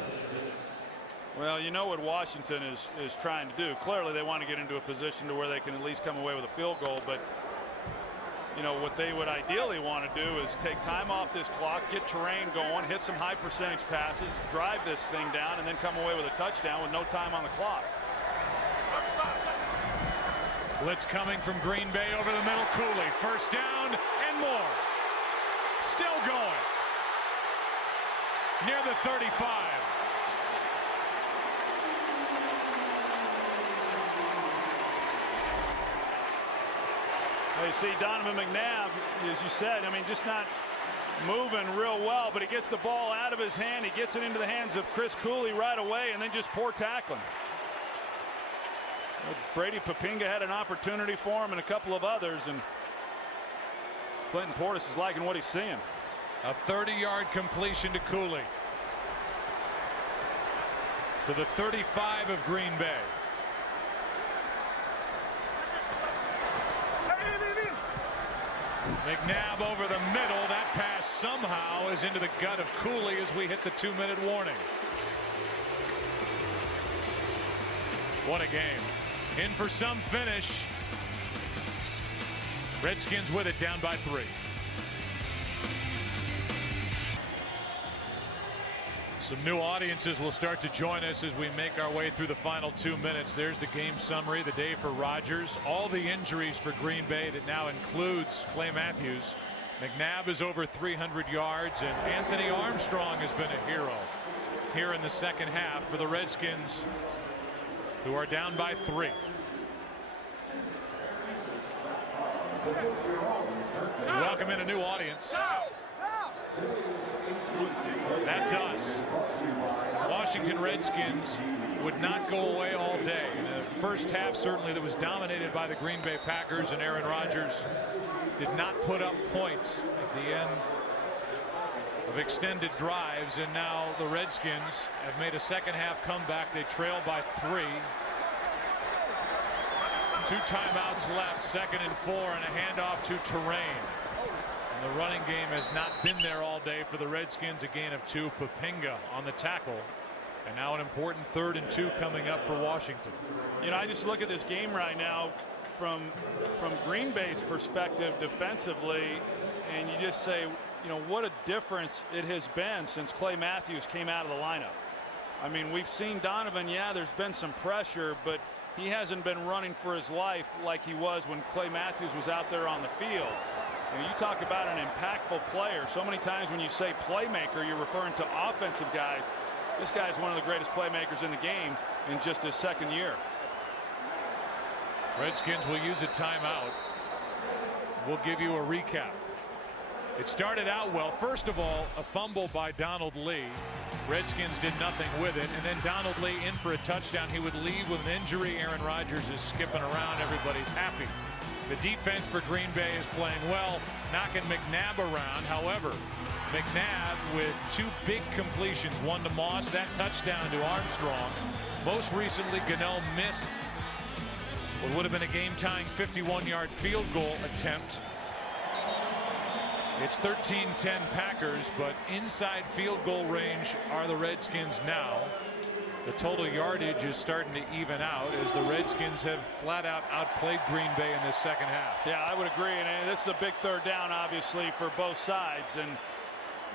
Well, you know what Washington is trying to do. Clearly they want to get into a position to where they can at least come away with a field goal, but you know what they would ideally want to do is take time off this clock, get Terrain going, hit some high percentage passes, drive this thing down, and then come away with a touchdown with no time on the clock. Blitz coming from Green Bay over the middle. Cooley, first down and more. Still going. Near the 35. You see Donovan McNabb, as you said, I mean, just not moving real well, but he gets the ball out of his hand. He gets it into the hands of Chris Cooley right away, and then just poor tackling. Brady Papinga had an opportunity for him and a couple of others, and Clinton Portis is liking what he's seeing. A 30-yard completion to Cooley. To the 35 of Green Bay. McNabb over the middle. That pass somehow is into the gut of Cooley as we hit the 2-minute warning. What a game. In for some finish. Redskins with it, down by 3. Some new audiences will start to join us as we make our way through the final 2 minutes. There's the game summary, the day for Rodgers. All the injuries for Green Bay that now includes Clay Matthews. McNabb is over 300 yards, and Anthony Armstrong has been a hero here in the second half for the Redskins, who are down by 3. Welcome in a new audience. That's us. Washington Redskins would not go away all day. In the first half, certainly, that was dominated by the Green Bay Packers, and Aaron Rodgers did not put up points at the end of extended drives, and now the Redskins have made a second half comeback. They trail by 3. 2 timeouts left, 2nd and 4, and a handoff to Terrain. And the running game has not been there all day for the Redskins. A gain of 2. Papinga on the tackle. And now an important 3rd and 2 coming up for Washington. You know, I just look at this game right now from Green Bay's perspective defensively, and you just say, you know, what a difference it has been since Clay Matthews came out of the lineup. I mean, we've seen Donovan, yeah, there's been some pressure, but he hasn't been running for his life like he was when Clay Matthews was out there on the field. You know, you talk about an impactful player. So many times when you say playmaker, you're referring to offensive guys. This guy's one of the greatest playmakers in the game in just his 2nd year. Redskins will use a timeout. We'll give you a recap. It started out well. First of all, a fumble by Donald Lee. Redskins did nothing with it, and then Donald Lee in for a touchdown. He would leave with an injury. Aaron Rodgers is skipping around. Everybody's happy. The defense for Green Bay is playing well, knocking McNabb around. However, McNabb with 2 big completions, one to Moss, that touchdown to Armstrong. Most recently, Gano missed what would have been a game-tying 51-yard field goal attempt. It's 13-10 Packers, but inside field goal range are the Redskins now. The total yardage is starting to even out as the Redskins have flat out outplayed Green Bay in this second half. Yeah, I would agree, and this is a big third down, obviously, for both sides. And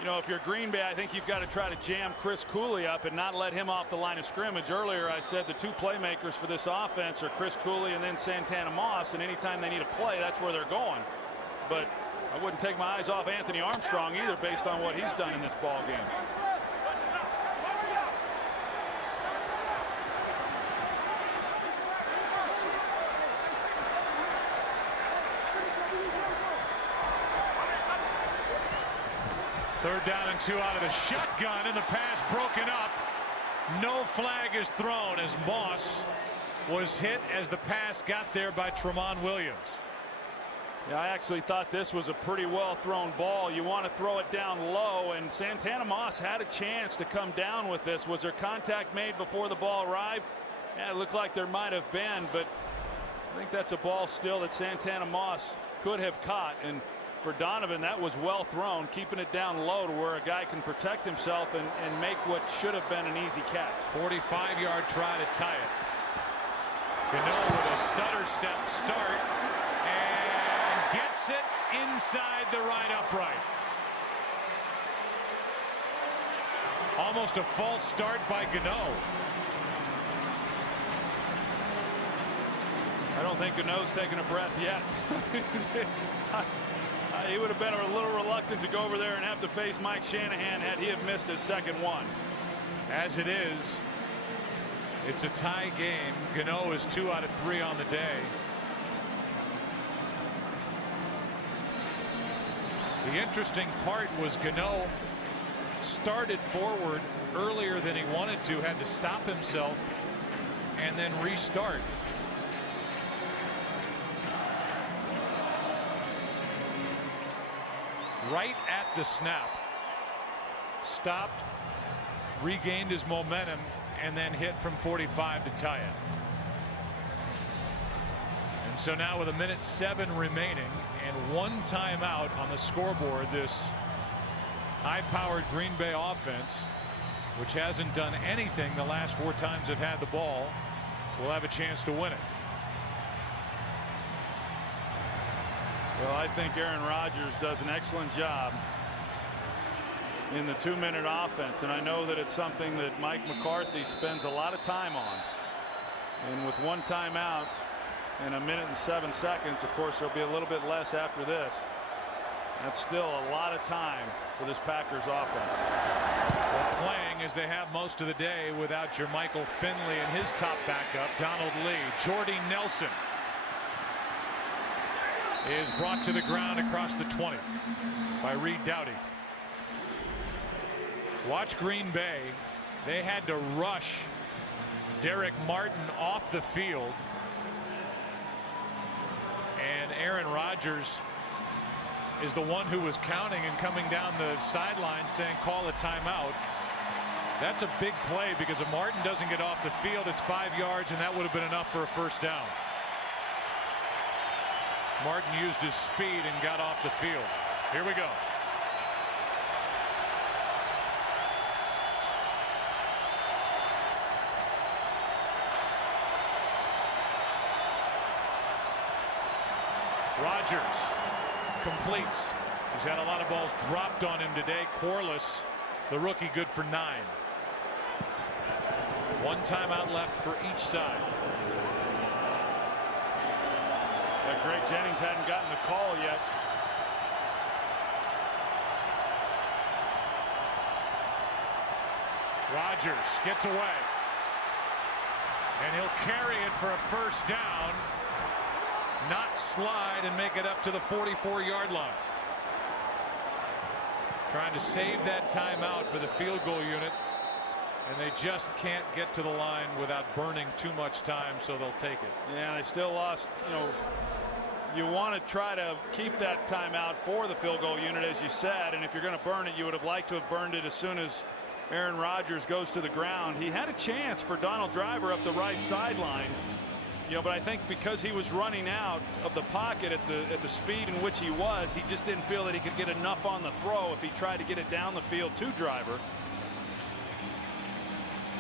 you know, if you're Green Bay, I think you've got to try to jam Chris Cooley up and not let him off the line of scrimmage. Earlier, I said the 2 playmakers for this offense are Chris Cooley and then Santana Moss, and anytime they need a play, that's where they're going. But I wouldn't take my eyes off Anthony Armstrong either, based on what he's done in this ball game. Third down and 2 out of the shotgun, and the pass broken up. No flag is thrown as Moss was hit as the pass got there by Tramon Williams. Yeah, I actually thought this was a pretty well thrown ball. You want to throw it down low, and Santana Moss had a chance to come down with this. Was there contact made before the ball arrived? Yeah, it looked like there might have been, but I think that's a ball still that Santana Moss could have caught. And for Donovan, that was well thrown, keeping it down low to where a guy can protect himself and make what should have been an easy catch. 45-yard try to tie it. Gano with a stutter step start and gets it inside the right upright. Almost a false start by Gano. I don't think Gano's taking a breath yet. He would have been a little reluctant to go over there and have to face Mike Shanahan had he have missed his second one. As it is, it's a tie game. Gano is 2 out of 3 on the day. The interesting part was Gano started forward earlier than he wanted to, had to stop himself and then restart. Right at the snap, stopped, regained his momentum, and then hit from 45 to tie it. And so now with 1:07 remaining and 1 timeout on the scoreboard, this high-powered Green Bay offense, which hasn't done anything the last 4 times they've had the ball, will have a chance to win it. Well, I think Aaron Rodgers does an excellent job in the 2-minute offense, and I know that it's something that Mike McCarthy spends a lot of time on. And with 1 timeout and 1:07 seconds, of course, there'll be a little bit less after this. That's still a lot of time for this Packers offense. Well, playing as they have most of the day without Jermichael Finley and his top backup, Donald Lee. Jordy Nelson is brought to the ground across the 20 by Reed Doughty. Watch Green Bay. They had to rush Derek Martin off the field. And Aaron Rodgers is the one who was counting and coming down the sideline saying call a timeout. That's a big play because if Martin doesn't get off the field, it's 5 yards, and that would have been enough for a first down. Martin used his speed and got off the field. Here we go. Rodgers completes. He's had a lot of balls dropped on him today. Corliss, the rookie, good for 9. 1 timeout left for each side. Greg Jennings hadn't gotten the call yet. Rodgers gets away. And he'll carry it for a first down. Not slide and make it up to the 44-yard line. Trying to save that timeout for the field goal unit, and they just can't get to the line without burning too much time, so they'll take it. Yeah, they still lost. You know, you want to try to keep that timeout for the field goal unit, as you said, and if you're going to burn it, you would have liked to have burned it as soon as Aaron Rodgers goes to the ground. He had a chance for Donald Driver up the right sideline, you know, but I think because he was running out of the pocket at the speed in which he was, he just didn't feel that he could get enough on the throw if he tried to get it down the field to Driver.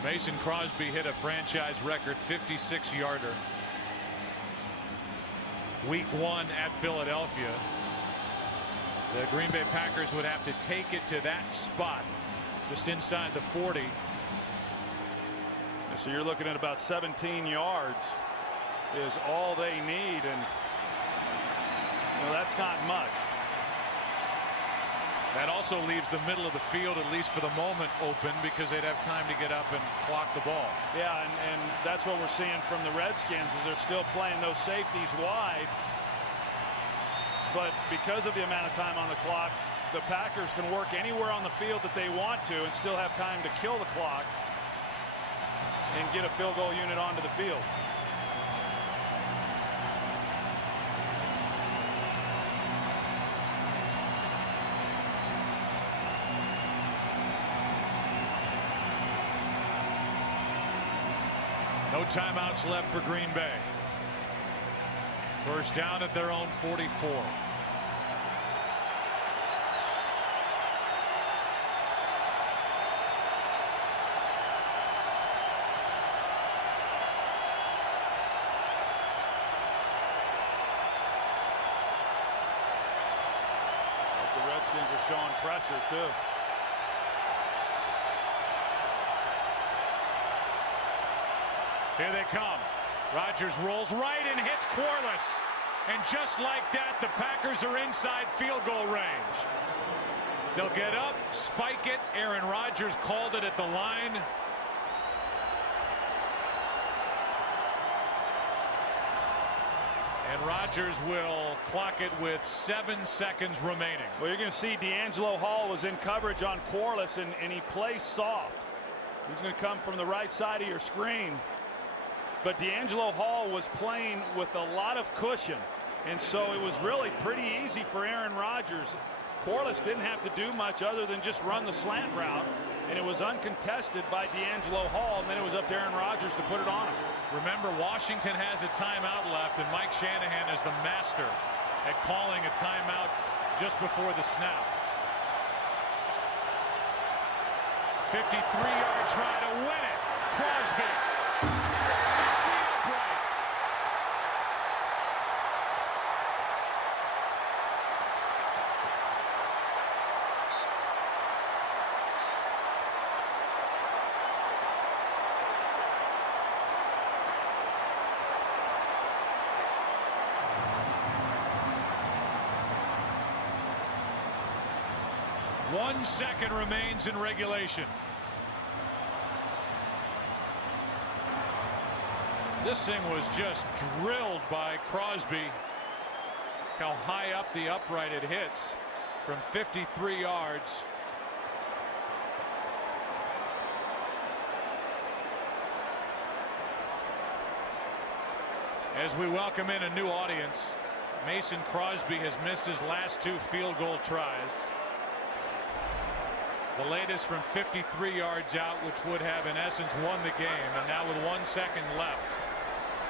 Mason Crosby hit a franchise record 56-yarder. Week 1 at Philadelphia. The Green Bay Packers would have to take it to that spot, just inside the 40. So you're looking at about 17 yards is all they need, and you know, that's not much. That also leaves the middle of the field, at least for the moment, open because they'd have time to get up and clock the ball. Yeah, and that's what we're seeing from the Redskins is they're still playing those safeties wide. But because of the amount of time on the clock, the Packers can work anywhere on the field that they want to and still have time to kill the clock and get a field goal unit onto the field. No timeouts left for Green Bay. First down at their own 44. The Redskins are showing pressure too. Here they come. Rodgers rolls right and hits Corliss. And just like that, the Packers are inside field goal range. They'll get up, spike it. Aaron Rodgers called it at the line. And Rodgers will clock it with 7 seconds remaining. Well, you're going to see D'Angelo Hall was in coverage on Corliss, and he plays soft. He's going to come from the right side of your screen. But D'Angelo Hall was playing with a lot of cushion, and so it was really pretty easy for Aaron Rodgers. Corliss didn't have to do much other than just run the slant route, and it was uncontested by D'Angelo Hall, and then it was up to Aaron Rodgers to put it on him. Remember, Washington has a timeout left, and Mike Shanahan is the master at calling a timeout just before the snap. 53-yard try to win it. Crosby. That's the upright. One second remains in regulation. This thing was just drilled by Crosby. How high up the upright it hits from 53 yards. As we welcome in a new audience, Mason Crosby has missed his last 2 field goal tries. The latest from 53 yards out, which would have in essence won the game. And now with 1 second left,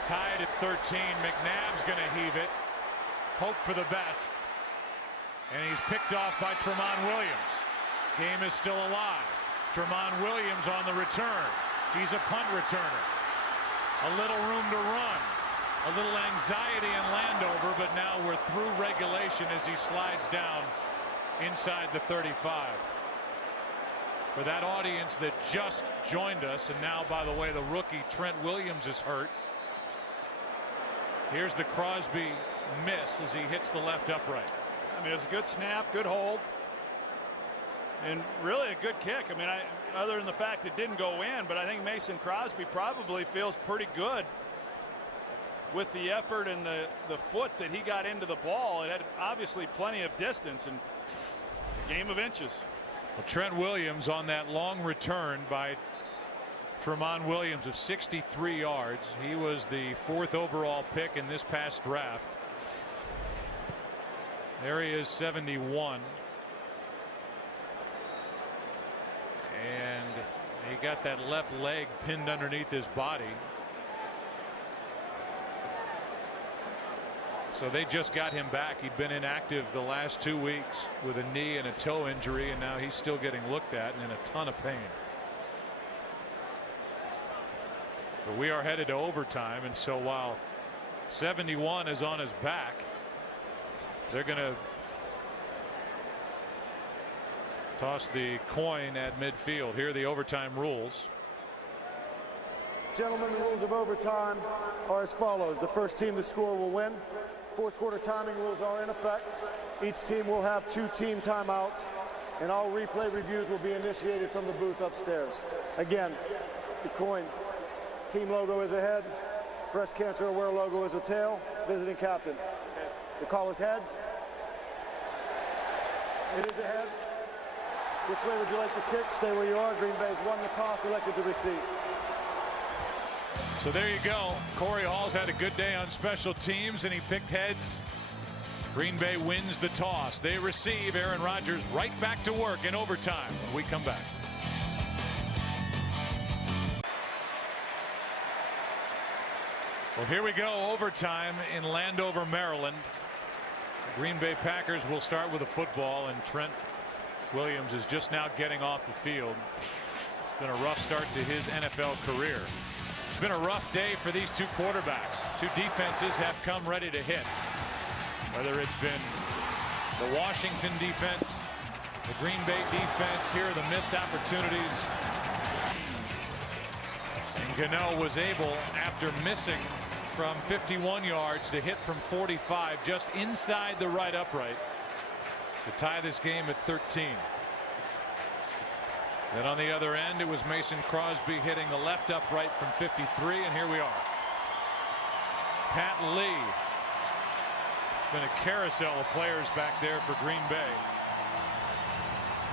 tied at 13, McNabb's going to heave it, hope for the best, and he's picked off by Tramon Williams. Game is still alive. Tramon Williams on the return. He's a punt returner. A little room to run, a little anxiety in Landover, but now we're through regulation as he slides down inside the 35. For that audience that just joined us, and now, by the way, the rookie Trent Williams is hurt. Here's the Crosby miss as he hits the left upright. I mean, it was a good snap, good hold, and really a good kick. I mean, other than the fact it didn't go in, but I think Mason Crosby probably feels pretty good with the effort and the foot that he got into the ball. It had obviously plenty of distance and a game of inches. Well, Trent Williams on that long return by Tramon Williams of 63 yards. He was the 4th overall pick in this past draft. There he is, 71. And he got that left leg pinned underneath his body. So they just got him back. He'd been inactive the last 2 weeks with a knee and a toe injury, and now he's still getting looked at and in a ton of pain. But we are headed to overtime, and so while 71 is on his back, they're going to toss the coin at midfield. Here are the overtime rules. Gentlemen, the rules of overtime are as follows. The first team to score will win. Fourth quarter timing rules are in effect. Each team will have 2 team timeouts, and all replay reviews will be initiated from the booth upstairs. Again, the coin team logo is a head, breast cancer aware logo is a tail, visiting captain. The call is heads. It is a head. Which way would you like to kick? Stay where you are. Green Bay's won the toss, elected to receive. So there you go. Corey Hall's had a good day on special teams, and he picked heads. Green Bay wins the toss. They receive. Aaron Rodgers right back to work in overtime when we come back. Well, here we go. Overtime in Landover, Maryland. The Green Bay Packers will start with a football, and Trent Williams is just now getting off the field. It's been a rough start to his NFL career. It's been a rough day for these 2 quarterbacks. 2 defenses have come ready to hit. Whether it's been the Washington defense, the Green Bay defense, here are the missed opportunities. And Gano was able, after missing from 51 yards, to hit from 45 just inside the right upright to tie this game at 13. Then on the other end, it was Mason Crosby hitting the left upright from 53, and here we are. Pat Lee. Been a carousel of players back there for Green Bay.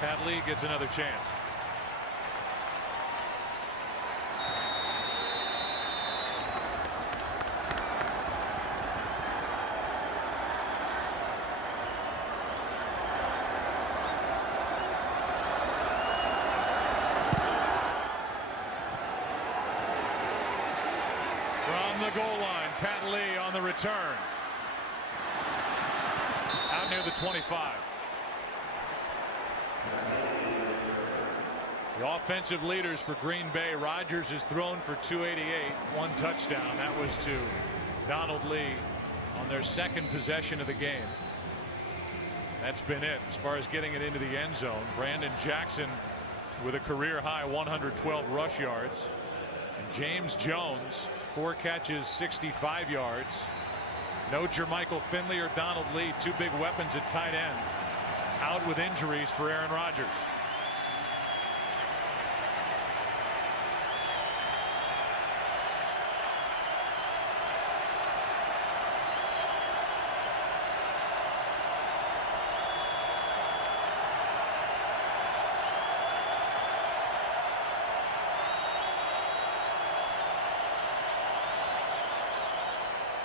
Pat Lee gets another chance. Goal line, Pat Lee on the return. Out near the 25. The offensive leaders for Green Bay. Rodgers has thrown for 288, 1 touchdown. That was to Donald Lee on their 2nd possession of the game. That's been it as far as getting it into the end zone. Brandon Jackson with a career high 112 rush yards. And James Jones, 4 catches, 65 yards. No Jermichael Finley or Donald Lee, 2 big weapons at tight end, out with injuries for Aaron Rodgers.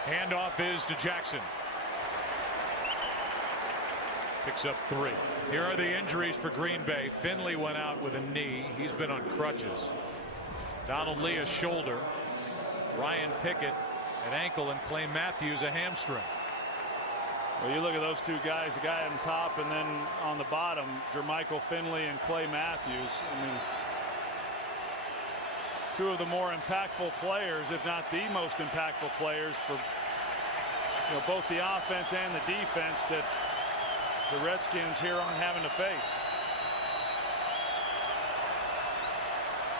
Handoff is to Jackson. Picks up 3. Here are the injuries for Green Bay. Finley went out with a knee. He's been on crutches. Donald Lee a shoulder. Ryan Pickett an ankle, and Clay Matthews a hamstring. Well, you look at those 2 guys, the guy on top and then on the bottom, Jermichael Finley and Clay Matthews. I mean, 2 of the more impactful players, if not the most impactful players for both the offense and the defense that the Redskins here aren't having to face.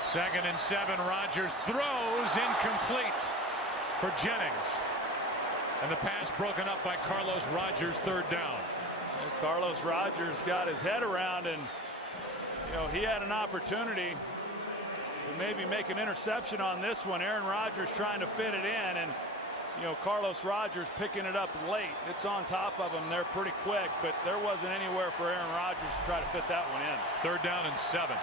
2nd and 7. Rodgers throws incomplete for Jennings. And the pass broken up by Carlos Rodgers, 3rd down. Well, Carlos Rodgers got his head around, and he had an opportunity to maybe make an interception on this one. Aaron Rodgers trying to fit it in, and Carlos Rogers picking it up late. It's on top of them. They're pretty quick, but there wasn't anywhere for Aaron Rodgers to try to fit that one in. 3rd down and 7.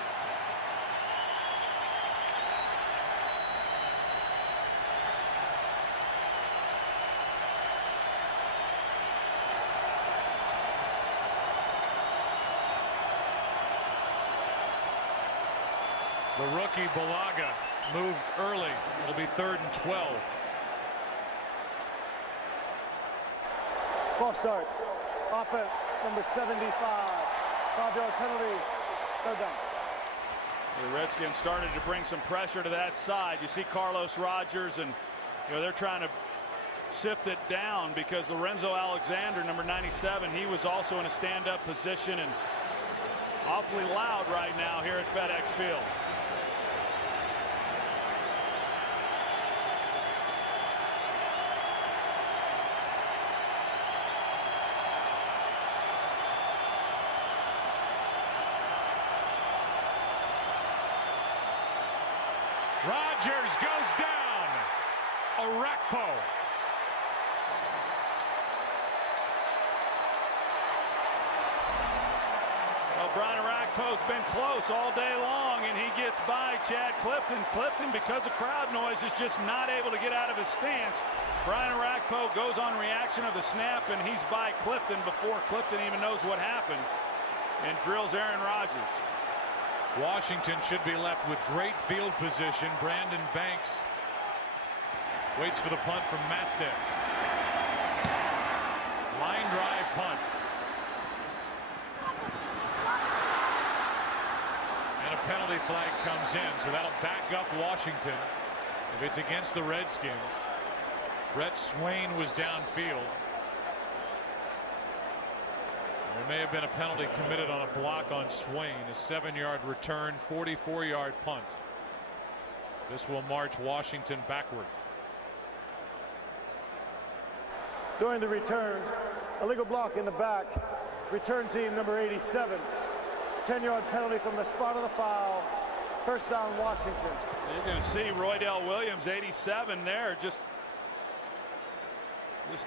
The rookie Balaga moved early. It'll be 3rd and 12. False start. Offense, number 75. 5-yard penalty. 3rd down. The Redskins started to bring some pressure to that side. You see Carlos Rogers, and they're trying to sift it down because Lorenzo Alexander, number 97, he was also in a stand-up position and awfully loud right now here at FedEx Field. Rodgers goes down. Orakpo. Well, Brian Orakpo's been close all day long, and he gets by Chad Clifton. Clifton, because of crowd noise, is just not able to get out of his stance. Brian Orakpo goes on reaction of the snap, and he's by Clifton before Clifton even knows what happened, and drills Aaron Rodgers. Washington should be left with great field position. Brandon Banks waits for the punt from Mastek. Line drive punt. And a penalty flag comes in, so that'll back up Washington if it's against the Redskins. Brett Swain was downfield. There may have been a penalty committed on a block on Swain. A 7-yard return, 44-yard punt. This will march Washington backward. During the return, illegal block in the back. Return team number 87. 10-yard penalty from the spot of the foul. 1st down, Washington. You're going to see Roydell Williams, 87 there. Just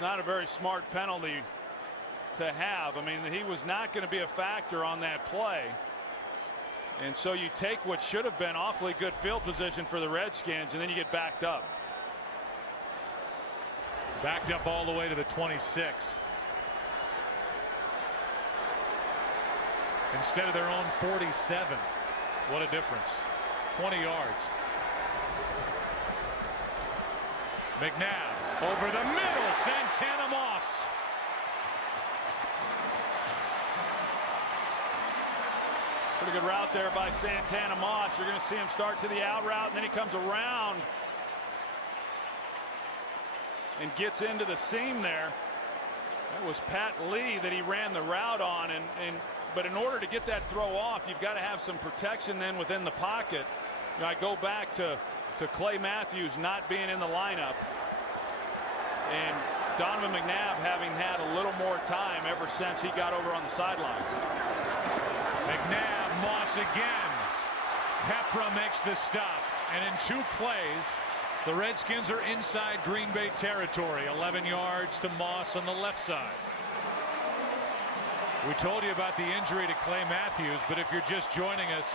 not a very smart penalty to have. I mean, he was not going to be a factor on that play, and so you take what should have been awfully good field position for the Redskins, and then you get backed up. Backed up all the way to the 26. Instead of their own 47. What a difference. 20 yards. McNabb over the middle. Santana Moss. Pretty good route there by Santana Moss. You're going to see him start to the out route, and then he comes around and gets into the seam there. That was Pat Lee that he ran the route on, but in order to get that throw off, you've got to have some protection then within the pocket. I go back to Clay Matthews not being in the lineup, and Donovan McNabb having had a little more time ever since he got over on the sidelines. McNabb, Moss again. Pepra makes the stop, and in 2 plays the Redskins are inside Green Bay territory. 11 yards to Moss on the left side. We told you about the injury to Clay Matthews, but if you're just joining us,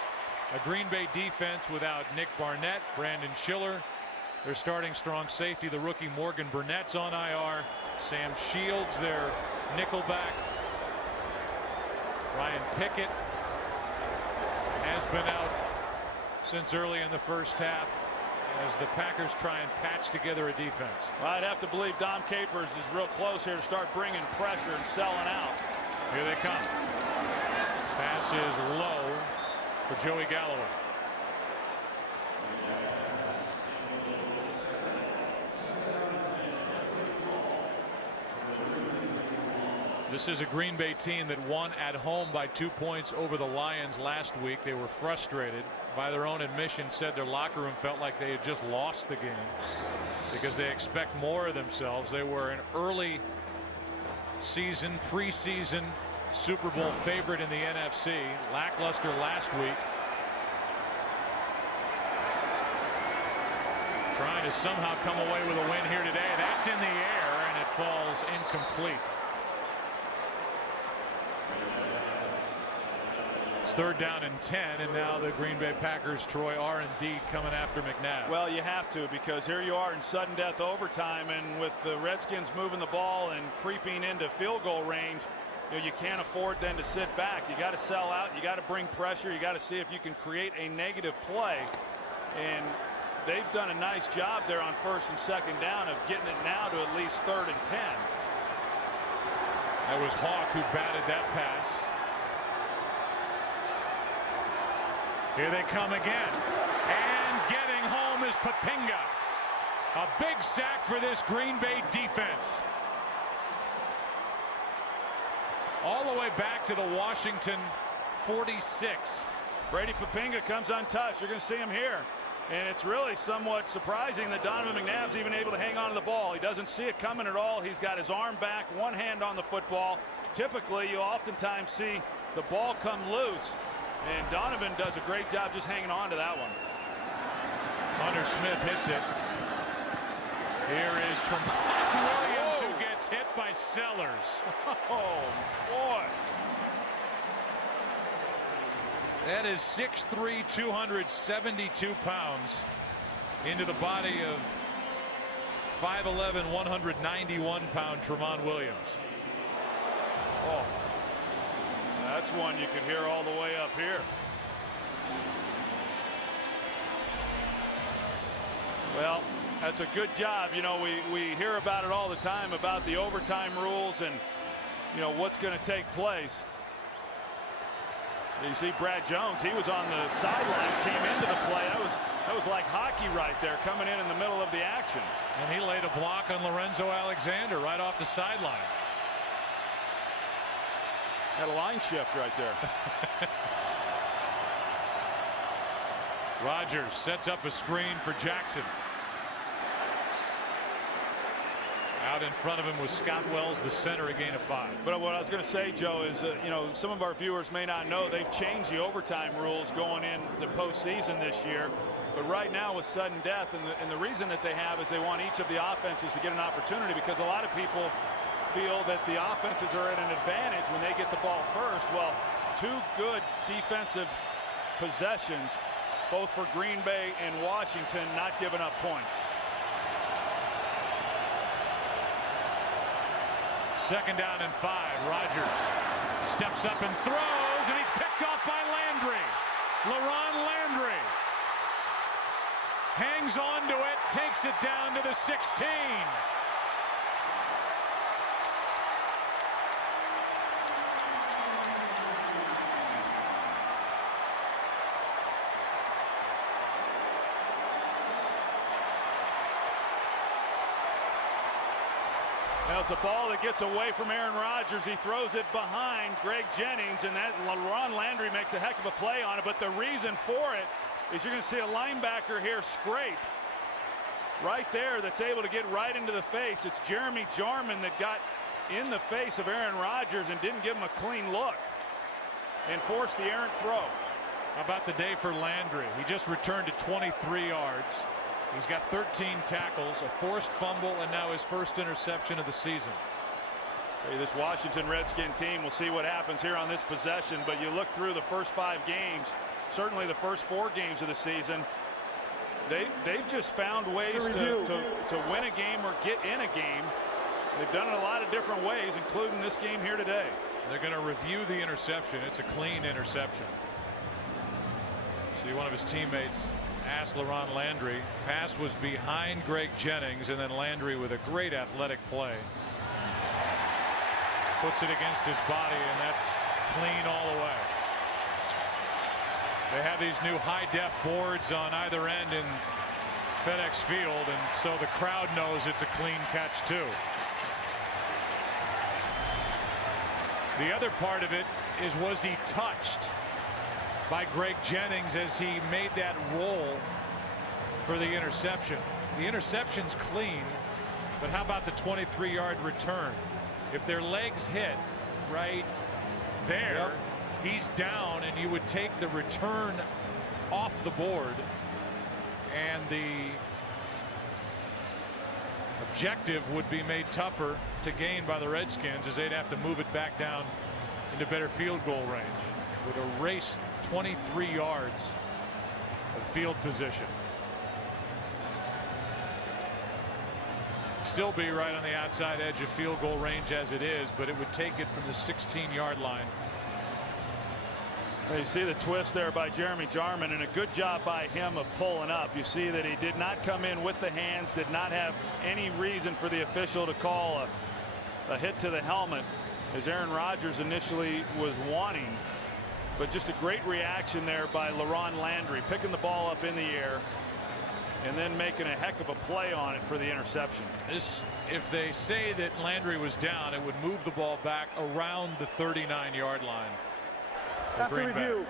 a Green Bay defense without Nick Barnett, Brandon Schiller, their starting strong safety, the rookie Morgan Burnett's on IR, Sam Shields, their nickelback, Ryan Pickett has been out since early in the first half as the Packers try and patch together a defense. Well, I'd have to believe Dom Capers is real close here to start bringing pressure and selling out. Here they come. Pass is low for Joey Galloway. This is a Green Bay team that won at home by 2 points over the Lions last week. They were frustrated. By their own admission, said their locker room felt like they had just lost the game because they expect more of themselves. They were an early season, preseason Super Bowl favorite in the NFC. Lackluster last week. Trying to somehow come away with a win here today. That's in the air, and it falls incomplete. It's 3rd down and 10, and now the Green Bay Packers, Troy, are indeed coming after McNabb. Well, you have to, because here you are in sudden death overtime, and with the Redskins moving the ball and creeping into field goal range, you can't afford then to sit back. You got to sell out. You got to bring pressure. You got to see if you can create a negative play. And they've done a nice job there on 1st and 2nd down of getting it now to at least 3rd and 10. That was Hawk who batted that pass. Here they come again. And getting home is Papinga. A big sack for this Green Bay defense. All the way back to the Washington 46. Brady Papinga comes untouched. You're going to see him here. And it's really somewhat surprising that Donovan McNabb's even able to hang on to the ball. He doesn't see it coming at all. He's got his arm back, one hand on the football. Typically, you oftentimes see the ball come loose. And Donovan does a great job just hanging on to that one. Hunter Smith hits it. Here is Tremont Williams, who gets hit by Sellers. Oh, boy. That is 6'3", 272 pounds into the body of 5'11", 191-pound Tremont Williams. Oh, that's one you could hear all the way up here. Well, that's a good job. You know, we hear about it all the time about the overtime rules and, you know, what's going to take place. You see Brad Jones, he was on the sidelines, came into the play. That was like hockey right there, coming in the middle of the action. And he laid a block on Lorenzo Alexander right off the sideline. Had a line shift right there. Rodgers sets up a screen for Jackson. Out in front of him was Scott Wells, the center, a gain of 5. But what I was going to say, Joe, is you know, some of our viewers may not know they've changed the overtime rules going in the postseason this year. But right now with sudden death, and the reason that they have is they want each of the offenses to get an opportunity, because a lot of people feel that the offenses are at an advantage when they get the ball first. Well, 2 good defensive possessions, both for Green Bay and Washington, not giving up points. 2nd down and 5. Rodgers steps up and throws, and he's picked off by Landry. LaRon Landry hangs on to it, takes it down to the 16. Now it's a ball that gets away from Aaron Rodgers. He throws it behind Greg Jennings, and that LaRon Landry makes a heck of a play on it. But the reason for it is you're going to see a linebacker here scrape right there that's able to get right into the face. It's Jeremy Jarman that got in the face of Aaron Rodgers and didn't give him a clean look and forced the errant throw. How about the day for Landry? He just returned to 23 yards. He's got 13 tackles, a forced fumble, and now his first interception of the season. Hey, this Washington Redskin team, we'll see what happens here on this possession, but you look through the first 5 games, certainly the first 4 games of the season, they've just found ways to win a game or get in a game. They've done it a lot of different ways, including this game here today. They're going to review the interception. It's a clean interception. See, one of his teammates asked LaRon Landry. Pass was behind Greg Jennings, and then Landry with a great athletic play puts it against his body, and that's clean all the way. They have these new high-def boards on either end in FedEx Field, and so the crowd knows it's a clean catch too. The other part of it is, was he touched by Greg Jennings as he made that roll for the interception? The interception's clean, but how about the 23-yard return? If their legs hit right there, he's down, and you would take the return off the board, and the objective would be made tougher to gain by the Redskins, as they'd have to move it back down into better field goal range. Would erase 23 yards of field position. Still be right on the outside edge of field goal range as it is, but it would take it from the 16-yard line. You see the twist there by Jeremy Jarman, and a good job by him of pulling up. You see that he did not come in with the hands, did not have any reason for the official to call a hit to the helmet, as Aaron Rodgers initially was wanting. But just a great reaction there by LaRon Landry, picking the ball up in the air and then making a heck of a play on it for the interception. If they say that Landry was down, it would move the ball back around the 39-yard line. After review,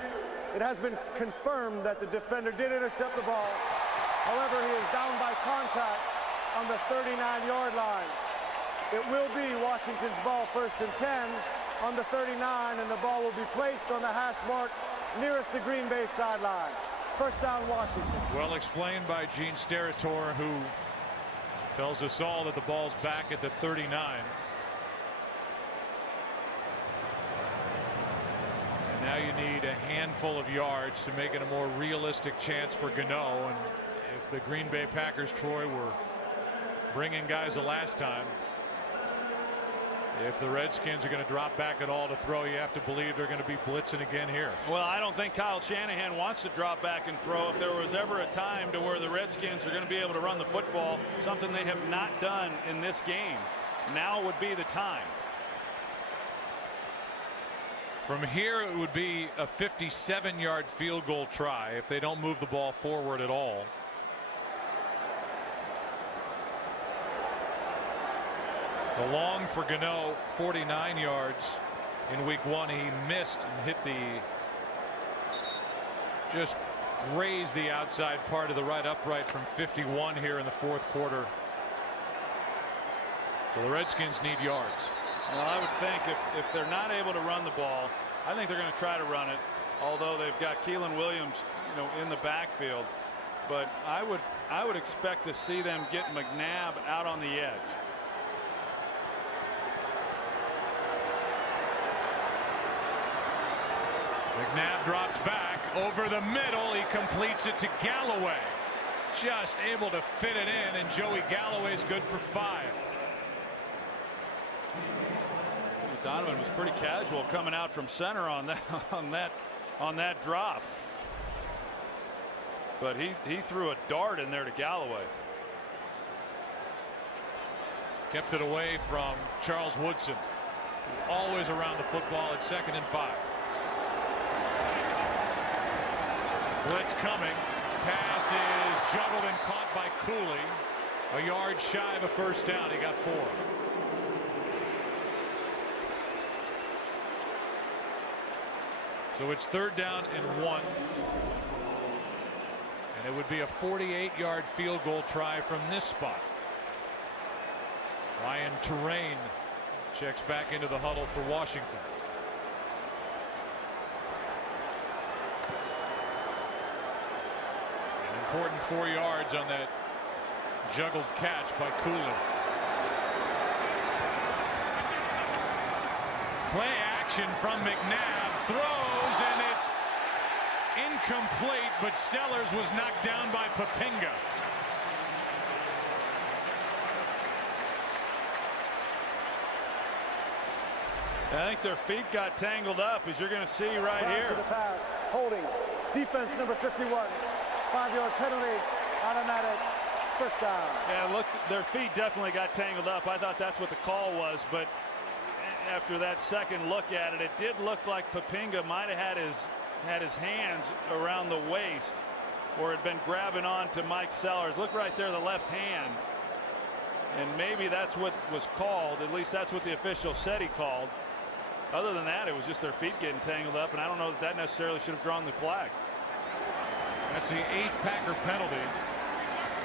it has been confirmed that the defender did intercept the ball. However, he is down by contact on the 39-yard line. It will be Washington's ball, 1st and 10 on the 39, and the ball will be placed on the hash mark nearest the Green Bay sideline. 1st down, Washington. Well explained by Gene Steratore, who tells us all that the ball's back at the 39. And now you need a handful of yards to make it a more realistic chance for Gano. And if the Green Bay Packers, Troy, were bringing guys the last time, if the Redskins are going to drop back at all to throw, you have to believe they're going to be blitzing again here. Well, I don't think Kyle Shanahan wants to drop back and throw. If there was ever a time to where the Redskins are going to be able to run the football, something they have not done in this game, now would be the time. From here, it would be a 57-yard field goal try if they don't move the ball forward at all. The long for Gano, 49 yards in week 1. He missed and hit just grazed the outside part of the right upright from 51 here in the 4th quarter. So the Redskins need yards. Well, I would think if they're not able to run the ball, I think they're going to try to run it, although they've got Keelan Williams, in the backfield. But I would expect to see them get McNabb out on the edge. McNabb drops back over the middle. He completes it to Galloway. Just able to fit it in, and Joey Galloway's good for 5. Donovan was pretty casual coming out from center on that drop. But he threw a dart in there to Galloway. Kept it away from Charles Woodson, always around the football at 2nd and 5. Blitz coming. Pass is juggled and caught by Cooley. A yard shy of a 1st down. He got 4. So it's 3rd down and 1. And it would be a 48-yard field goal try from this spot. Ryan Terrain checks back into the huddle for Washington. Important 4 yards on that juggled catch by Cooley. Play action from McNabb, throws, and it's incomplete, but Sellers was knocked down by Papinga. I think their feet got tangled up, as you're going to see right here. To the pass, holding, defense number 51. 5-yard penalty, automatic, 1st down. Yeah, look, their feet definitely got tangled up. I thought that's what the call was, but after that second look at it, it did look like Papinga might have had his hands around the waist, or had been grabbing on to Mike Sellers. Look right there, the left hand. And maybe that's what was called. At least that's what the official said he called. Other than that, it was just their feet getting tangled up, and I don't know that necessarily should have drawn the flag. That's the 8th Packer penalty.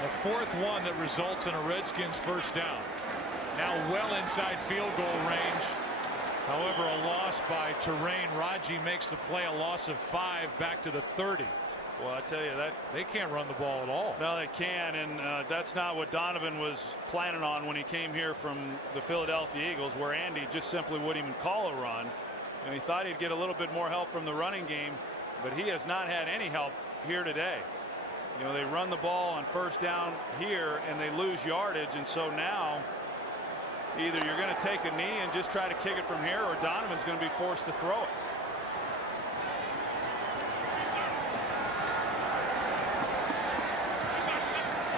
The 4th one that results in a Redskins 1st down. Now well inside field goal range. However, a loss by Terrain. Raji makes the play, a loss of 5 back to the 30. Well, I tell you that they can't run the ball at all. No, they can, and that's not what Donovan was planning on when he came here from the Philadelphia Eagles, where Andy just simply wouldn't even call a run. And he thought he'd get a little bit more help from the running game, but he has not had any help here today. You know, they run the ball on first down here and they lose yardage, and so now either you're going to take a knee and just try to kick it from here, or Donovan's going to be forced to throw it.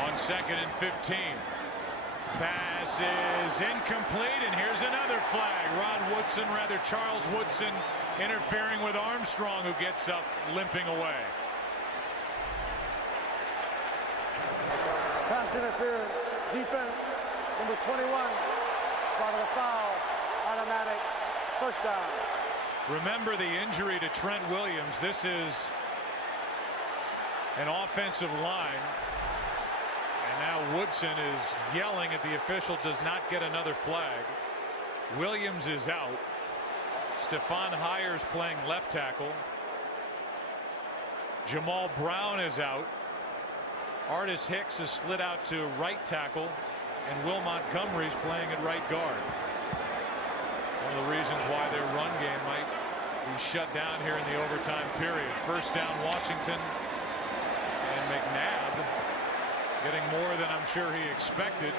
On 2nd and 15. Pass is incomplete, and here's another flag. Charles Woodson interfering with Armstrong, who gets up limping away. Pass interference, defense, number 21, spotted a foul, automatic, first down. Remember the injury to Trent Williams. This is an offensive line. And now Woodson is yelling at the official, does not get another flag. Williams is out. Stephon Hires playing left tackle. Jamal Brown is out. Artis Hicks has slid out to right tackle, and Will Montgomery's playing at right guard. One of the reasons why their run game might be shut down here in the overtime period. First down, Washington, and McNabb, getting more than I'm sure he expected,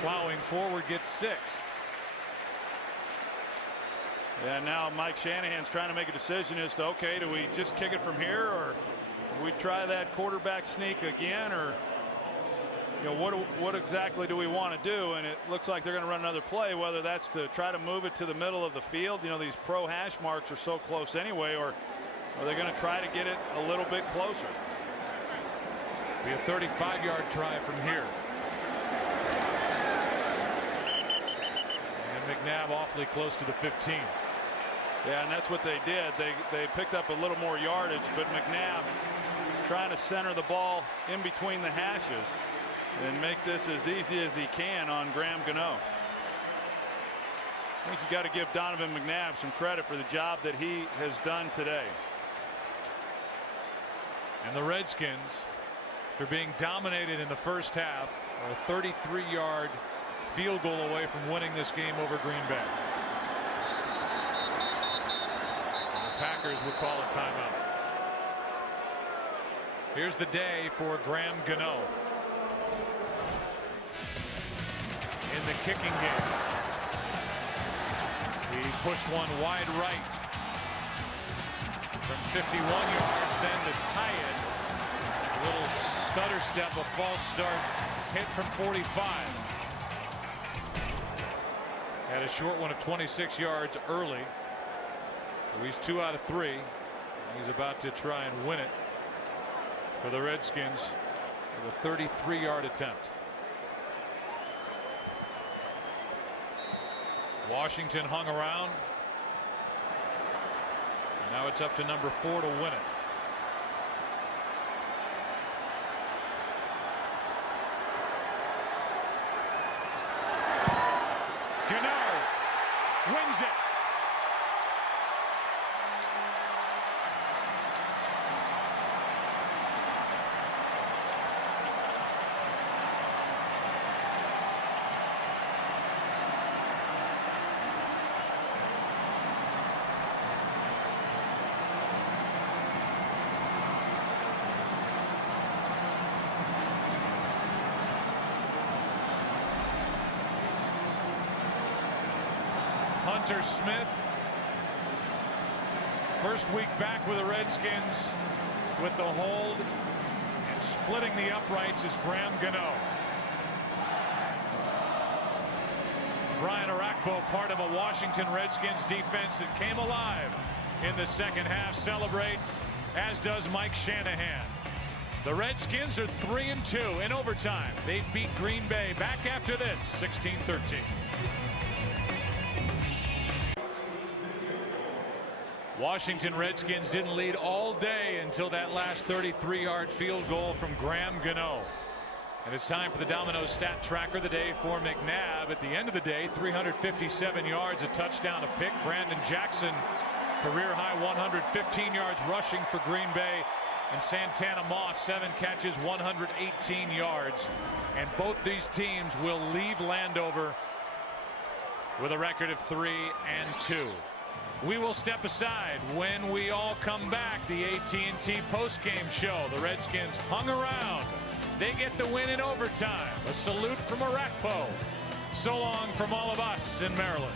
plowing forward, gets 6. Yeah, now Mike Shanahan's trying to make a decision as to, okay, do we just kick it from here, or do we try that quarterback sneak again, or you know, what exactly do we want to do? And it looks like they're going to run another play, whether that's to try to move it to the middle of the field. You know, these pro hash marks are so close anyway, or are they going to try to get it a little bit closer? Be a 35-yard try from here. And McNabb awfully close to the 15. Yeah, and that's what they did. They picked up a little more yardage, but McNabb trying to center the ball in between the hashes and make this as easy as he can on Graham Gano. I think you got to give Donovan McNabb some credit for the job that he has done today. And the Redskins, after being dominated in the first half, are a 33-yard field goal away from winning this game over Green Bay. The Packers would call a timeout. Here's the day for Graham Gano in the kicking game. He pushed one wide right from 51 yards, then to tie it. A little stutter step, a false start, hit from 45. Had a short one of 26 yards early. He's 2 out of 3. He's about to try and win it for the Redskins with a 33-yard attempt. Washington hung around. And now it's up to number 4 to win it. Gano wins it. Hunter Smith, first week back with the Redskins with the hold, and splitting the uprights is Graham Gano. Brian Arakpo, part of a Washington Redskins defense that came alive in the second half, celebrates, as does Mike Shanahan. The Redskins are 3-2 in overtime. They beat Green Bay. Back after this, 16-13. Washington Redskins didn't lead all day until that last 33-yard field goal from Graham Gano. And it's time for the Domino's stat tracker of the day for McNabb. At the end of the day, 357 yards, a touchdown, a pick. Brandon Jackson, career high 115 yards rushing for Green Bay. And Santana Moss, 7 catches, 118 yards. And both these teams will leave Landover with a record of 3-2. We will step aside when we all come back. The AT&T postgame show. The Redskins hung around. They get the win in overtime. A salute from Arakpo. So long from all of us in Maryland.